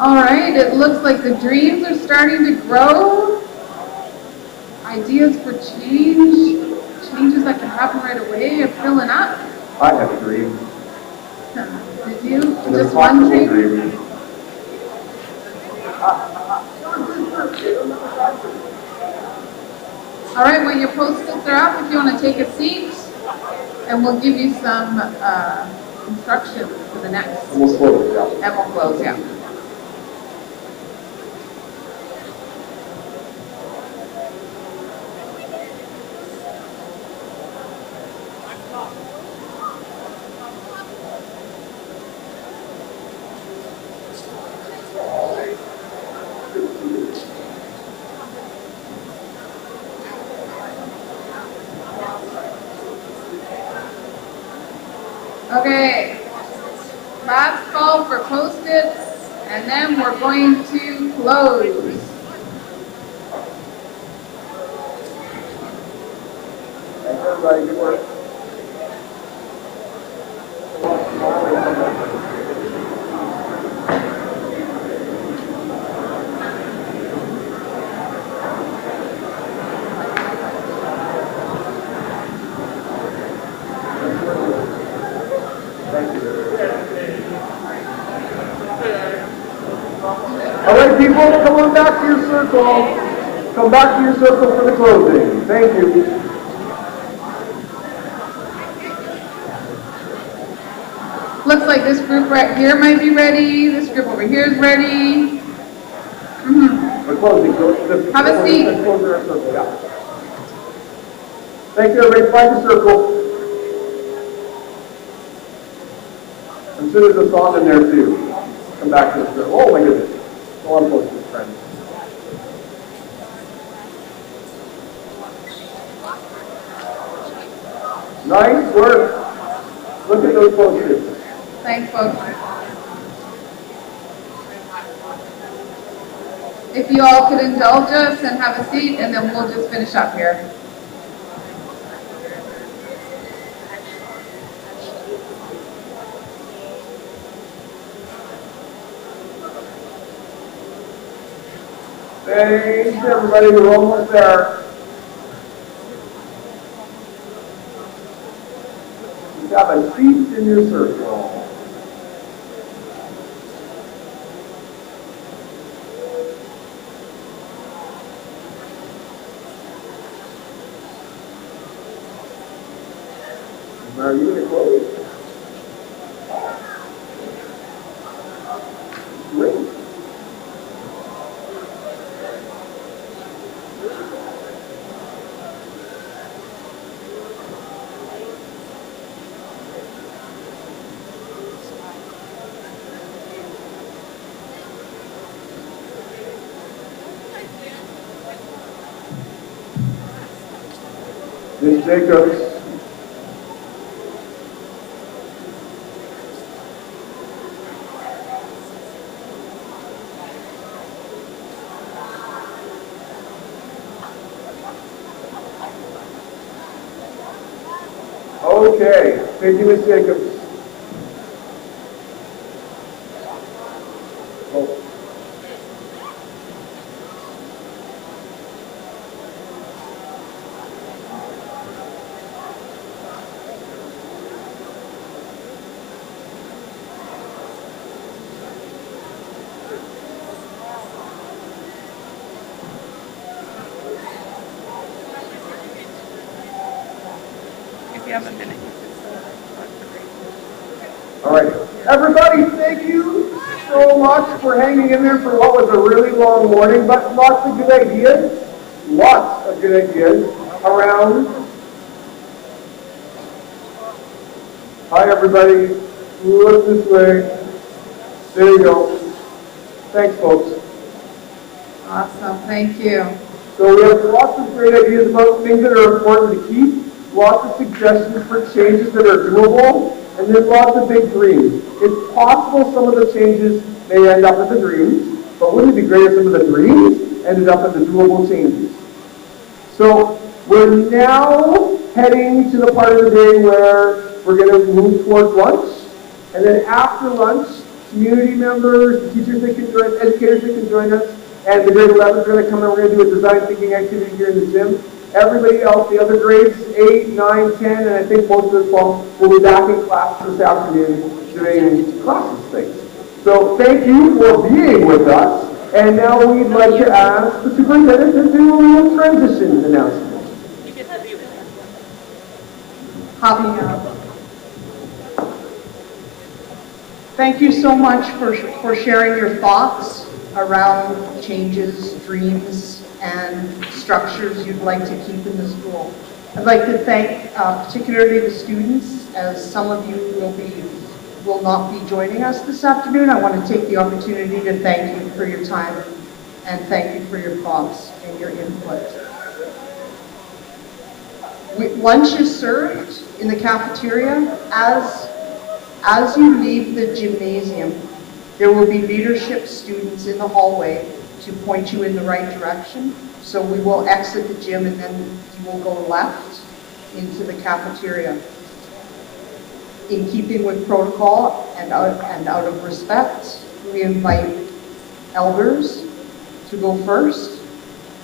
All right, it looks like the dreams are starting to grow. Ideas for change, changes that can happen right away are filling up. I have a dream. Did you? Just one dream? All right, when your post-its are up, if you want to take a seat, And we'll give you some instructions for the next. And we'll close, yeah. And we'll close, yeah. Okay, last call for Post-its, and then we're going to close. Thanks, everybody. Good work. All right, people, come on back to your circle. Come back to your circle for the closing. Thank you. Looks like this group right here might be ready. This group over here is ready. We're closing. Have a seat. Let's close our circle, yeah. Thank you, everybody. Find the circle. I'm sure there's a song in there, too. Come back to the circle. Oh, my goodness. Go on, Post-its, friends. Nice work. Look at those Post-its. Thanks, folks. If you all could indulge us and have a seat, and then we'll just finish up here. Thanks, everybody. We're almost there. You have a seat in your circle. Are you going to close? Great. Ms. Jacobs. Okay, thank you, Ms. Jacobs. Oh. If you haven't been, All right, everybody, thank you so much for hanging in there for what was a really long morning, but lots of good ideas around. Hi, everybody. Look this way. There you go. Thanks, folks. awesome, thank you. So we have lots of great ideas about things that are important to keep, lots of suggestions for changes that are doable, and then lots of big dreams. It's possible some of the changes may end up as the dreams, but wouldn't it be great if some of the dreams ended up as the doable changes? So we're now heading to the part of the day where we're going to move towards lunch, and then after lunch, community members, teachers that can join, educators that can join us, and the grade 11s are going to come and we're going to do a design thinking activity here in the gym. Everybody else, the other grades, 8, 9, 10, and I think most of the 12 will be back in class this afternoon doing classes things. So thank you for being with us. And now we'd like to ask the superintendent to do a little transition announcement. Thank you so much for sharing your thoughts around changes, dreams, and structures you'd like to keep in the school. I'd like to thank particularly the students, as some of you will not be joining us this afternoon. I want to take the opportunity to thank you for your time and thank you for your thoughts and your input. Lunch is served in the cafeteria. As you leave the gymnasium, there will be leadership students in the hallway to point you in the right direction. So we will exit the gym and then you will go left into the cafeteria. In keeping with protocol and out of respect, we invite elders to go first,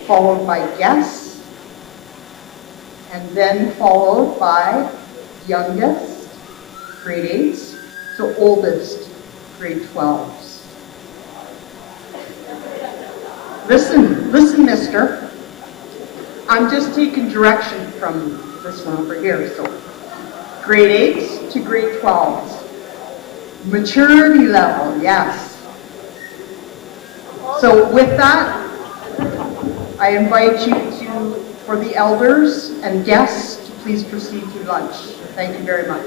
followed by guests, and then followed by youngest, grade 8s, to oldest, grade 12s. Listen, mister. I'm just taking direction from this one over here. So, grade 8s to grade 12s. Maturity level, yes. So with that, I invite you for the elders and guests, to please proceed to lunch. Thank you very much.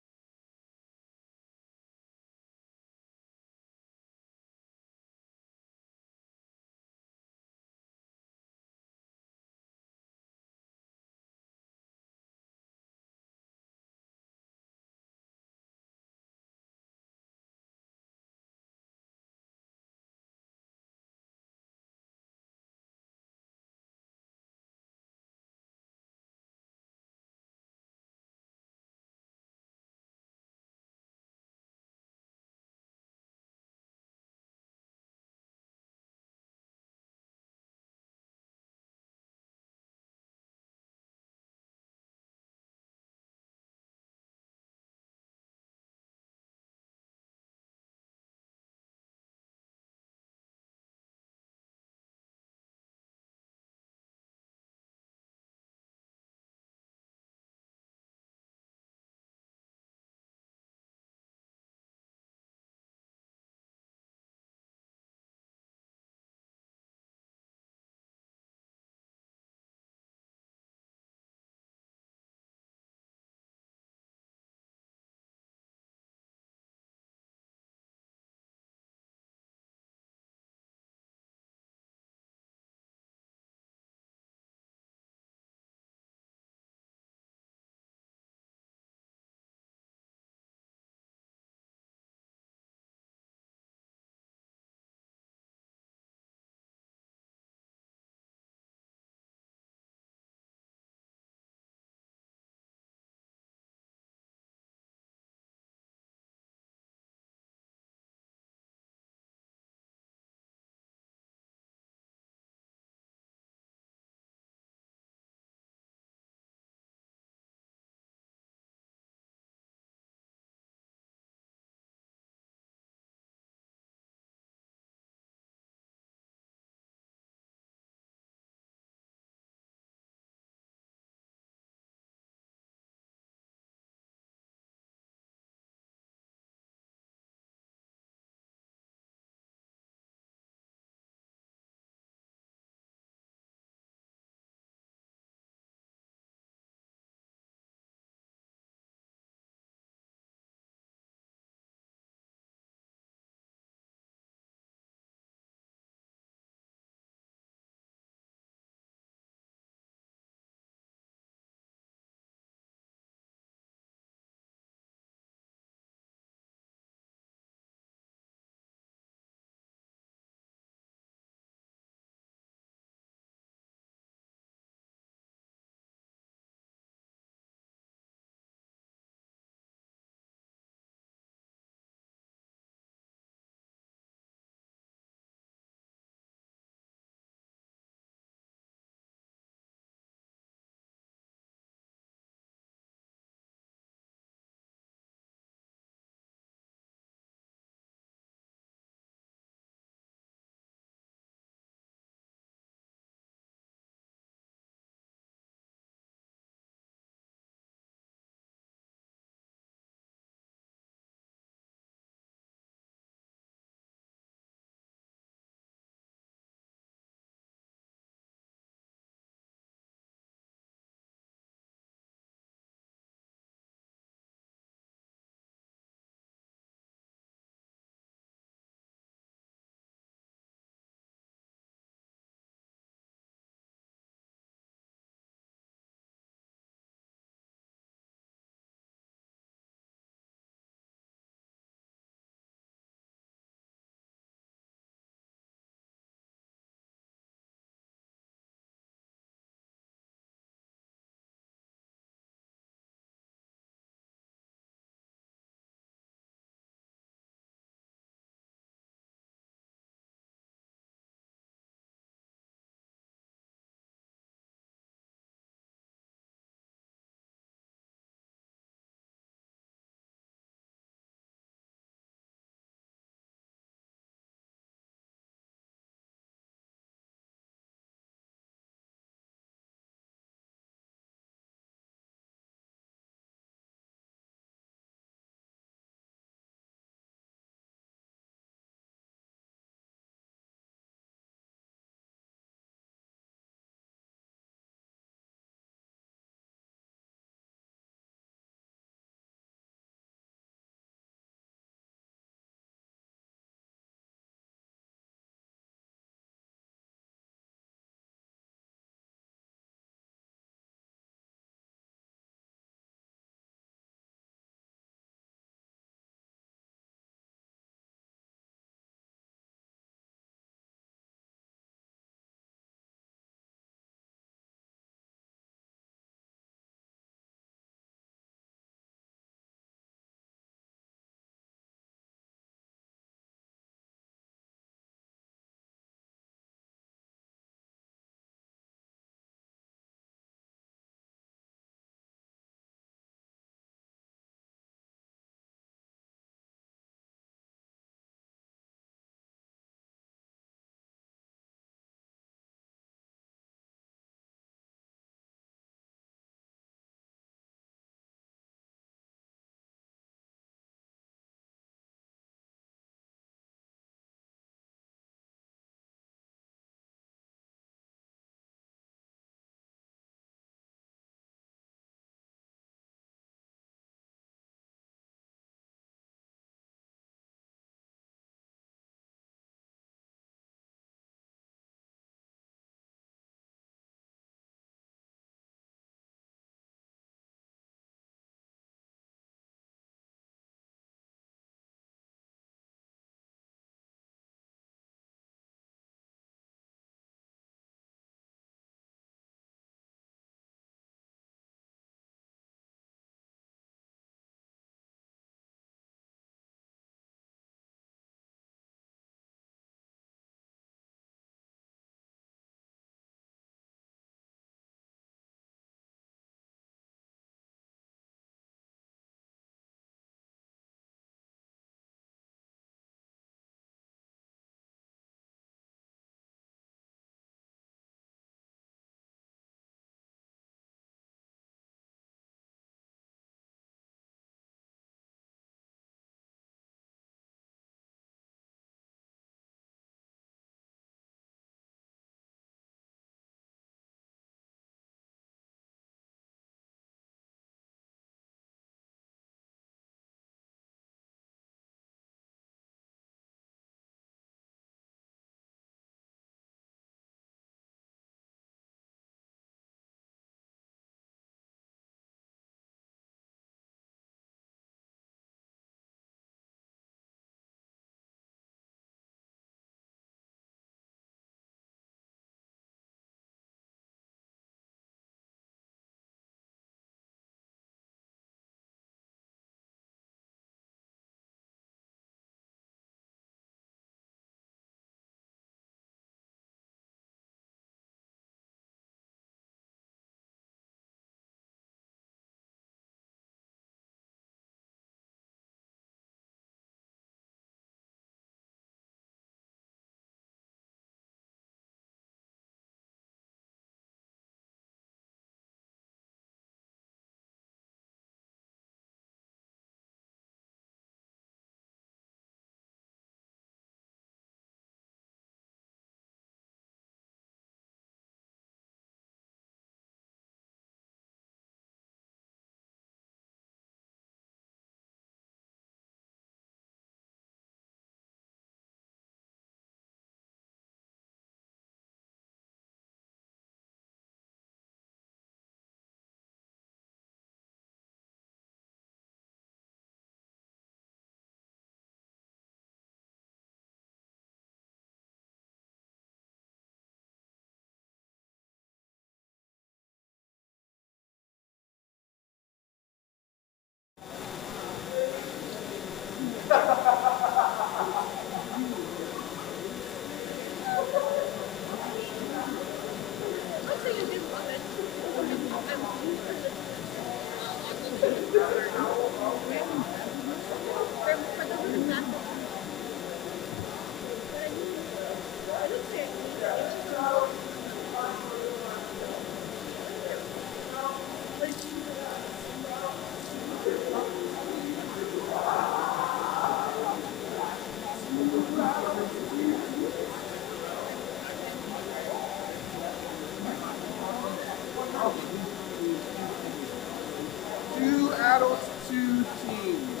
Two adults, two teens.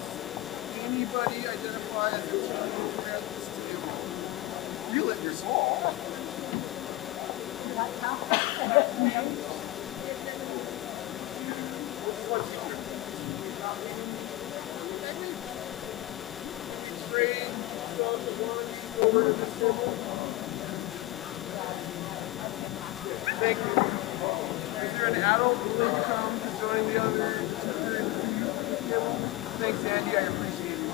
Anybody identify as a teenager at this table? Feel it in your soul. Trade some the one over to this table. Thank you. Is there an adult willing to come to join the other teacher in the table? Thanks, Andy. I appreciate you.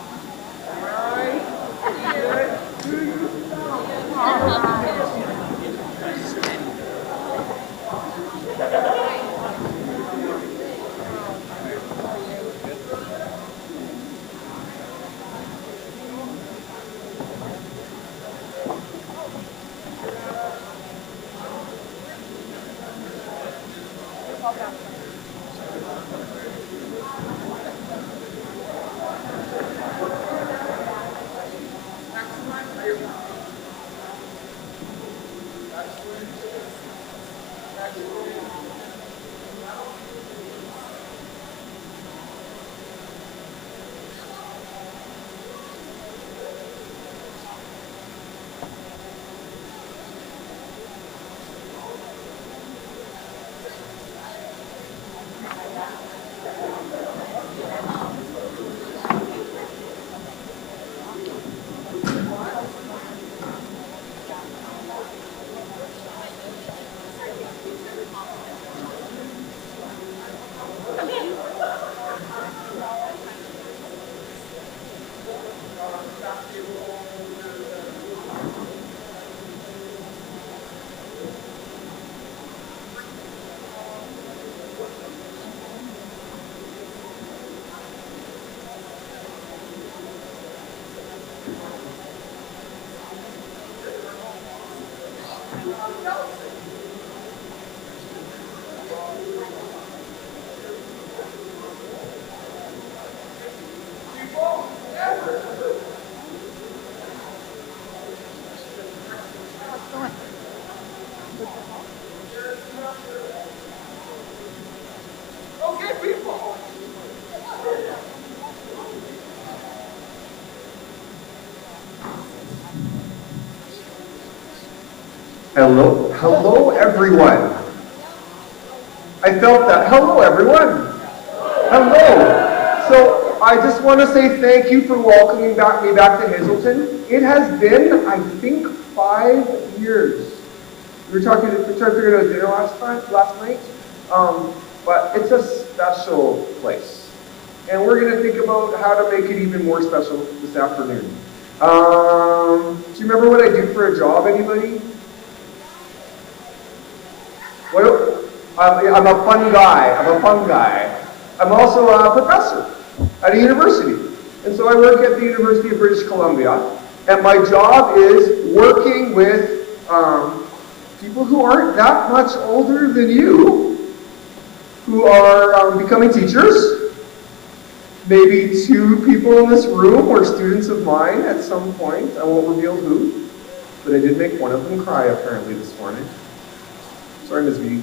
All right. Okay, people. Hello everyone. I felt that. Hello everyone. Hello. So I just want to say thank you for welcoming me back to Hazelton. It has been, I think, 5 years. We were trying to figure out dinner last night. But it's a special place. And we're going to think about how to make it even more special this afternoon. Do you remember what I do for a job, anybody? I'm a fun guy. I'm also a professor at a university. And so I work at the University of British Columbia. And my job is working with people who aren't that much older than you, who are becoming teachers. Maybe 2 people in this room were students of mine at some point. I won't reveal who, but I did make one of them cry apparently this morning. Sorry, Ms. V.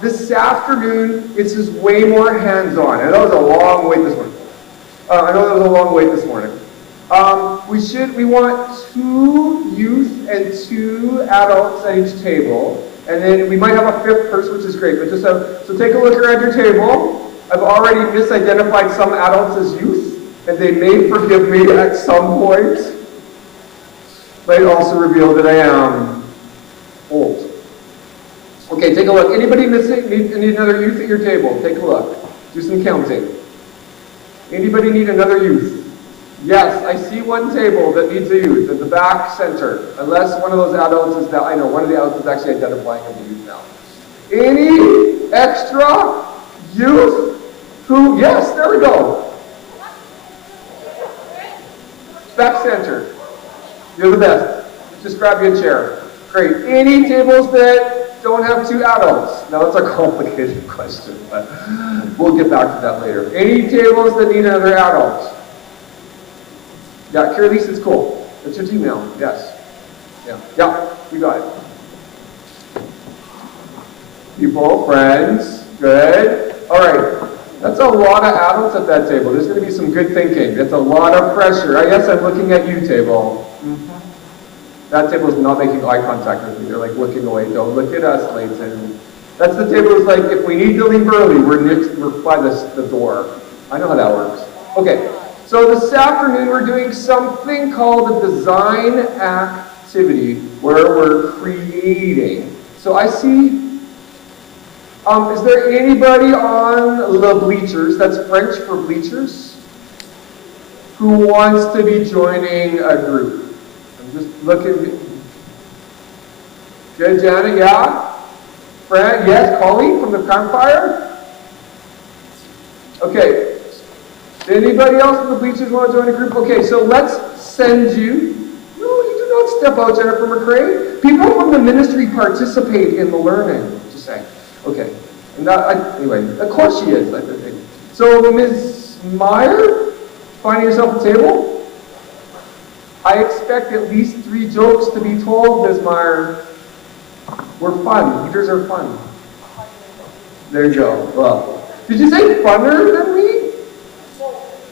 This afternoon, it's just way more hands-on. I know it was a long wait this morning. We want 2 youth and 2 adults at each table, and then we might have a 5th person, which is great. But so take a look around your table. I've already misidentified some adults as youth, and they may forgive me at some point. Might also reveal that I am old. Okay, take a look. Anybody need another youth at your table? Take a look. Do some counting. Anybody need another youth? Yes, I see one table that needs a youth at the back center. Unless one of those adults is that, I know one of the adults is actually identifying as a youth now. Any extra youth who, yes, there we go. Back center. You're the best. Just grab you a chair. Great. Any tables that don't have two adults? Now that's a complicated question, but we'll get back to that later. Any tables that need another adult? Yeah, Kirlise is cool. That's your Gmail. Yes. Yeah, you got it. People, friends, good. All right. That's a lot of adults at that table. There's going to be some good thinking. That's a lot of pressure. I guess I'm looking at you, table. That table is not making eye contact with me. They're like looking away. Don't look at us, Layton. That's the table is like, if we need to leave early, we're by the door. I know how that works. Okay, so this afternoon we're doing something called a design activity where we're creating. So I see, is there anybody on the bleachers, that's French for bleachers, who wants to be joining a group? I'm just looking. Good, Janet, yeah? Fran, yes, colleague from the campfire? Okay. Anybody else in the bleachers want to join a group? Okay, so let's send you. No, you do not step out, Jennifer McCrae. People from the ministry participate in the learning, just saying. Okay. And anyway, of course she is, I think. So, Ms. Meyer, finding yourself a table? I expect at least 3 jokes to be told, Ms. Meyer. We're fun. Leaders are fun. There you go. Well, did you say funner than me?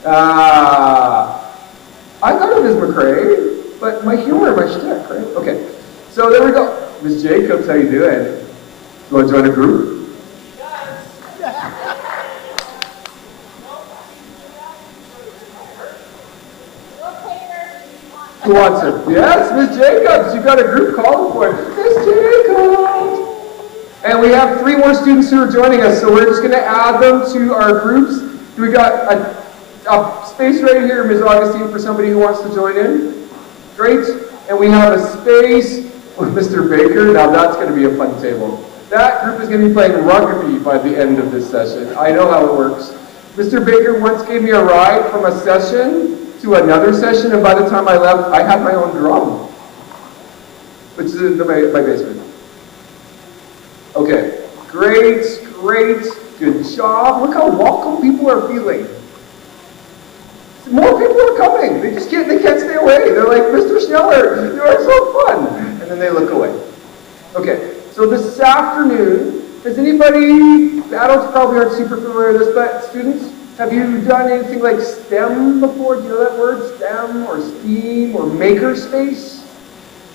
I thought of Ms. McCrae, but my humor, my shtick, right? Okay. So there we go. Ms. Jacobs, how you doing? You want to join a group? Who wants it? Yes, Ms. Jacobs. You got a group called for it. Ms. Jacobs. And we have 3 more students who are joining us, so we're just going to add them to our groups. We got a space right here, Ms. Augustine, for somebody who wants to join in. Great. And we have a space with Mr. Baker. Now that's going to be a fun table. That group is going to be playing rugby by the end of this session. I know how it works. Mr. Baker once gave me a ride from a session to another session, and by the time I left, I had my own drum, which is in my basement. Okay, great, good job. Look how welcome people are feeling. More people are coming. They can't stay away. They're like, Mr. Schneller, you are so fun. And then they look away. Okay, so this afternoon, has anybody, the adults probably aren't super familiar with this, but students, have you done anything like STEM before? Do you know that word? STEM or STEAM or makerspace?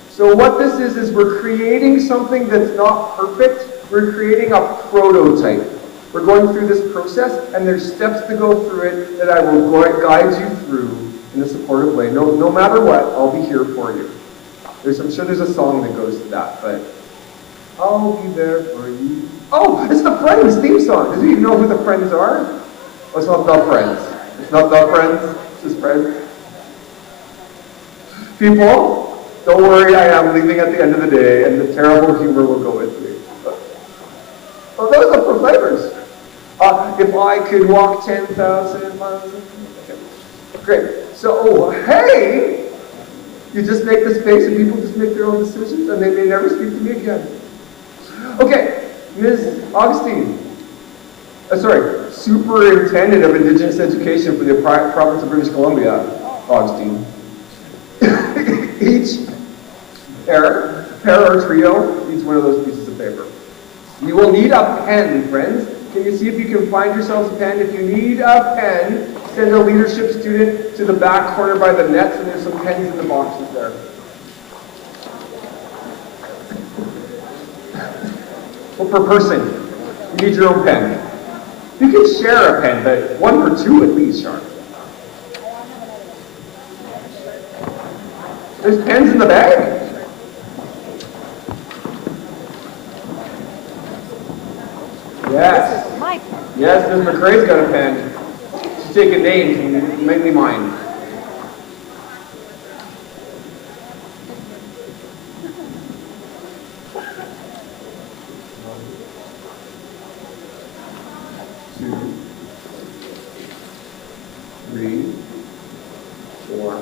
So what this is we're creating something that's not perfect. We're creating a prototype. We're going through this process, and there's steps to go through it that I will guide you through in a supportive way. No matter what, I'll be here for you. I'm sure there's a song that goes to that, but I'll be there for you. Oh, it's the Friends theme song. Does you know who the Friends are? Oh, it's not the Friends. It's not the Friends. It's just Friends. People, don't worry, I am leaving at the end of the day, and the terrible humor will go with me. Oh, those are for flavors. If I could walk 10,000 miles. Okay. Great. So, hey, you just make the space, and people just make their own decisions, and they may never speak to me again. Okay, Ms. Augustine. Superintendent of Indigenous Education for the Province of British Columbia, Augustine. Each pair or trio needs one of those pieces of paper. You will need a pen, friends. Can you see if you can find yourselves a pen? If you need a pen, send a leadership student to the back corner by the nets, and there's some pens in the boxes there. Well, per person, you need your own pen. You can share a pen, but 1 for 2 at least, Sean. There's pens in the bag? Yes. Yes, Ms. McCrae's got a pen. She's taking names, mainly mine. 2, 3, 4.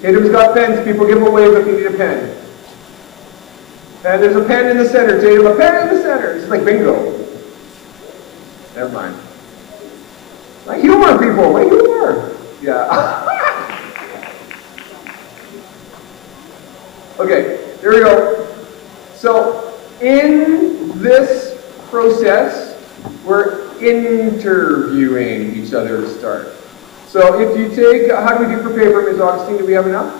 Tatum's got pens. People give them a wave if you need a pen. And there's a pen in the center. Tatum, a pen in the center. It's like bingo. Never mind. My humor, people. My humor. Yeah. Okay, here we go. So, in this process, we're interviewing each other to start. So if you take, how do we do for paper, Ms. Augustine? Do we have enough?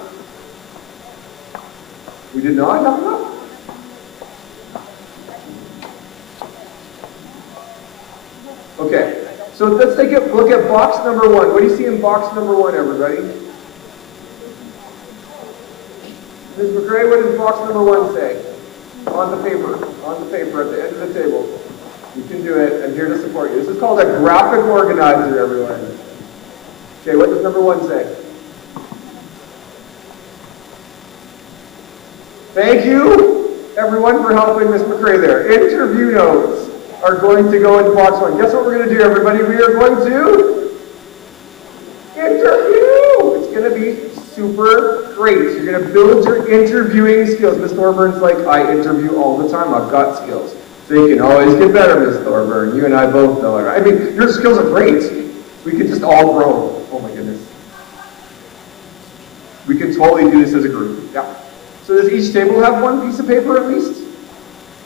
We did not have enough? Okay, so let's take a look at box number 1. What do you see in box number 1, everybody? Ms. McRae, what does box number 1 say? On the paper at the end of the table. You can do it. I'm here to support you. This is called a graphic organizer, everyone. Okay, what does number 1 say? Thank you, everyone, for helping Ms. McRae there. Interview notes are going to go into box 1. Guess what we're going to do, everybody? We are going to interview. It's going to be super great. You're going to build your interviewing skills. Ms. Thorburn's like, I interview all the time. I've got skills. So you can always get better, Ms. Thorburn. You and I both know it. I mean, your skills are great. We could just all grow. Oh my goodness. We could totally do this as a group. Yeah. So does each table have one piece of paper at least?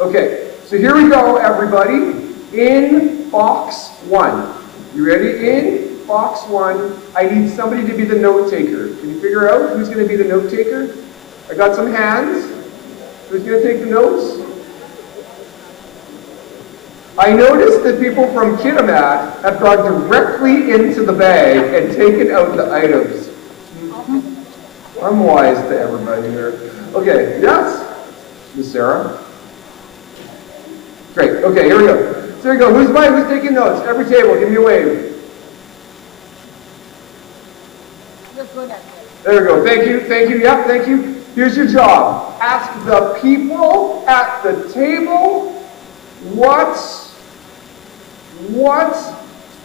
Okay. So here we go, everybody. In box 1. You ready? In box 1, I need somebody to be the note taker. Can you figure out who's going to be the note taker? I got some hands. Who's going to take the notes? I noticed that people from Kitimat have gone directly into the bag and taken out the items. I'm wise to everybody here. Okay, yes? Miss Sarah? Great, okay, here we go. So here we go. Who's taking notes? Every table, give me a wave. There we go. Thank you, yep, thank you. Here's your job. Ask the people at the table what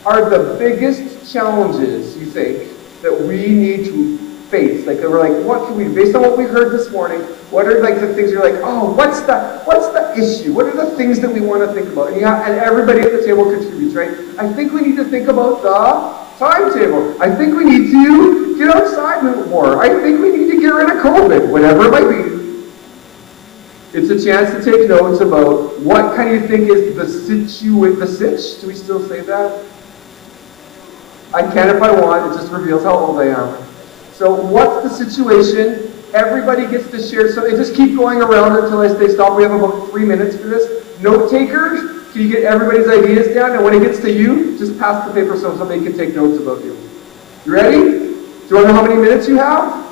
are the biggest challenges, you think, that we need to face? Like, we're like, what can we, based on what we heard this morning, what are like the things you're like, oh, what's the issue? What are the things that we want to think about? And everybody at the table contributes, right? I think we need to think about the timetable. I think we need to get outside more. I think we need to get rid of COVID, whatever it might be. It's a chance to take notes about what kind of think is the sitch? Do we still say that? I can if I want. It just reveals how old I am. So what's the situation? Everybody gets to share something. Just keep going around until they stop. We have about 3 minutes for this. Note takers, can you get everybody's ideas down? And when it gets to you, just pass the paper so somebody can take notes about you. You ready? Do you want to know how many minutes you have?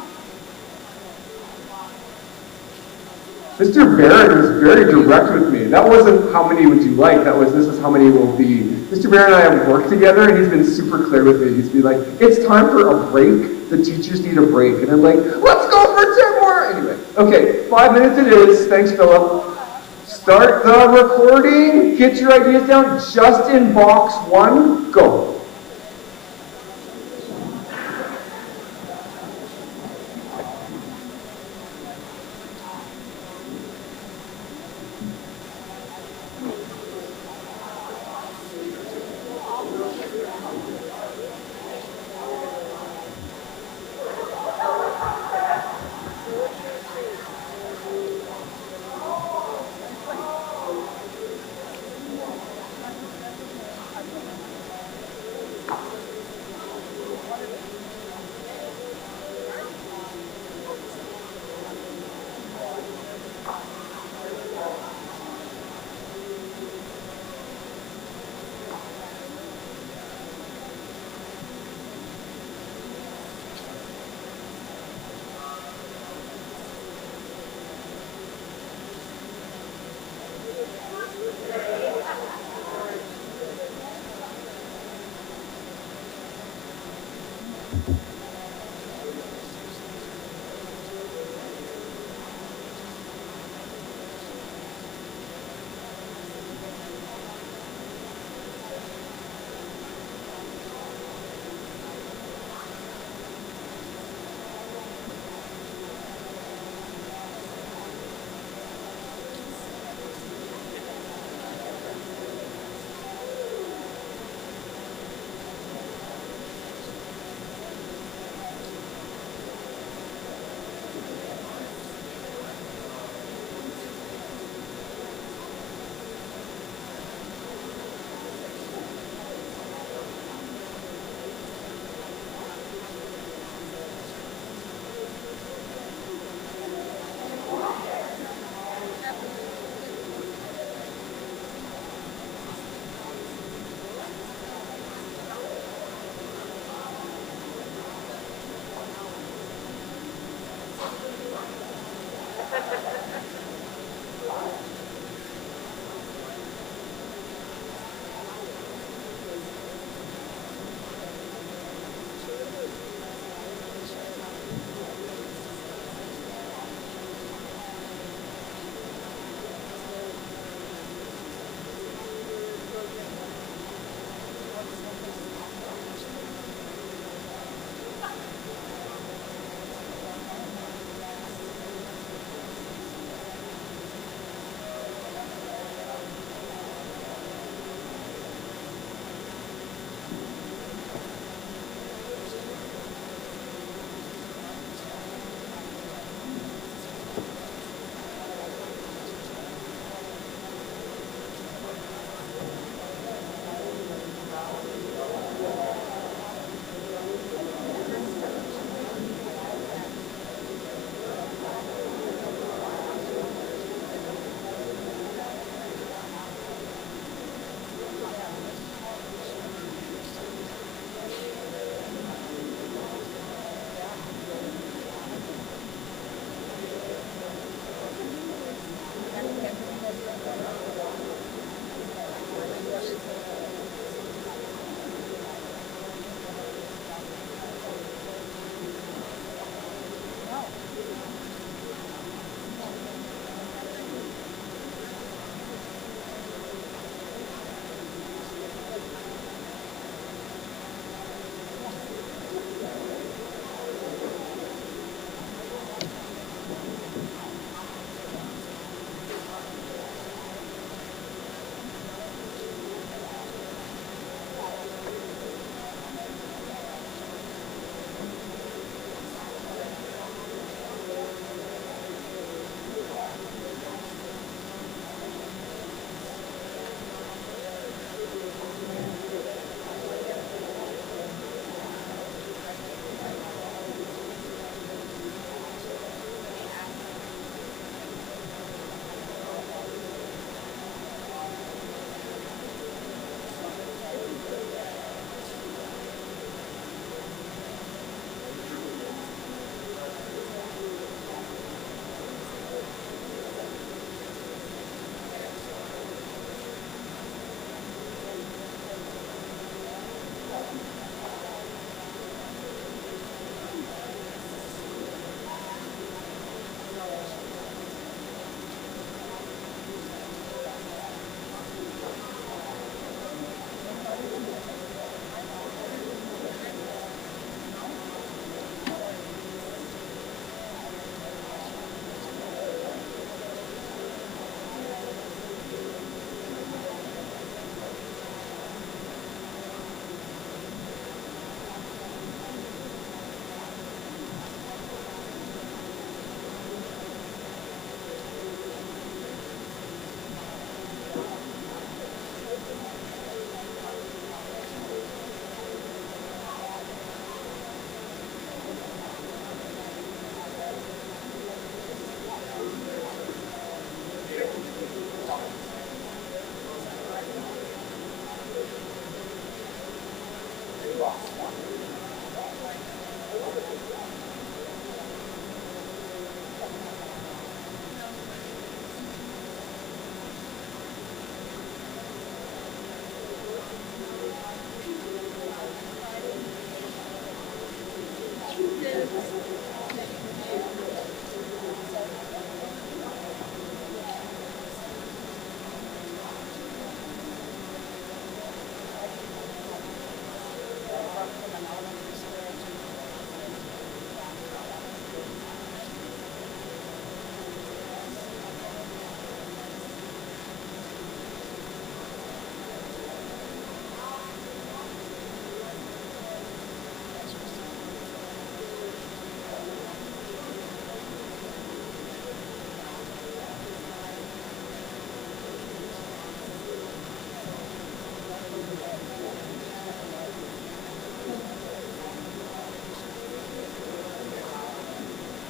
Mr. Barron was very direct with me. That wasn't how many would you like, this is how many will be. Mr. Barron and I have worked together and he's been super clear with me. He's been like, it's time for a break. The teachers need a break. And I'm like, let's go for 10 more. Anyway, okay, 5 minutes it is. Thanks, Philip. Start the recording. Get your ideas down just in box 1. Go.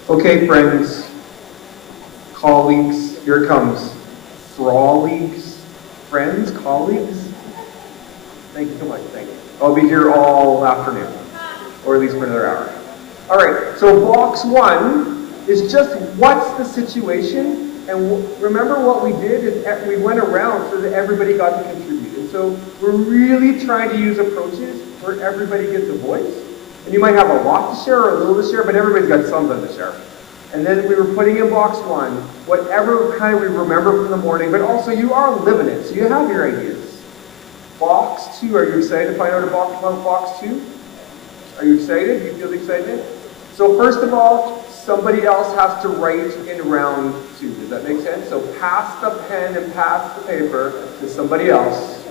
Okay, friends, colleagues, here it comes. Frawleagues, friends, colleagues. Thank you so much, thank you. I'll be here all afternoon, or at least for another hour. All right, so box one is just what's the situation, and remember what we did is we went around so that everybody got to contribute. And so we're really trying to use approaches where everybody gets a voice. And you might have a lot to share or a little to share, but everybody's got something to share. And then we were putting in box 1, whatever kind of we remember from the morning, but also you are living it, so you have your ideas. Box 2, are you excited to find out about box 2? Are you excited? Do you feel excited? So first of all, somebody else has to write in round 2. Does that make sense? So pass the pen and pass the paper to somebody else.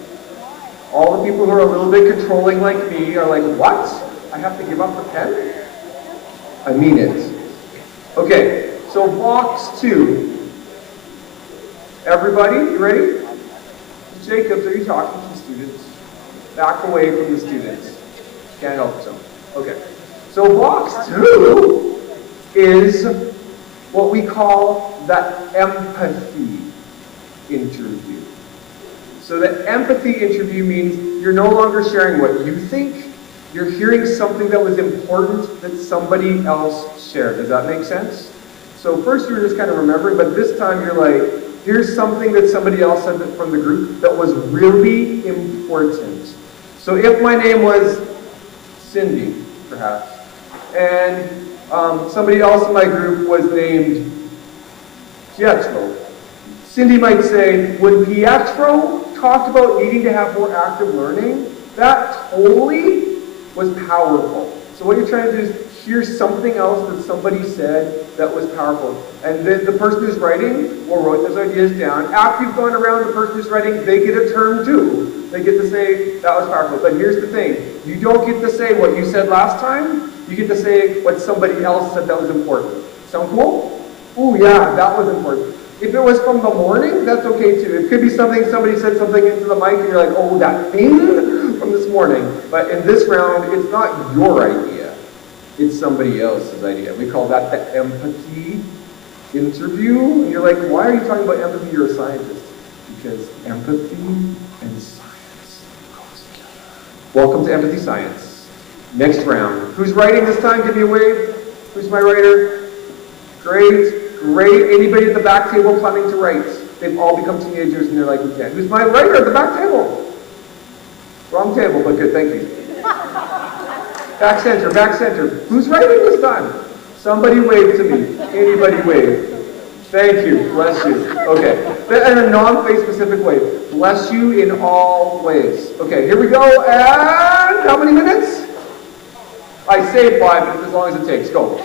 All the people who are a little bit controlling like me are like, what? I have to give up the pen? I mean it. Okay, so box 2. Everybody, you ready? Jacobs, are you talking to the students? Back away from the students. Can't help yourself. Okay. So box 2 is what we call the empathy interview. So the empathy interview means you're no longer sharing what you think, you're hearing something that was important that somebody else shared. Does that make sense? So first you were just kind of remembering, but this time you're like, here's something that somebody else said from the group that was really important. So if my name was Cindy, perhaps, and somebody else in my group was named Pietro, Cindy might say, when Pietro talked about needing to have more active learning, that totally was powerful. So what you're trying to do is hear something else that somebody said that was powerful. And then the person who's writing will write those ideas down. After you've gone around the person who's writing, they get a turn too. They get to say, that was powerful. But here's the thing. You don't get to say what you said last time. You get to say what somebody else said that was important. Sound cool? Ooh, yeah, that was important. If it was from the morning, that's okay too. It could be something, somebody said something into the mic and you're like, oh, that thing from this morning. But in this round, it's not your idea. It's somebody else's idea. We call that the empathy interview. And you're like, why are you talking about empathy? You're a scientist. Because empathy and science goes together. Welcome to Empathy Science. Next round. Who's writing this time? Give me a wave. Who's my writer? Great. Great. Anybody at the back table planning to write? They've all become teenagers and they're like, we can't. Who's my writer at the back table? Wrong table, but good, thank you. Back center, back center. Who's writing this time? Somebody wave to me. Anybody wave. Thank you. Bless you. Okay. And a non-face specific wave. Bless you in all ways. Okay, here we go. And how many minutes? I say 5 minutes, as long as it takes. Go.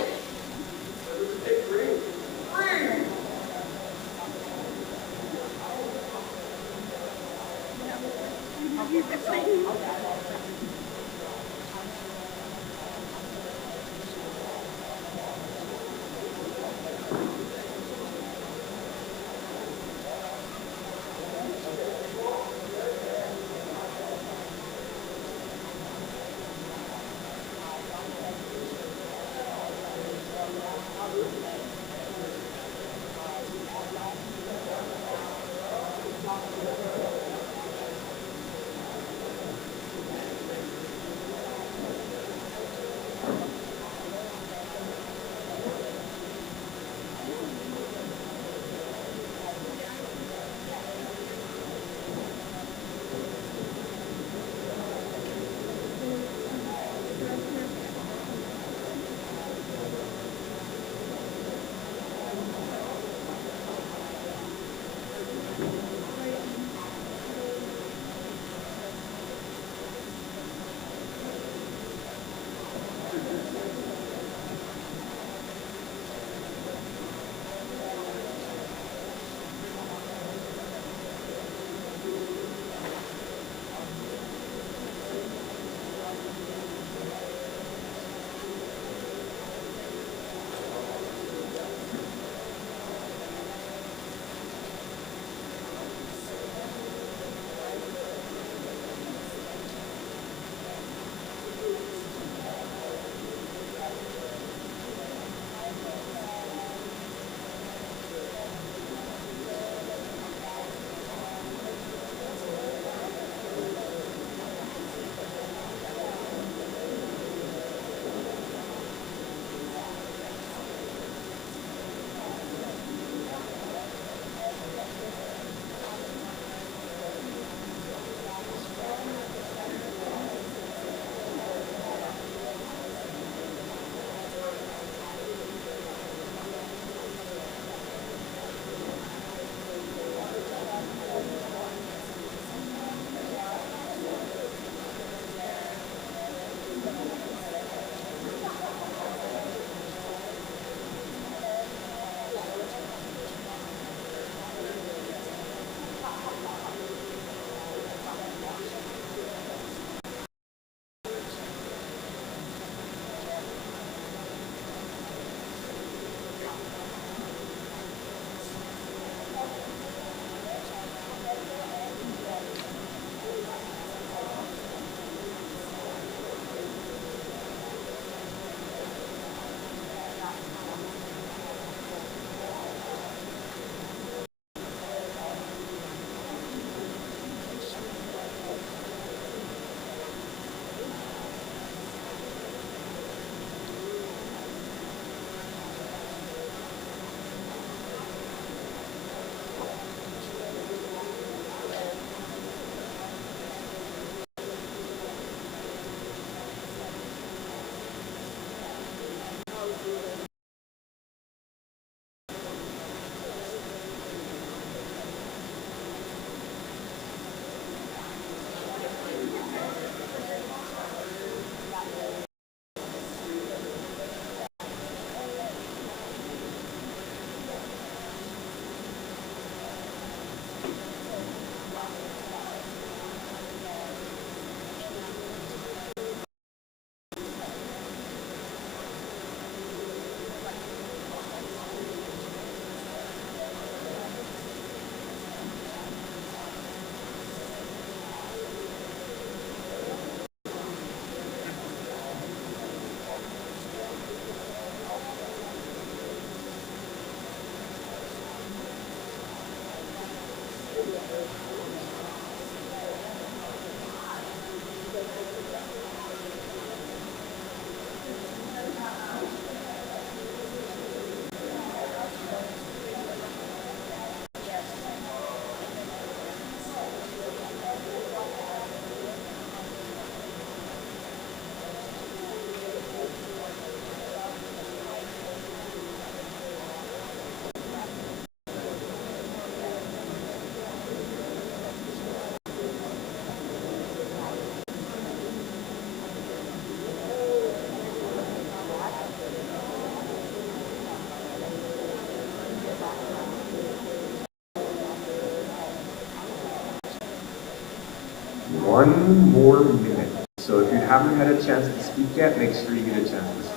One more minute. So if you haven't had a chance to speak yet, make sure you get a chance to speak.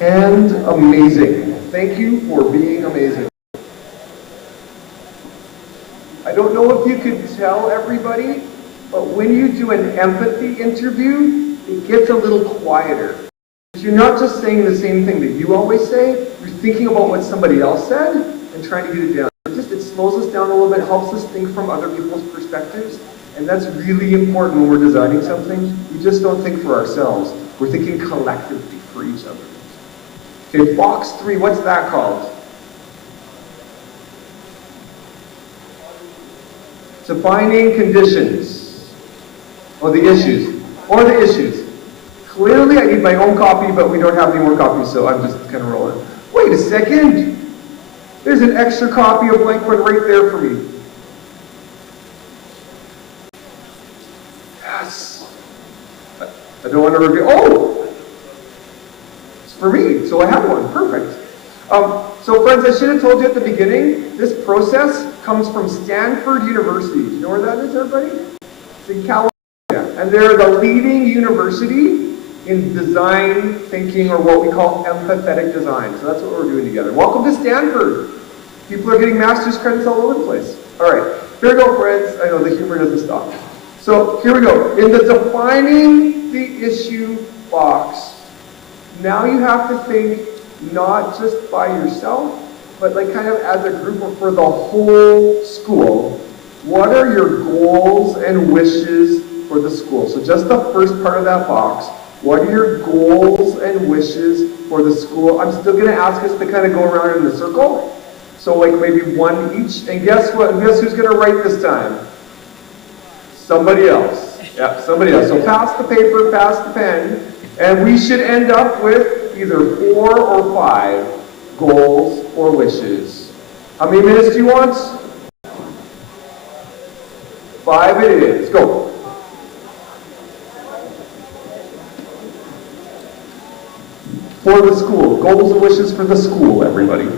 And amazing. Thank you for being amazing. I don't know if you could tell everybody, but when you do an empathy interview, it gets a little quieter. You're not just saying the same thing that you always say, you're thinking about what somebody else said and trying to get it down. It slows us down a little bit, helps us think from other people's perspectives, and that's really important when we're designing something. We just don't think for ourselves, we're thinking collectively for each other. Okay, box 3, what's that called? Defining conditions. Or the issues. Or the issues. Clearly I need my own copy, but we don't have any more copies, so I'm just kind of rolling. Wait a second. There's an extra copy of blank one right there for me. Yes. I don't want to reveal. Oh! For me, so I have one, perfect. So friends, I should have told you at the beginning, this process comes from Stanford University. Do you know where that is, everybody? It's in California. And they're the leading university in design thinking, or what we call empathetic design. So that's what we're doing together. Welcome to Stanford. People are getting master's credits all over the place. All right, here we go, friends. I know the humor doesn't stop. So here we go. In the defining the issue box, now you have to think not just by yourself, but like kind of as a group or for the whole school. What are your goals and wishes for the school? So just the first part of that box. What are your goals and wishes for the school? I'm still going to ask us to kind of go around in a circle. So like maybe one each. And guess what? Guess who's going to write this time? Somebody else. Yeah, somebody else. So pass the paper, pass the pen. And we should end up with either 4 or 5 goals or wishes. How many minutes do you want? 5 it is. Go. For the school. Goals and wishes for the school, everybody.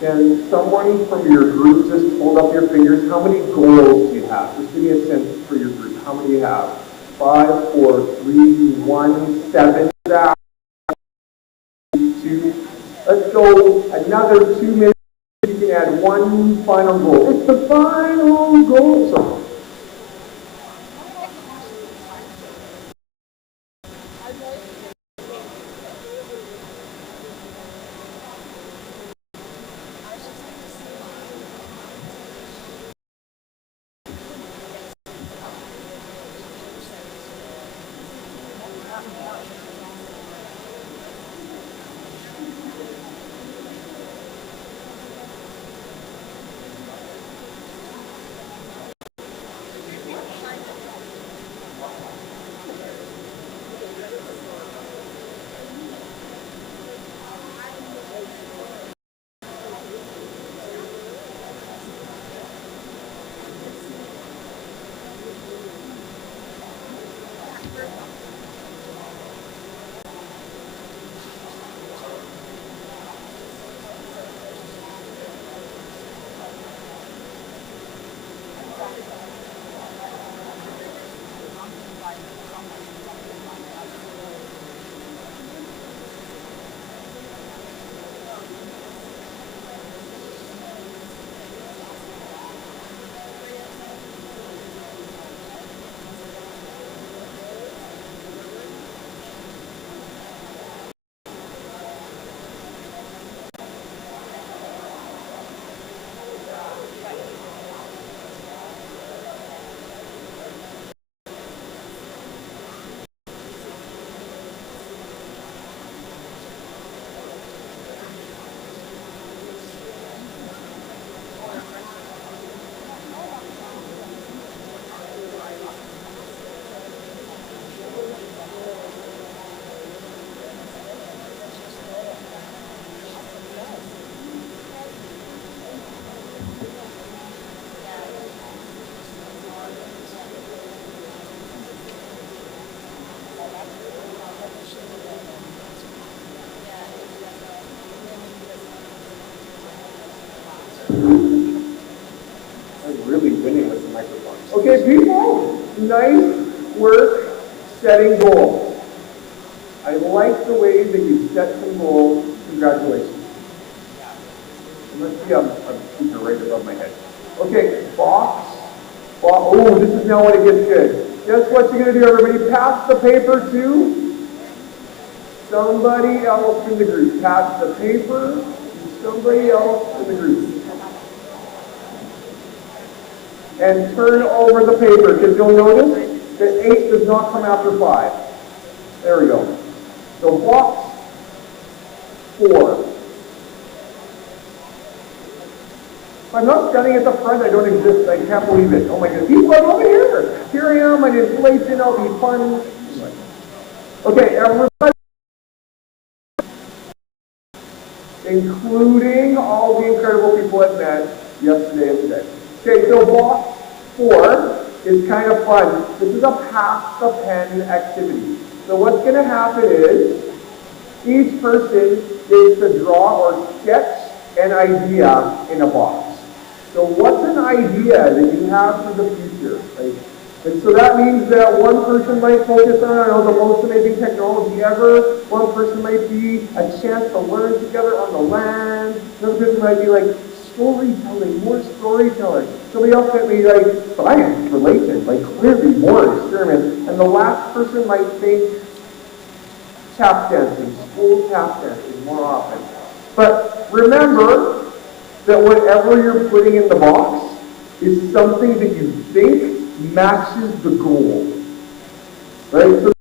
Can someone from your group just hold up your fingers? How many goals do you have? Just give me a sense for your group. How many do you have? 5, 4, 3, 1, 7, 2. Let's go another 2 minutes. You can add one final goal. It's the final goal. So, I'm really winning with the microphone. Okay, people, nice work setting goals. I like the way that you set some goals. Congratulations. Let's see, I'm speaker right above my head. Okay, box. Oh, this is now when it gets good. Guess what you're going to do, everybody? Pass the paper to somebody else in the group. Pass the paper to somebody else in the group. And turn over the paper, because you'll notice that 8 does not come after 5. There we go. So box 4. If I'm not standing at the front, I don't exist. I can't believe it. Oh my goodness. People are over here. Here I am, an inflation, I'll be fun. Okay, everybody, including all the incredible people I've met yesterday and today. Okay, so box 4 is kind of fun. This is a pass the pen activity. So what's going to happen is each person is to draw or sketch an idea in a box. So what's an idea that you have for the future, right? And so that means that one person might focus on, I don't know, the most amazing technology ever. One person might be a chance to learn together on the land. Another person might be like storytelling, more storytelling. Somebody else might be like science related, like clearly more experiments. And the last person might think tap dancing, school tap dancing more often. But remember that whatever you're putting in the box is something that you think matches the goal. Right? So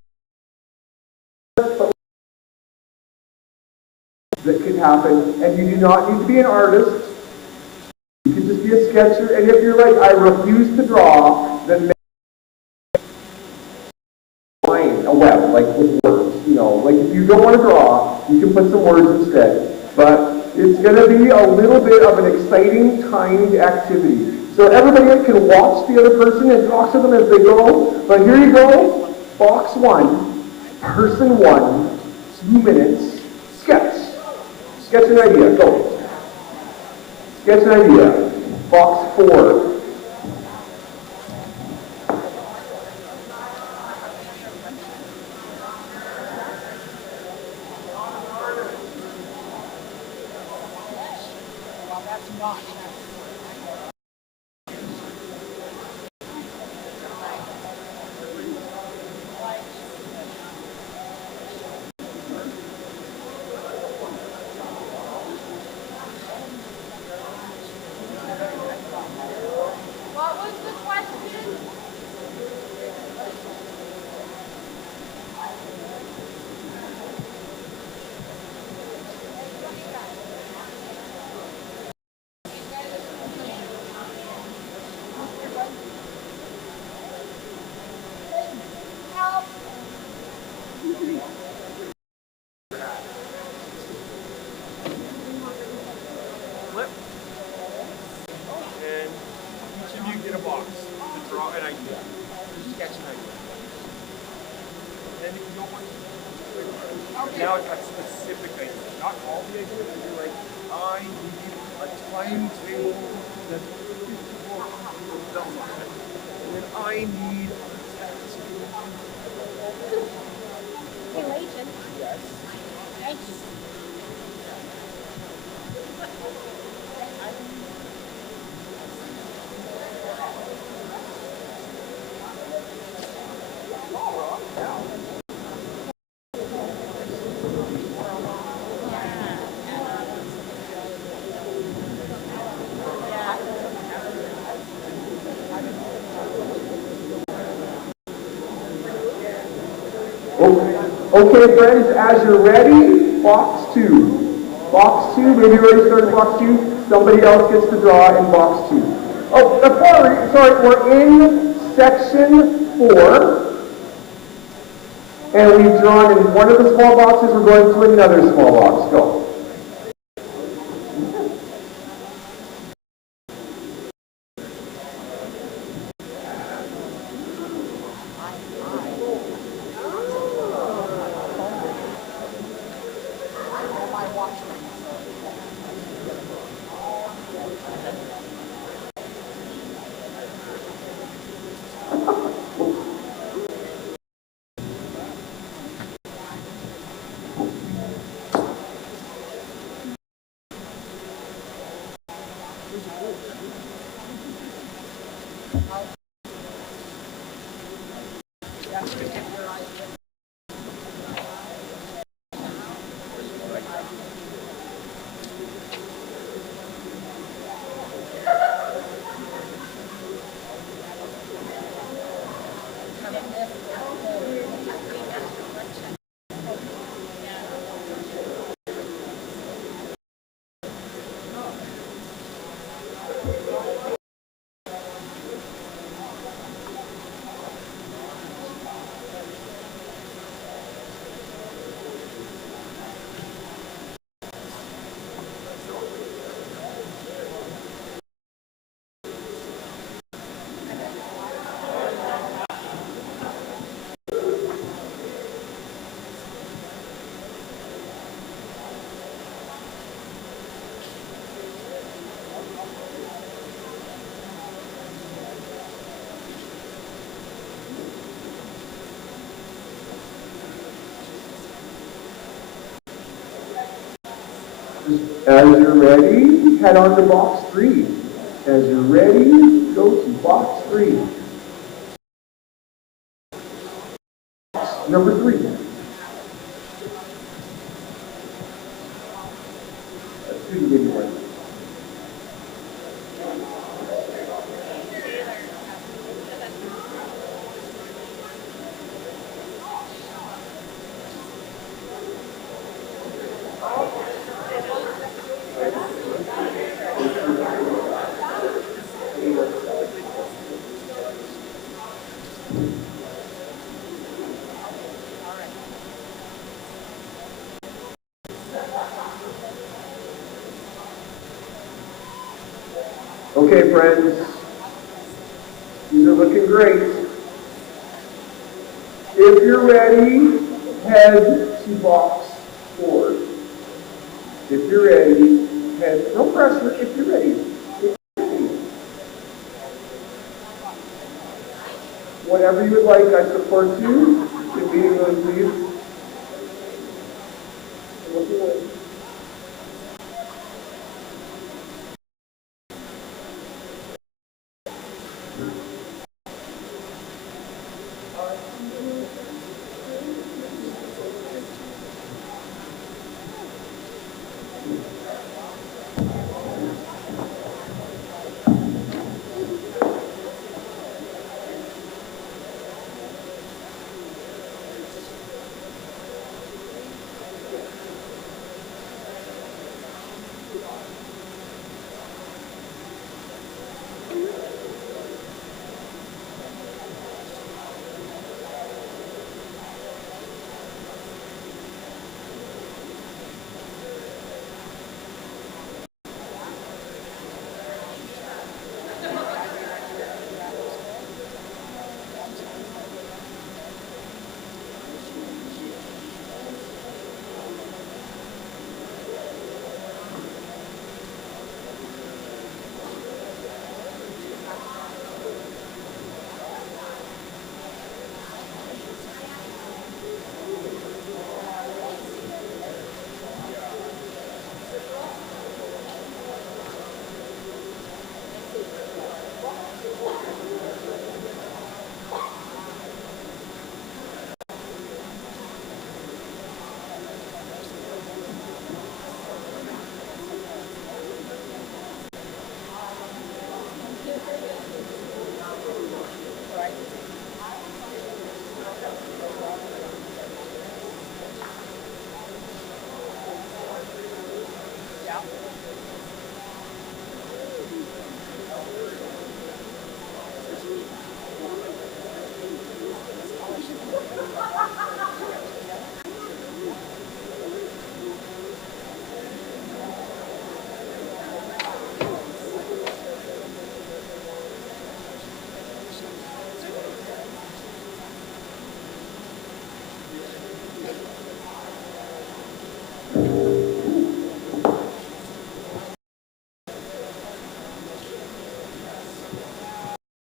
that could happen, and you do not need to be an artist. You can just be a sketcher, and if you're like, I refuse to draw, then a web, like with words, you know, like if you don't want to draw, you can put some words instead. But it's going to be a little bit of an exciting, timed activity. So everybody can watch the other person and talk to them as they go. But here you go, box 1, person 1, 2 minutes, sketch. Sketch an idea, go. Get an idea. Box 4. What was the question? Flip. And each of you get a box to draw an idea. Sketch an idea. Then if you don't want to, now it's a specific idea. Not all the ideas, but you're like, I need a timetable that's 54 and then I need a text. Hey, Leighton. Yes. Thank you. Okay, friends, as you're ready, box 2. Box 2, maybe you already started box 2. Somebody else gets to draw in box 2. Oh, sorry, we're in section 4. And we've drawn in one of the small boxes, we're going to another small box. Go. As you're ready, head on to box 3. As you're ready, go to box 3. Number 3. That's 2 to give you one. Okay, friends, these are looking great. If you're ready, head to box 4. If you're ready, And no pressure if you're ready. Whatever you would like, I support you. If meeting really please. Looking away.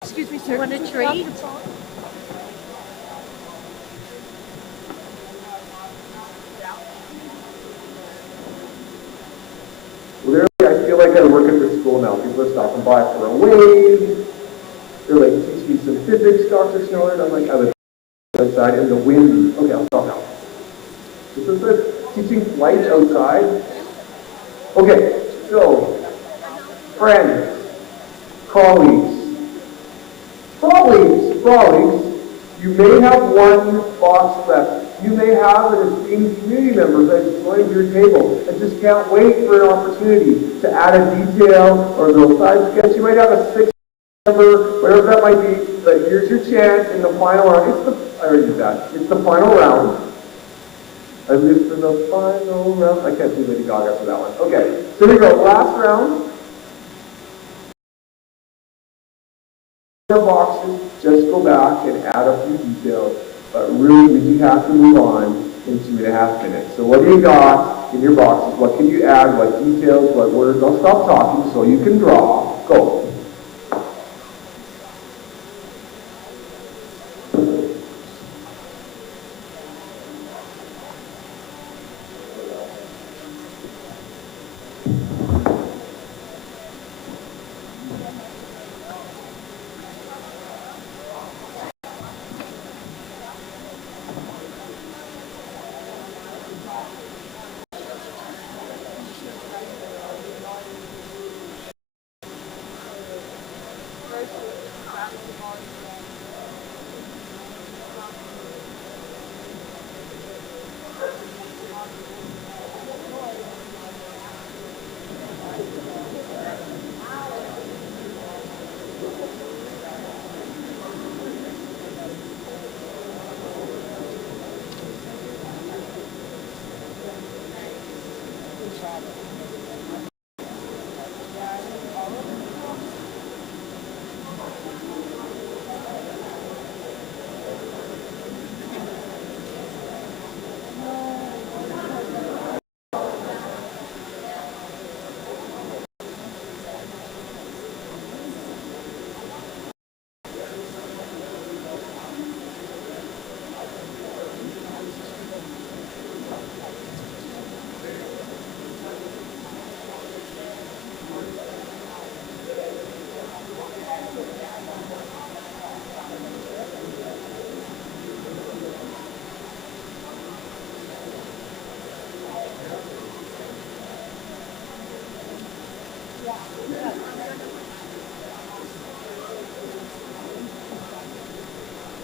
Excuse me, sir. Want a treat? Literally, I feel like I work at this school now. People are stopping by for a wave. They're like, teach me some physics, Dr. Snowden. I'm like, I was outside in the wind. Okay, I'll stop now. This is the teaching flight outside. Okay, so, friends, colleagues, you may have one box left. You may have an esteemed community member that's joined your table and just can't wait for an opportunity to add a detail or a little side sketch. You might have a 6 member, whatever that might be, but here's your chance in the final round. I already did that. It's the final round. I lived in the final round. I can't do Lady Gaga for that one. Okay, so here we go. Last round. Boxes, just go back and add a few details, but really we do have to move on in 2.5 minutes. So what do you got in your boxes? What can you add? What details? What words? Don't stop talking so you can draw. Go.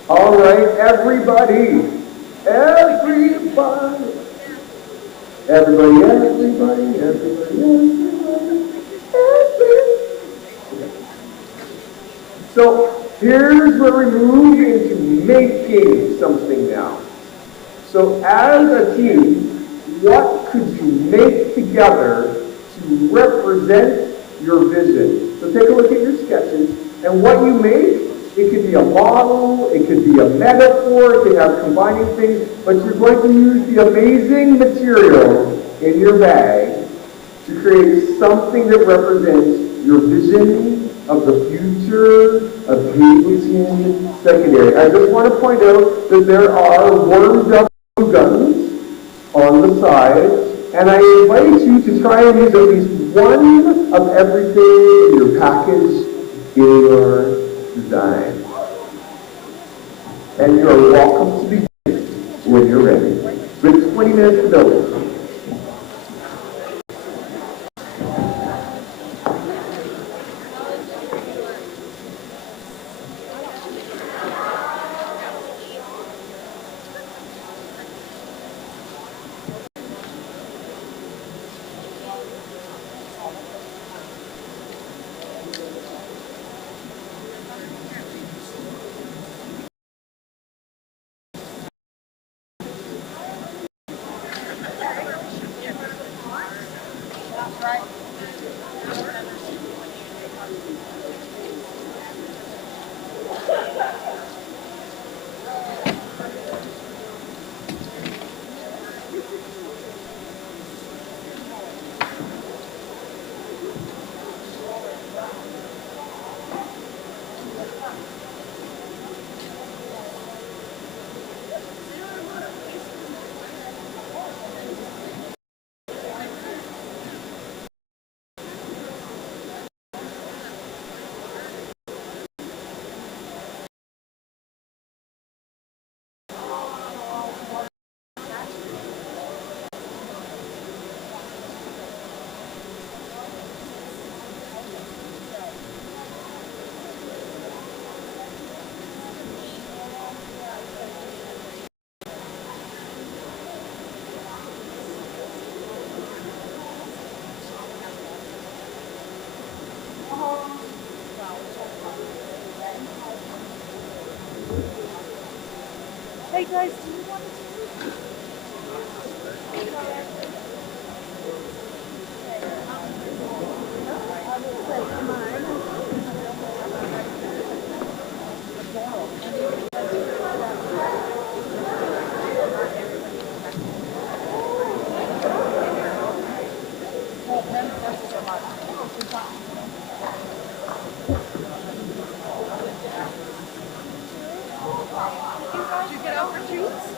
All right, everybody. Everybody. Everybody, everybody, everybody, everybody. So here's where we move into making something now. So as a team, what could you make together to represent your vision? So take a look at your sketches, and what you make, it could be a model, it could be a metaphor, it could have combining things, but you're going to use the amazing material in your bag to create something that represents your vision of the future of Hazelton Secondary. I just want to point out that there are warmed up guns on the side, and I invite you to try and use at least one of everything in your package in your design. And you're welcome to begin when you're ready. With 20 minutes to build it. Hey guys, do you want to Did you get over juice?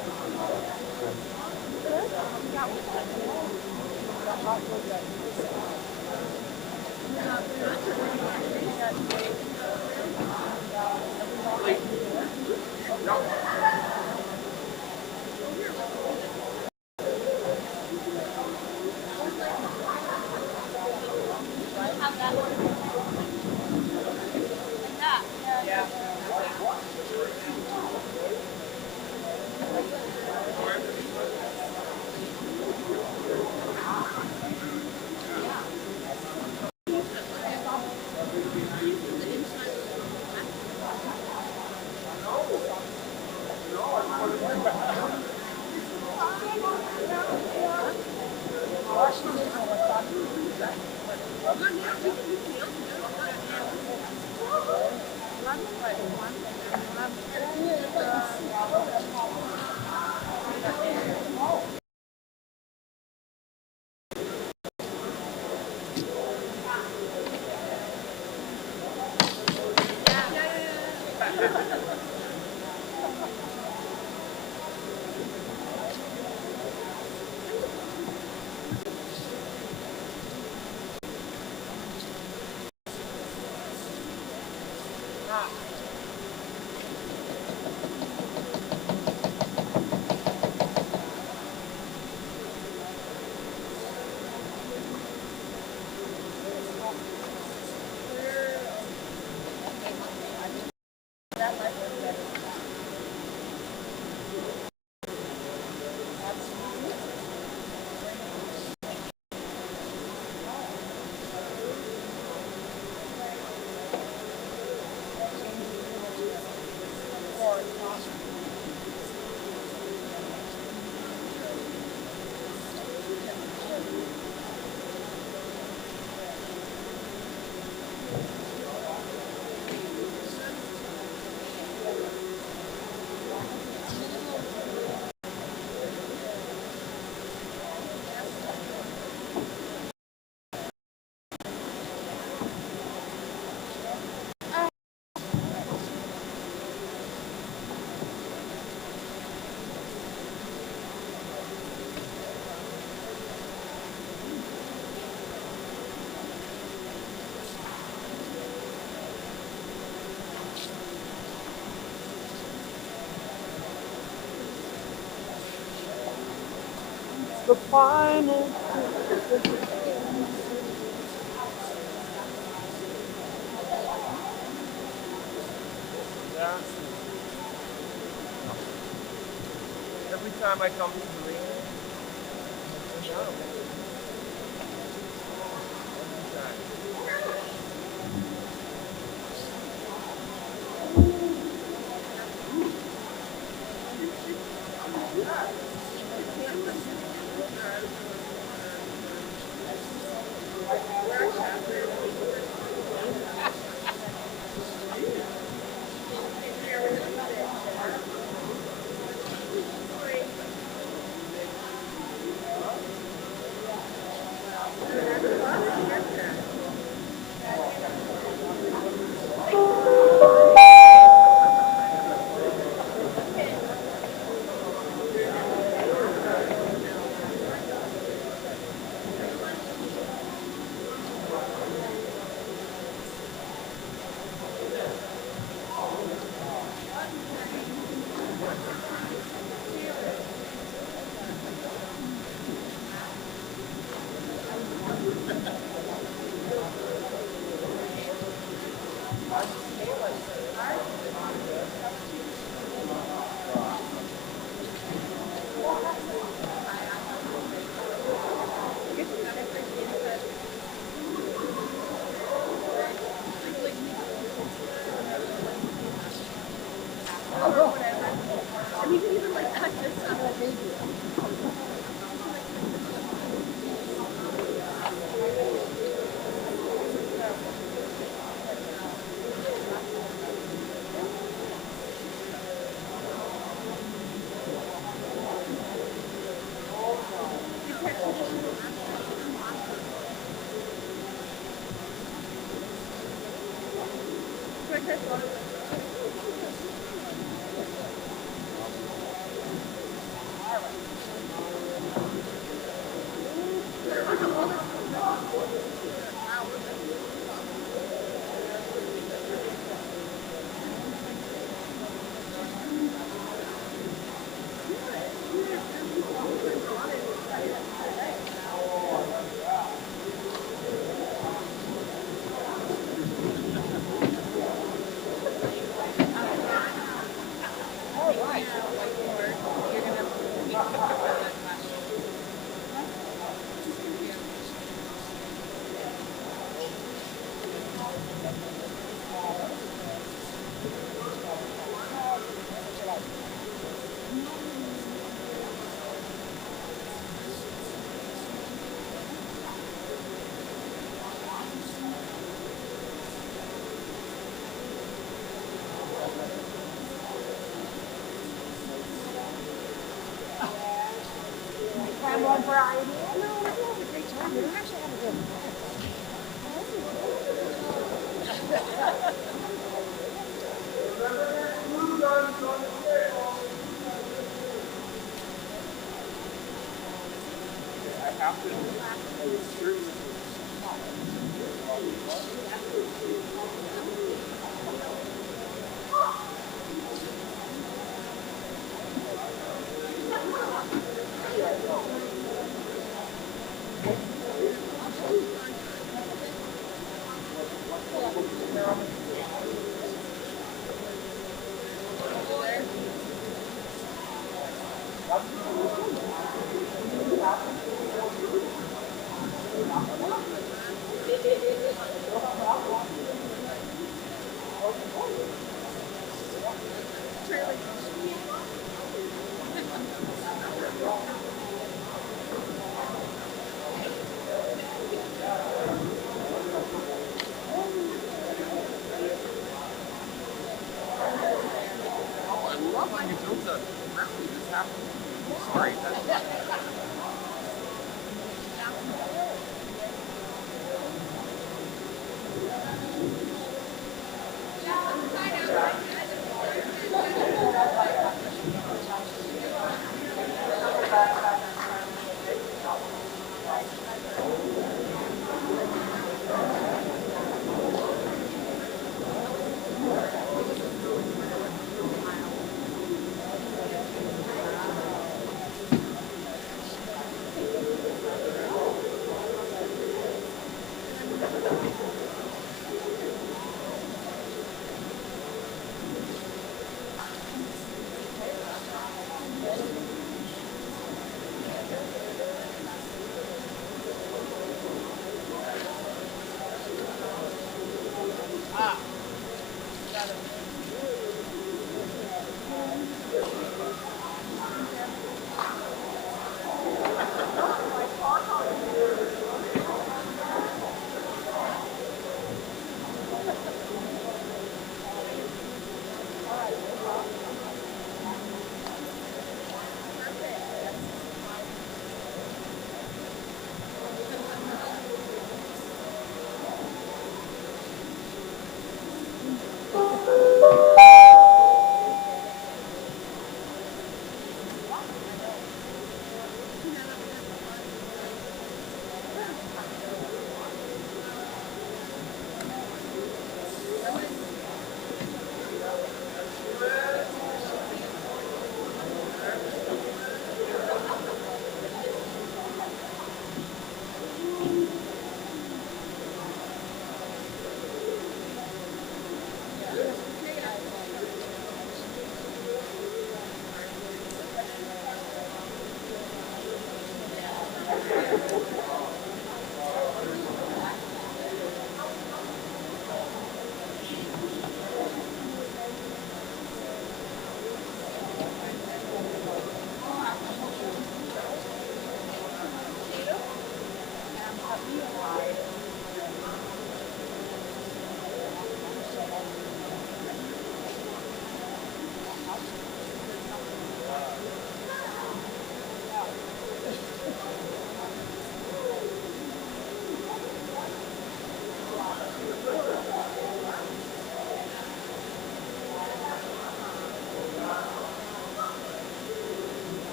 the finest. Yeah. Every time I come to the arena, One variety. No, we're having a great time. We're actually having a good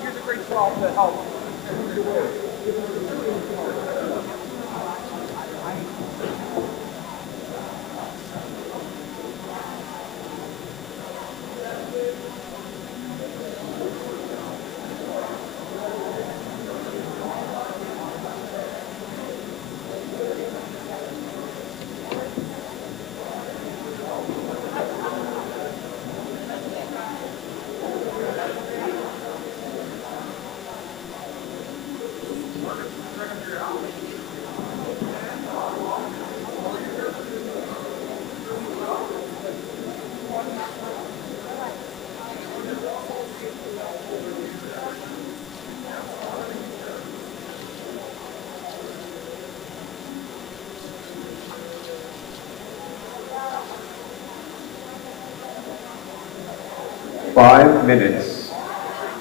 Here's a great swap to help. Minutes.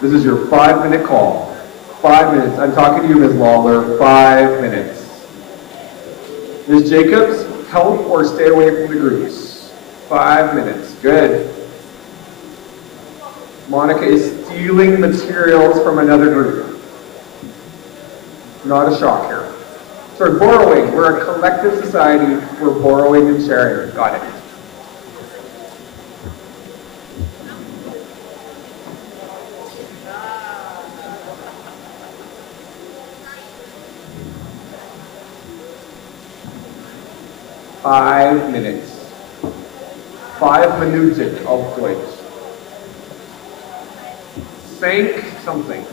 This is your 5-minute call. 5 minutes. I'm talking to you, Ms. Lawler. 5 minutes. Ms. Jacobs, help or stay away from the groups. 5 minutes. Good. Monica is stealing materials from another group. Not a shock here. Sorry, borrowing. We're a collective society. We're borrowing and sharing. Got it. Five minutes. 5 minutes of place. Thank something.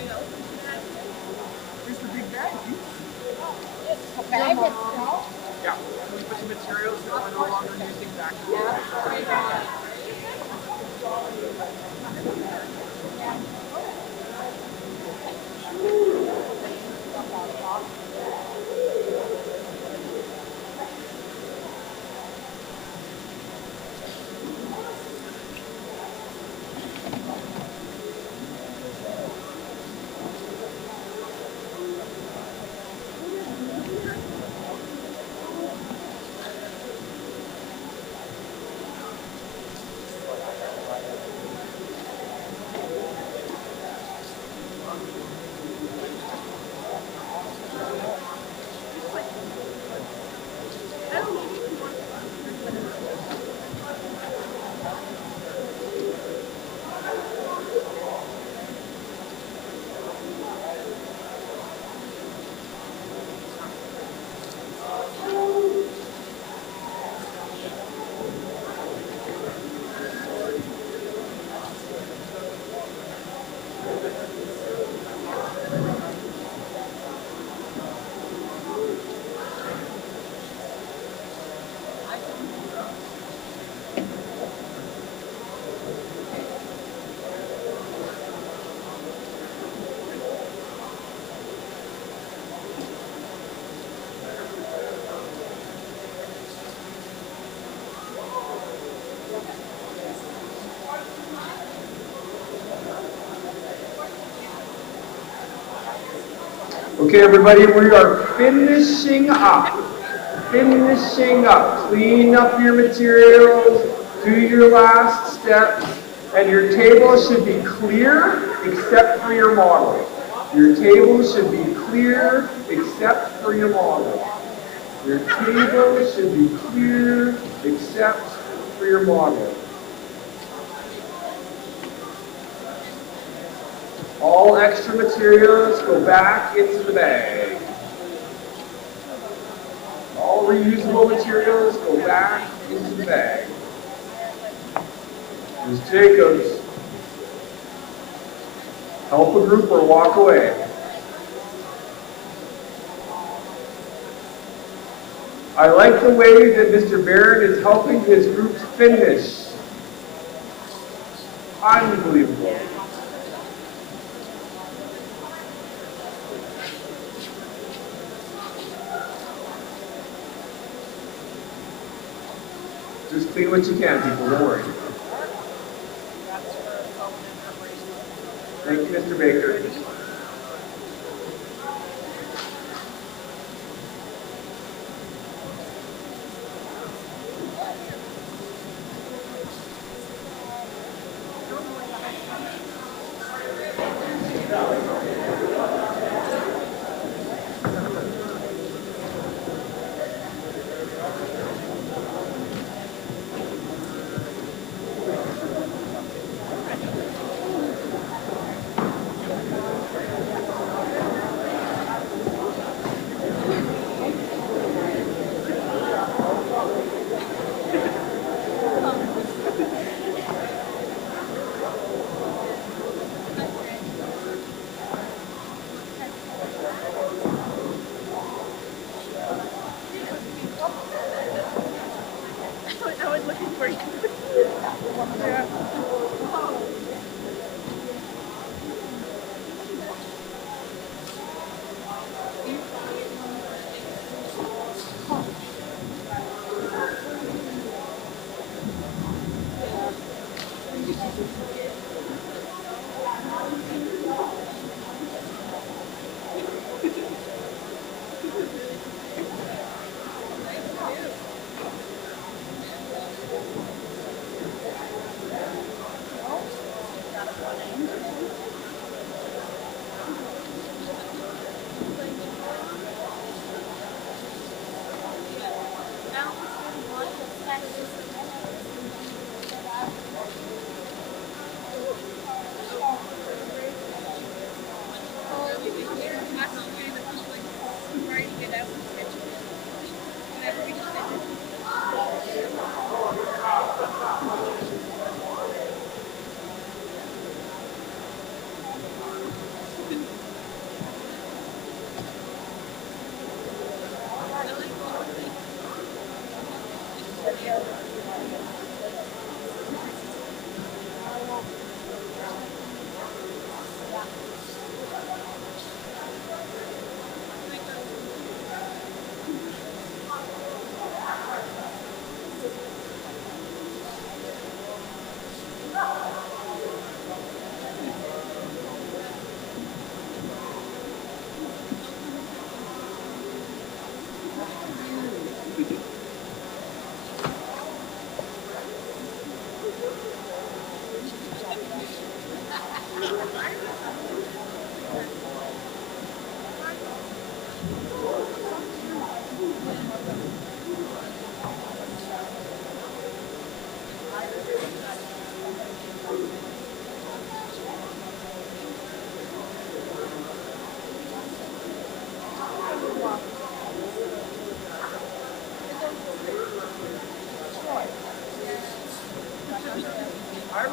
Here's the big bag. Yeah. Can we put some materials that we're no longer using back in the bag? Okay, everybody, we are finishing up. Finishing up. Clean up your materials, do your last steps, and your table should be clear except for your model. Your table should be clear except for your model. Your table should be clear except for your model. All extra materials go back into the bag. All reusable materials go back into the bag. Ms. Jacobs, help a group or walk away. I like the way that Mr. Barron is helping his group finish. Unbelievable. Just clean what you can, people, don't worry. Thank you, Mr. Baker.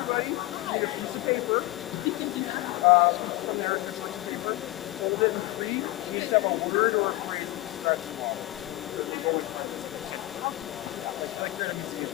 everybody, you need a piece of paper. From there, just like paper. Fold it in three. You each have a word or a phrase that describes the model. So we'll go with like you're at a museum.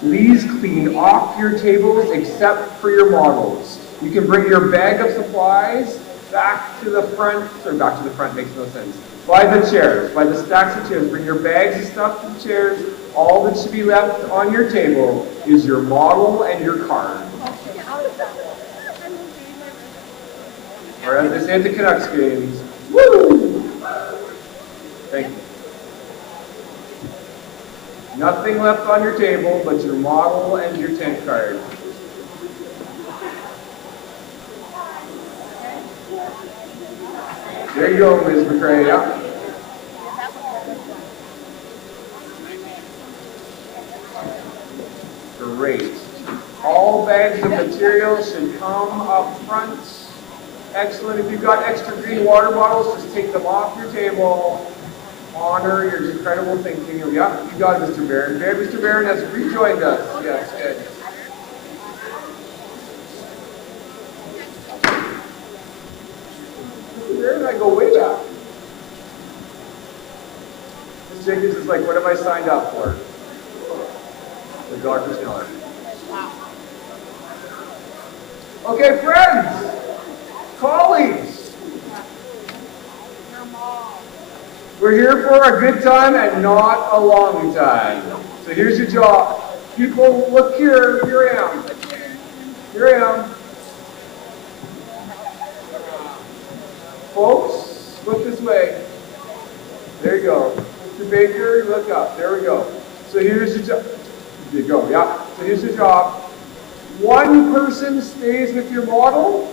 Please clean off your tables except for your models. You can bring your bag of supplies back to the front, makes no sense. By the chairs, by the stacks of chairs. Bring your bags of stuff to the chairs. All that should be left on your table is your model and your card. Or as they say at the Canucks games, woo! Thank you. Nothing left on your table but your model and your tent card. There you go, Ms. McCray. Yeah. Great. All bags of materials should come up front. Excellent. If you've got extra green water bottles, just take them off your table. Honor your incredible thinking. Yeah, you got it, Mr. Barron. Mr. Barron has rejoined us. Yes, good. Mr. Barron, I go way back. Ms. Jenkins is like, what have I signed up for? The Dr. Sneller. Okay, friends, colleagues. We're here for a good time and not a long time. So here's your job. People, look here. Here I am. Here I am. Folks, look this way. There you go. Mr. Baker, look up. There we go. So here's your job. There you go. Yeah. So here's the job. One person stays with your model.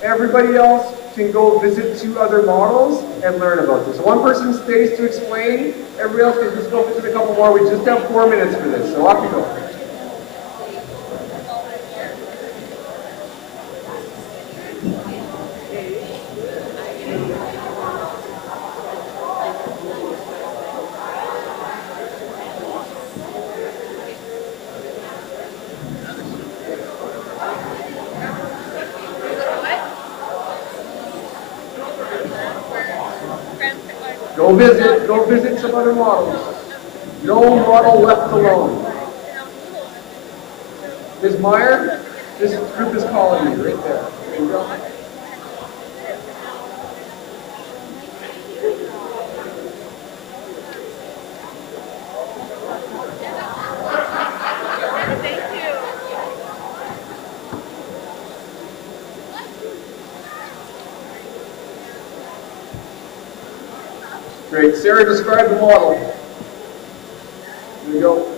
Everybody else can go visit 2 other models and learn about this. So one person stays to explain. Everybody else can just go visit a couple more. We just have 4 minutes for this, so off you go. Go visit some other models. No model left alone. Ms. Meyer, this group is calling you right there. There you go. Great. Sarah, describe the model. There you go.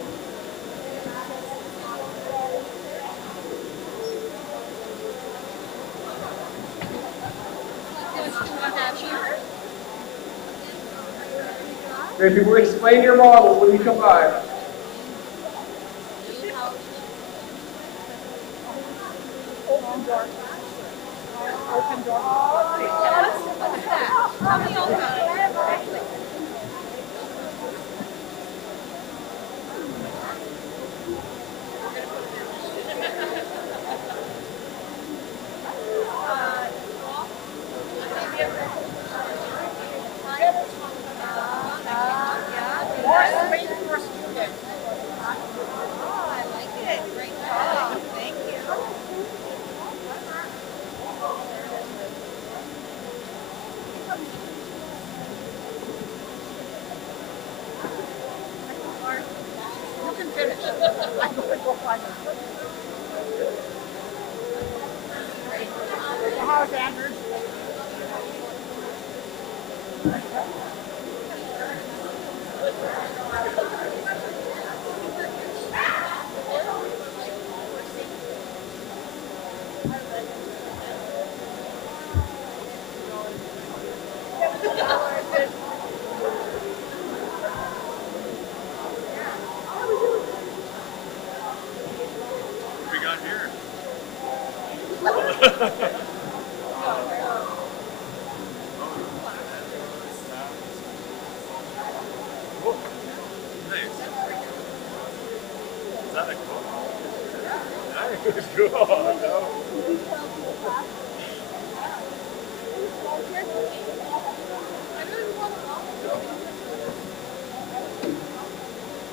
Great. People, explain your model when you come by. Open door. Open door. How many open?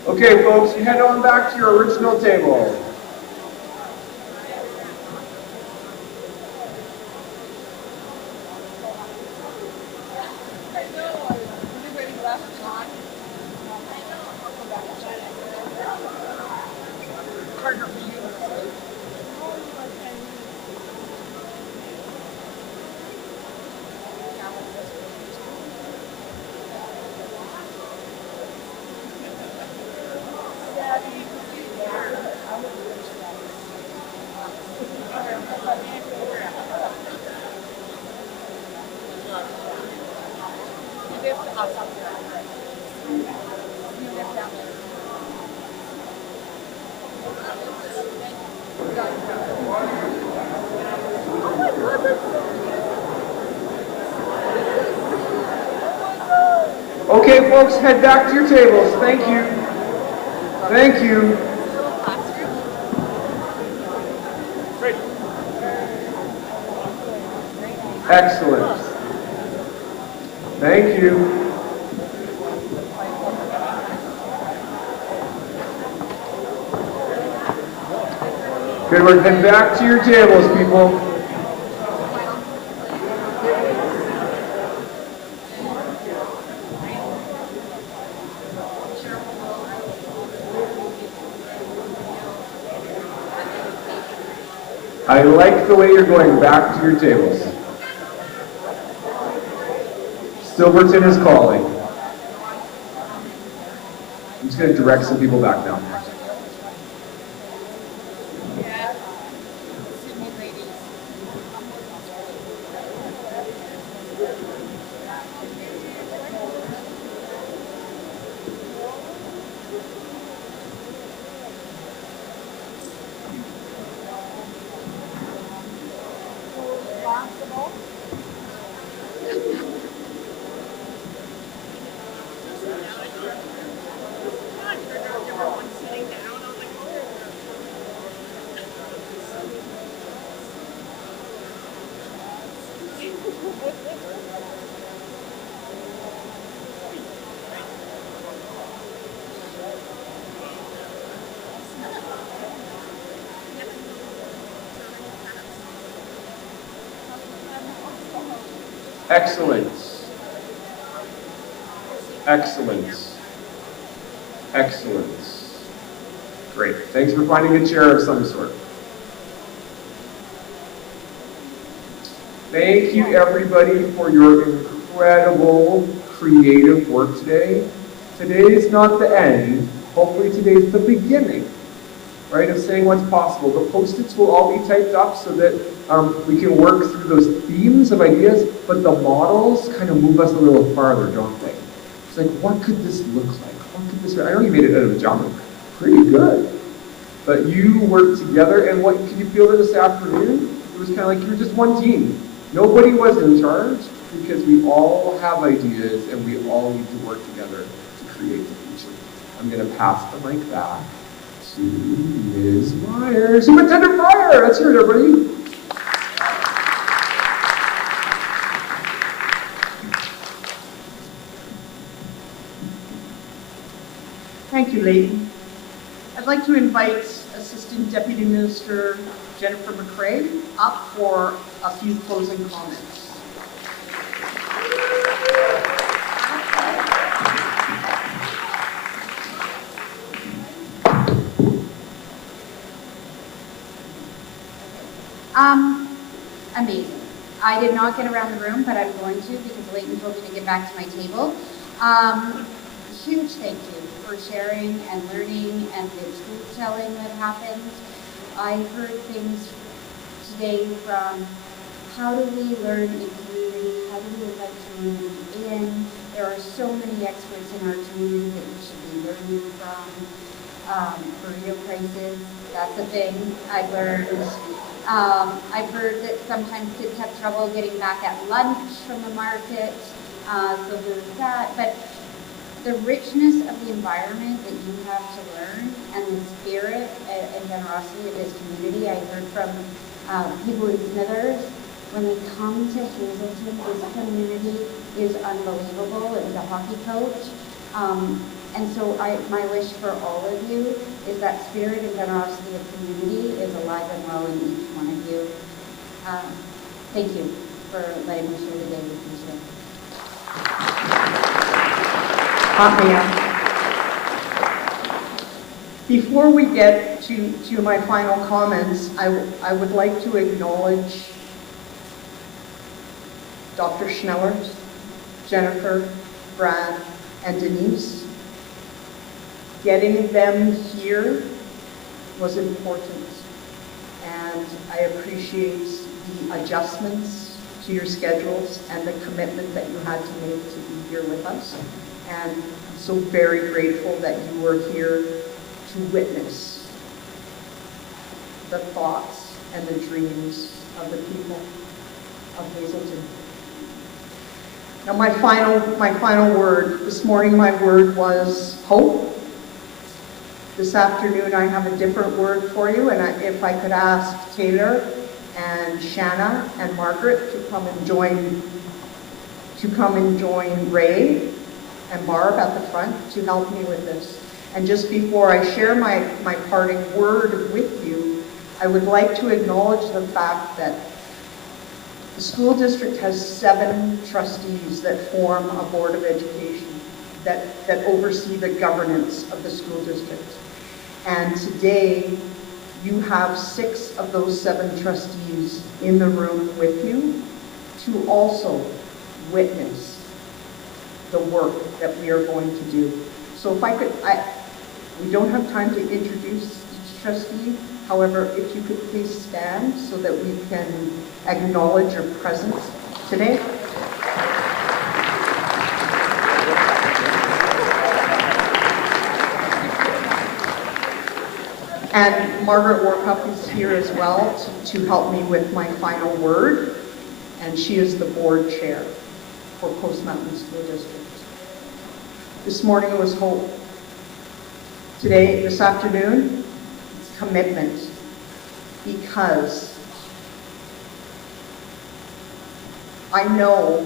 Okay, folks, you head on back to your original table. Okay, folks, head back to your tables. Thank you. Thank you. Excellent. Thank you. Good work. Head back to your tables, people. I like the way you're going back to your tables. Silverton is calling. I'm just going to direct some people back now. possible. Excellence. Excellence. Excellence. Great. Thanks for finding a chair of some sort. Thank you, everybody, for your incredible creative work today. Today is not the end. Hopefully today is the beginning, right, of saying what's possible. The Post-its will all be typed up so that we can work through those themes of ideas, but the models kind of move us a little farther, don't they? It's like, what could this look like? What could this be? I know you made it out of a jump. Pretty good. But you worked together, and what could you feel that this afternoon? It was kind of like you were just one team. Nobody was in charge because we all have ideas and we all need to work together to create the future. I'm going to pass the mic back to Ms. Meyer. Superintendent Meyer! Let's hear it, everybody. Thank you, Leighton. I'd like to invite Assistant Deputy Minister Jennifer McCrae up for a few closing comments. Amazing. I did not get around the room, but I'm going to because Leighton told me to get back to my table. Huge thank you for sharing and learning and the truth telling that happened. I heard things today from how do we learn in community, how do we invite community in. There are so many experts in our community that we should be learning from. Burrito prices, that's a thing I've learned. I've heard that sometimes kids have trouble getting back at lunch from the market, so there's that. But the richness of the environment that you have to learn and the spirit and generosity of this community, I heard from people in Smithers, when they come to Hazelton, this community is unbelievable. It was a hockey coach. And so my wish for all of you is that spirit and generosity of community is alive and well in each one of you. Thank you for letting me share the day with you today. Before we get to my final comments, I would like to acknowledge Dr. Schnellert, Jennifer, Brad, and Denise. Getting them here was important, and I appreciate the adjustments to your schedules and the commitment that you had to make to be here with us. And I'm so very grateful that you were here to witness the thoughts and the dreams of the people of Hazelton. Now my final word, this morning my word was hope. This afternoon I have a different word for you, and if I could ask Taylor and Shanna and Margaret to come and join Ray and Barb at the front to help me with this. And just before I share my parting word with you, I would like to acknowledge the fact that the school district has 7 trustees that form a board of education that oversee the governance of the school district. And today, you have 6 of those 7 trustees in the room with you to also witness the work that we are going to do. So if I could, we don't have time to introduce each trustee. However, if you could please stand so that we can acknowledge your presence today. And Margaret Warcup is here as well to help me with my final word. and she is the board chair for Coast Mountain School District. This morning was hope. Today, this afternoon, it's commitment, because I know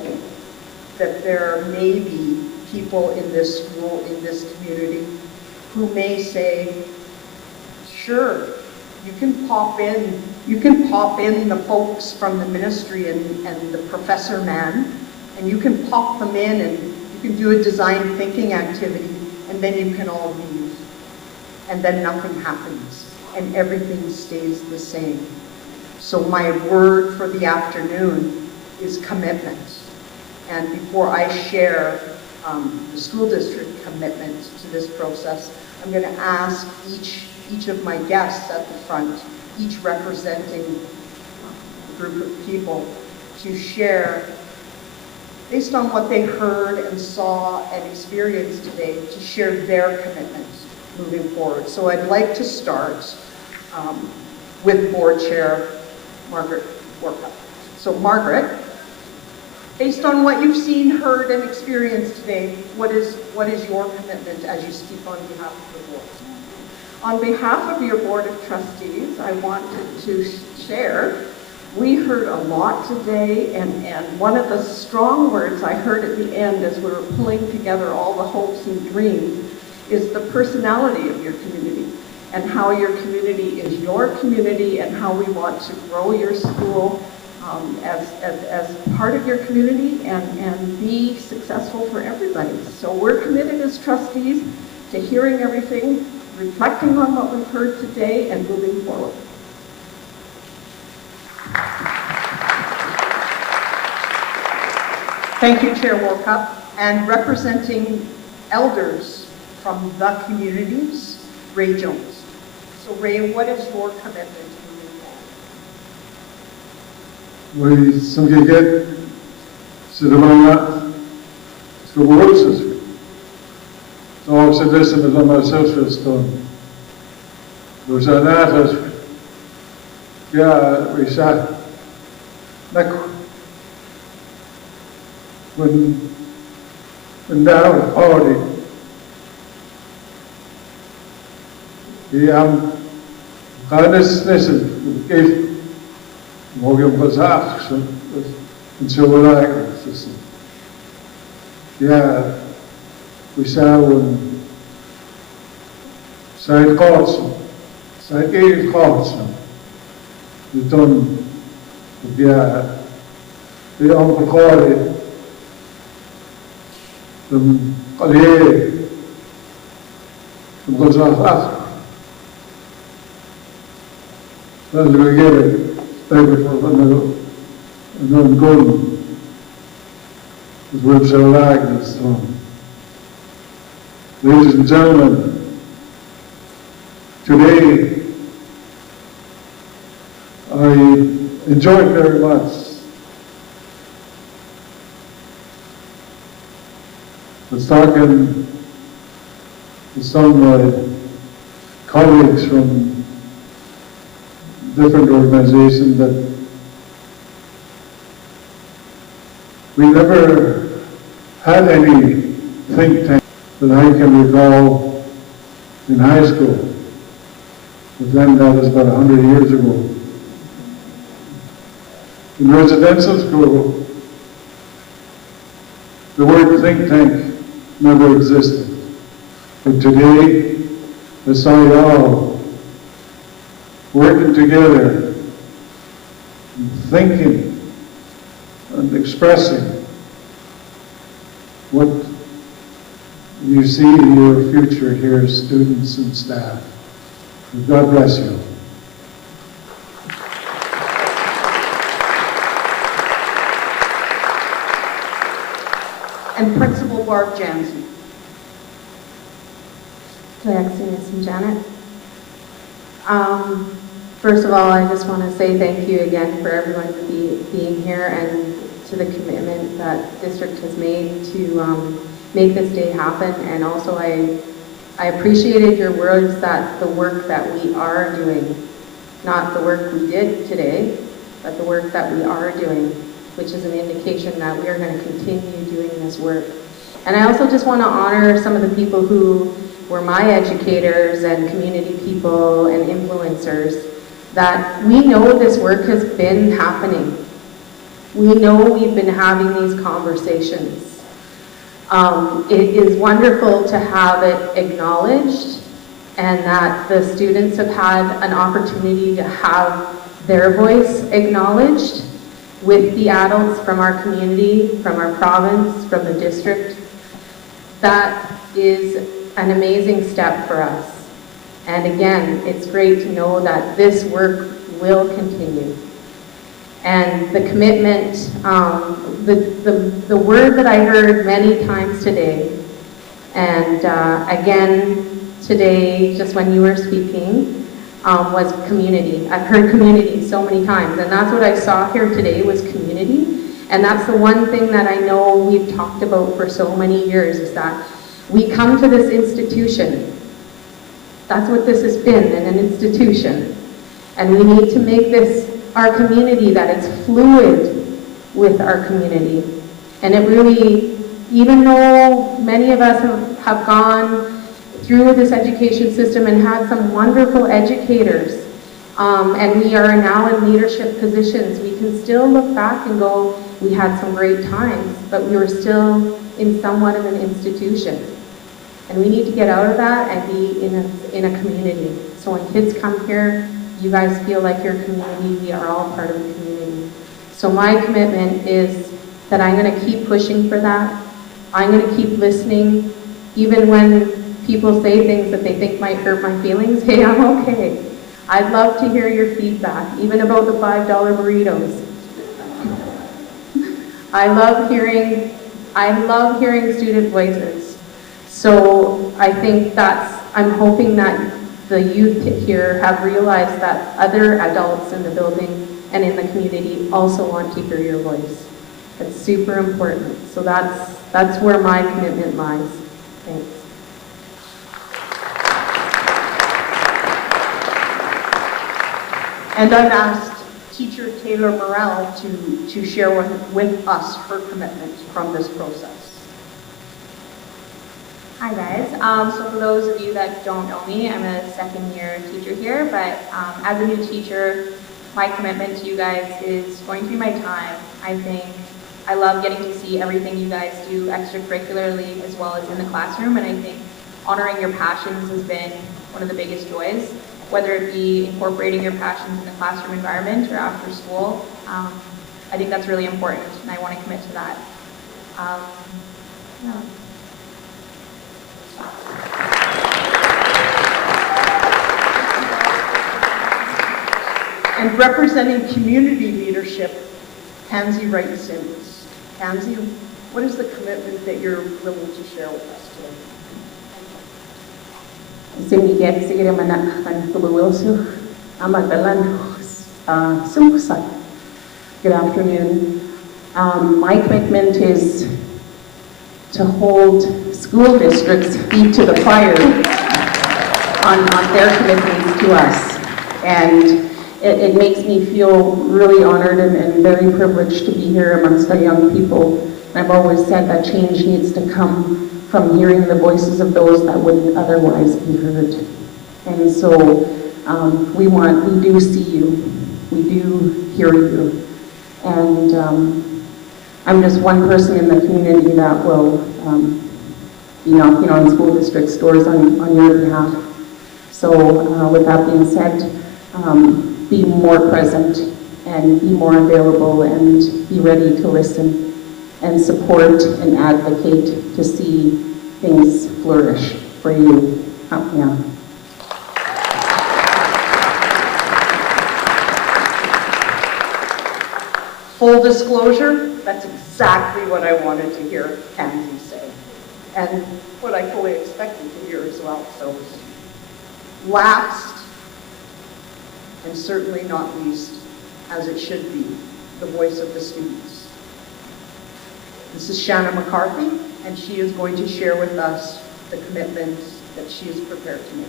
that there may be people in this school, in this community, who may say, sure, you can pop in the folks from the ministry and the professor man, and you can pop them in and you can do a design thinking activity, and then you can all leave. And then nothing happens, and everything stays the same. So my word for the afternoon is commitment. And before I share the school district commitment to this process, I'm going to ask each of my guests at the front, each representing a group of people, to share, based on what they heard and saw and experienced today, to share their commitments moving forward. So I'd like to start with Board Chair Margaret Workup. So Margaret, based on what you've seen, heard, and experienced today, what is your commitment as you speak on behalf of the board? On behalf of your Board of Trustees, I wanted to share, we heard a lot today, and one of the strong words I heard at the end as we were pulling together all the hopes and dreams is the personality of your community, and how your community is your community, and how we want to grow your school as part of your community and be successful for everybody. So we're committed as trustees to hearing everything, reflecting on what we've heard today, and moving forward. Thank you, Chair Workup. And representing elders from the communities, Ray Jones. So Ray, what is your commitment moving forward? We somebody get Sidamana Scobosis. So I said, listen, as I'm myself has done. There's an atlas. Yeah, we sat. Like, when down party, kindness, listen, gave Morgan was asked, and so will I. Yeah, we saw when side Carlson, side Gail Carlson, we done, yeah, the Uncle Corey, the Collier, the goes off after. That's the beginning. David was another gun. His ribs are like this one. Ladies and gentlemen, today I enjoyed very much I was talking to some colleagues from different organizations that we never had any think tank that I can recall in high school. But then that was about 100 years ago. In residential school, the word think tank never existed. But today, I saw you all working together, and thinking and expressing what you see in your future here as students and staff. And God bless you. And Principal Barb Jansen. Miss and Janet. First of all, I just want to say thank you again for everyone being here and to the commitment that district has made to make this day happen. And also I appreciated your words that the work that we are doing, not the work we did today, but the work that we are doing which is an indication that we are going to continue doing this work. And I also just want to honor some of the people who were my educators and community people and influencers, that we know this work has been happening. We know we've been having these conversations. It is wonderful to have it acknowledged and that the students have had an opportunity to have their voice acknowledged with the adults from our community, from our province, from the district. That is an amazing step for us. And again, it's great to know that this work will continue. And the commitment, the word that I heard many times today, and again today, just when you were speaking, was community. I've heard community so many times, and that's what I saw here today was community. And that's the one thing that I know we've talked about for so many years, is that we come to this institution. That's what this has been, an institution. And we need to make this our community, that it's fluid with our community. And it really, even though many of us have gone through this education system and had some wonderful educators, and we are now in leadership positions, we can still look back and go, we had some great times, but we were still in somewhat of an institution. And we need to get out of that and be in a community. So when kids come here, you guys feel like your community, we are all part of the community. So my commitment is that I'm going to keep pushing for that. I'm going to keep listening, even when people say things that they think might hurt my feelings. Hey, I'm okay. I'd love to hear your feedback, even about the $5 burritos. I love hearing student voices. So I think I'm hoping that the youth here have realized that other adults in the building and in the community also want to hear your voice. It's super important. So that's where my commitment lies. Thanks. And I've asked teacher Taylor Morrell to share with us her commitment from this process. Hi guys, so for those of you that don't know me, I'm a second-year teacher here, but as a new teacher, my commitment to you guys is going to be my time. I think I love getting to see everything you guys do extracurricularly as well as in the classroom, and I think honoring your passions has been one of the biggest joys, whether it be incorporating your passions in the classroom environment or after school. I think that's really important, and I want to commit to that. Yeah. And representing community leadership, Pansy Wright-Sims. Pansy, what is the commitment that you're willing to share with us today? Good afternoon. My commitment is to hold school districts' feet to the fire on their commitments to us. And it makes me feel really honored and very privileged to be here amongst our young people. And I've always said that change needs to come from hearing the voices of those that wouldn't otherwise be heard. And so we do see you, we do hear you. And I'm just one person in the community that will be knocking on school districts' doors on your behalf. So with that being said, be more present and be more available and be ready to listen and support and advocate to see things flourish for you. Yeah. Full disclosure, that's exactly what I wanted to hear Pansy say, and what I fully expected to hear as well. So last, and certainly not least, as it should be, the voice of the students. This is Shanna McCarthy, and she is going to share with us the commitments that she is prepared to make.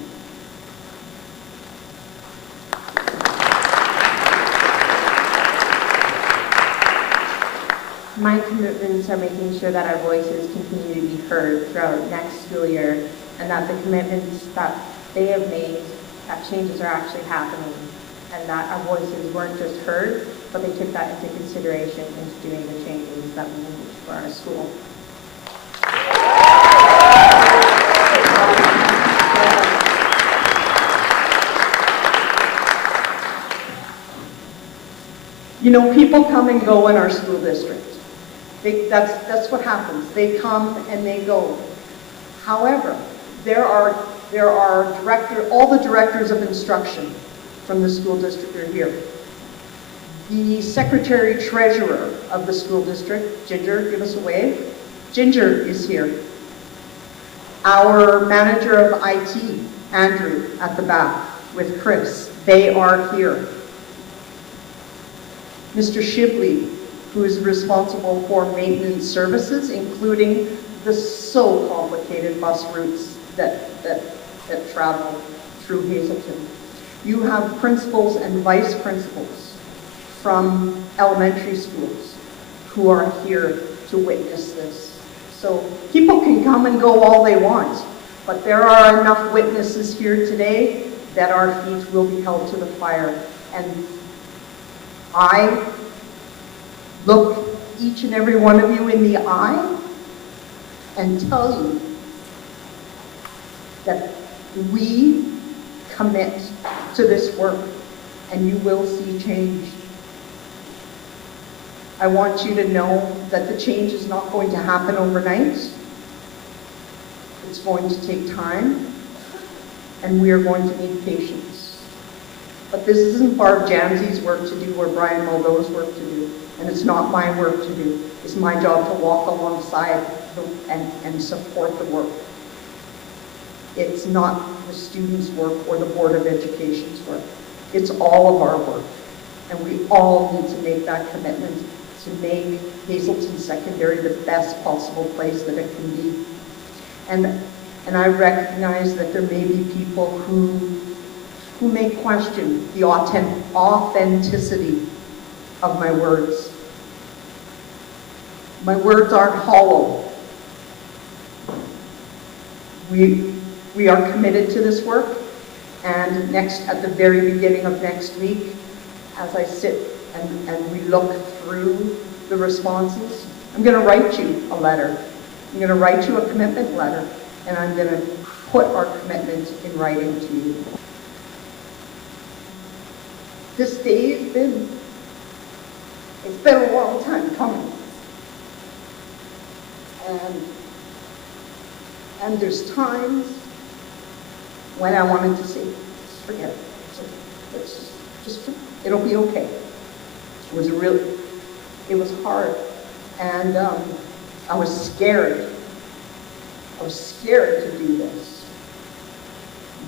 My commitments are making sure that our voices continue to be heard throughout next school year, and that the commitments that they have made, that changes are actually happening, and that our voices weren't just heard, but they took that into consideration into doing the changes that we need for our school. You know, people come and go in our school district. That's what happens. They come and they go. However, there are all the directors of instruction from the school district are here. The secretary treasurer of the school district, Ginger, give us a wave. Ginger is here. Our manager of IT, Andrew, at the back with Chris, they are here. Mr. Shibley, who is responsible for maintenance services, including the so complicated bus routes that travel through Hazelton. You have principals and vice principals from elementary schools who are here to witness this. So people can come and go all they want, but there are enough witnesses here today that our feet will be held to the fire. And I look each and every one of you in the eye and tell you that we commit to this work, and you will see change. I want you to know that the change is not going to happen overnight. It's going to take time, and we are going to need patience. But this isn't Barb Janzi's work to do or Brian Muldo's work to do, and it's not my work to do. It's my job to walk alongside and support the work. It's not the students' work or the Board of Education's work. It's all of our work, and we all need to make that commitment to make Hazelton Secondary the best possible place that it can be. And I recognize that there may be people who may question the authenticity of my words. My words aren't hollow. We are committed to this work, and at the very beginning of next week, as I sit and we look through the responses, I'm going to write you a letter. I'm going to write you a commitment letter, and I'm going to put our commitment in writing to you. This day it's been a long time coming. And there's times when I wanted to say, just forget it. It'll be okay. It was hard. And I was scared. I was scared to do this.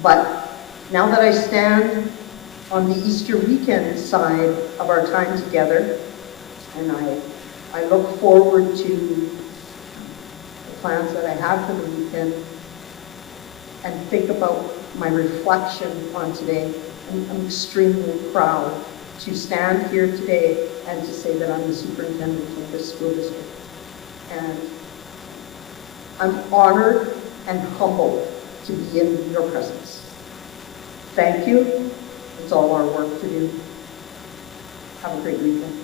But now that I stand on the Easter weekend side of our time together, and I look forward to the plans that I have for the weekend, and think about my reflection on today, I'm extremely proud to stand here today and to say that I'm the superintendent of this school district. And I'm honored and humbled to be in your presence. Thank you. It's all our work to do. Have a great weekend.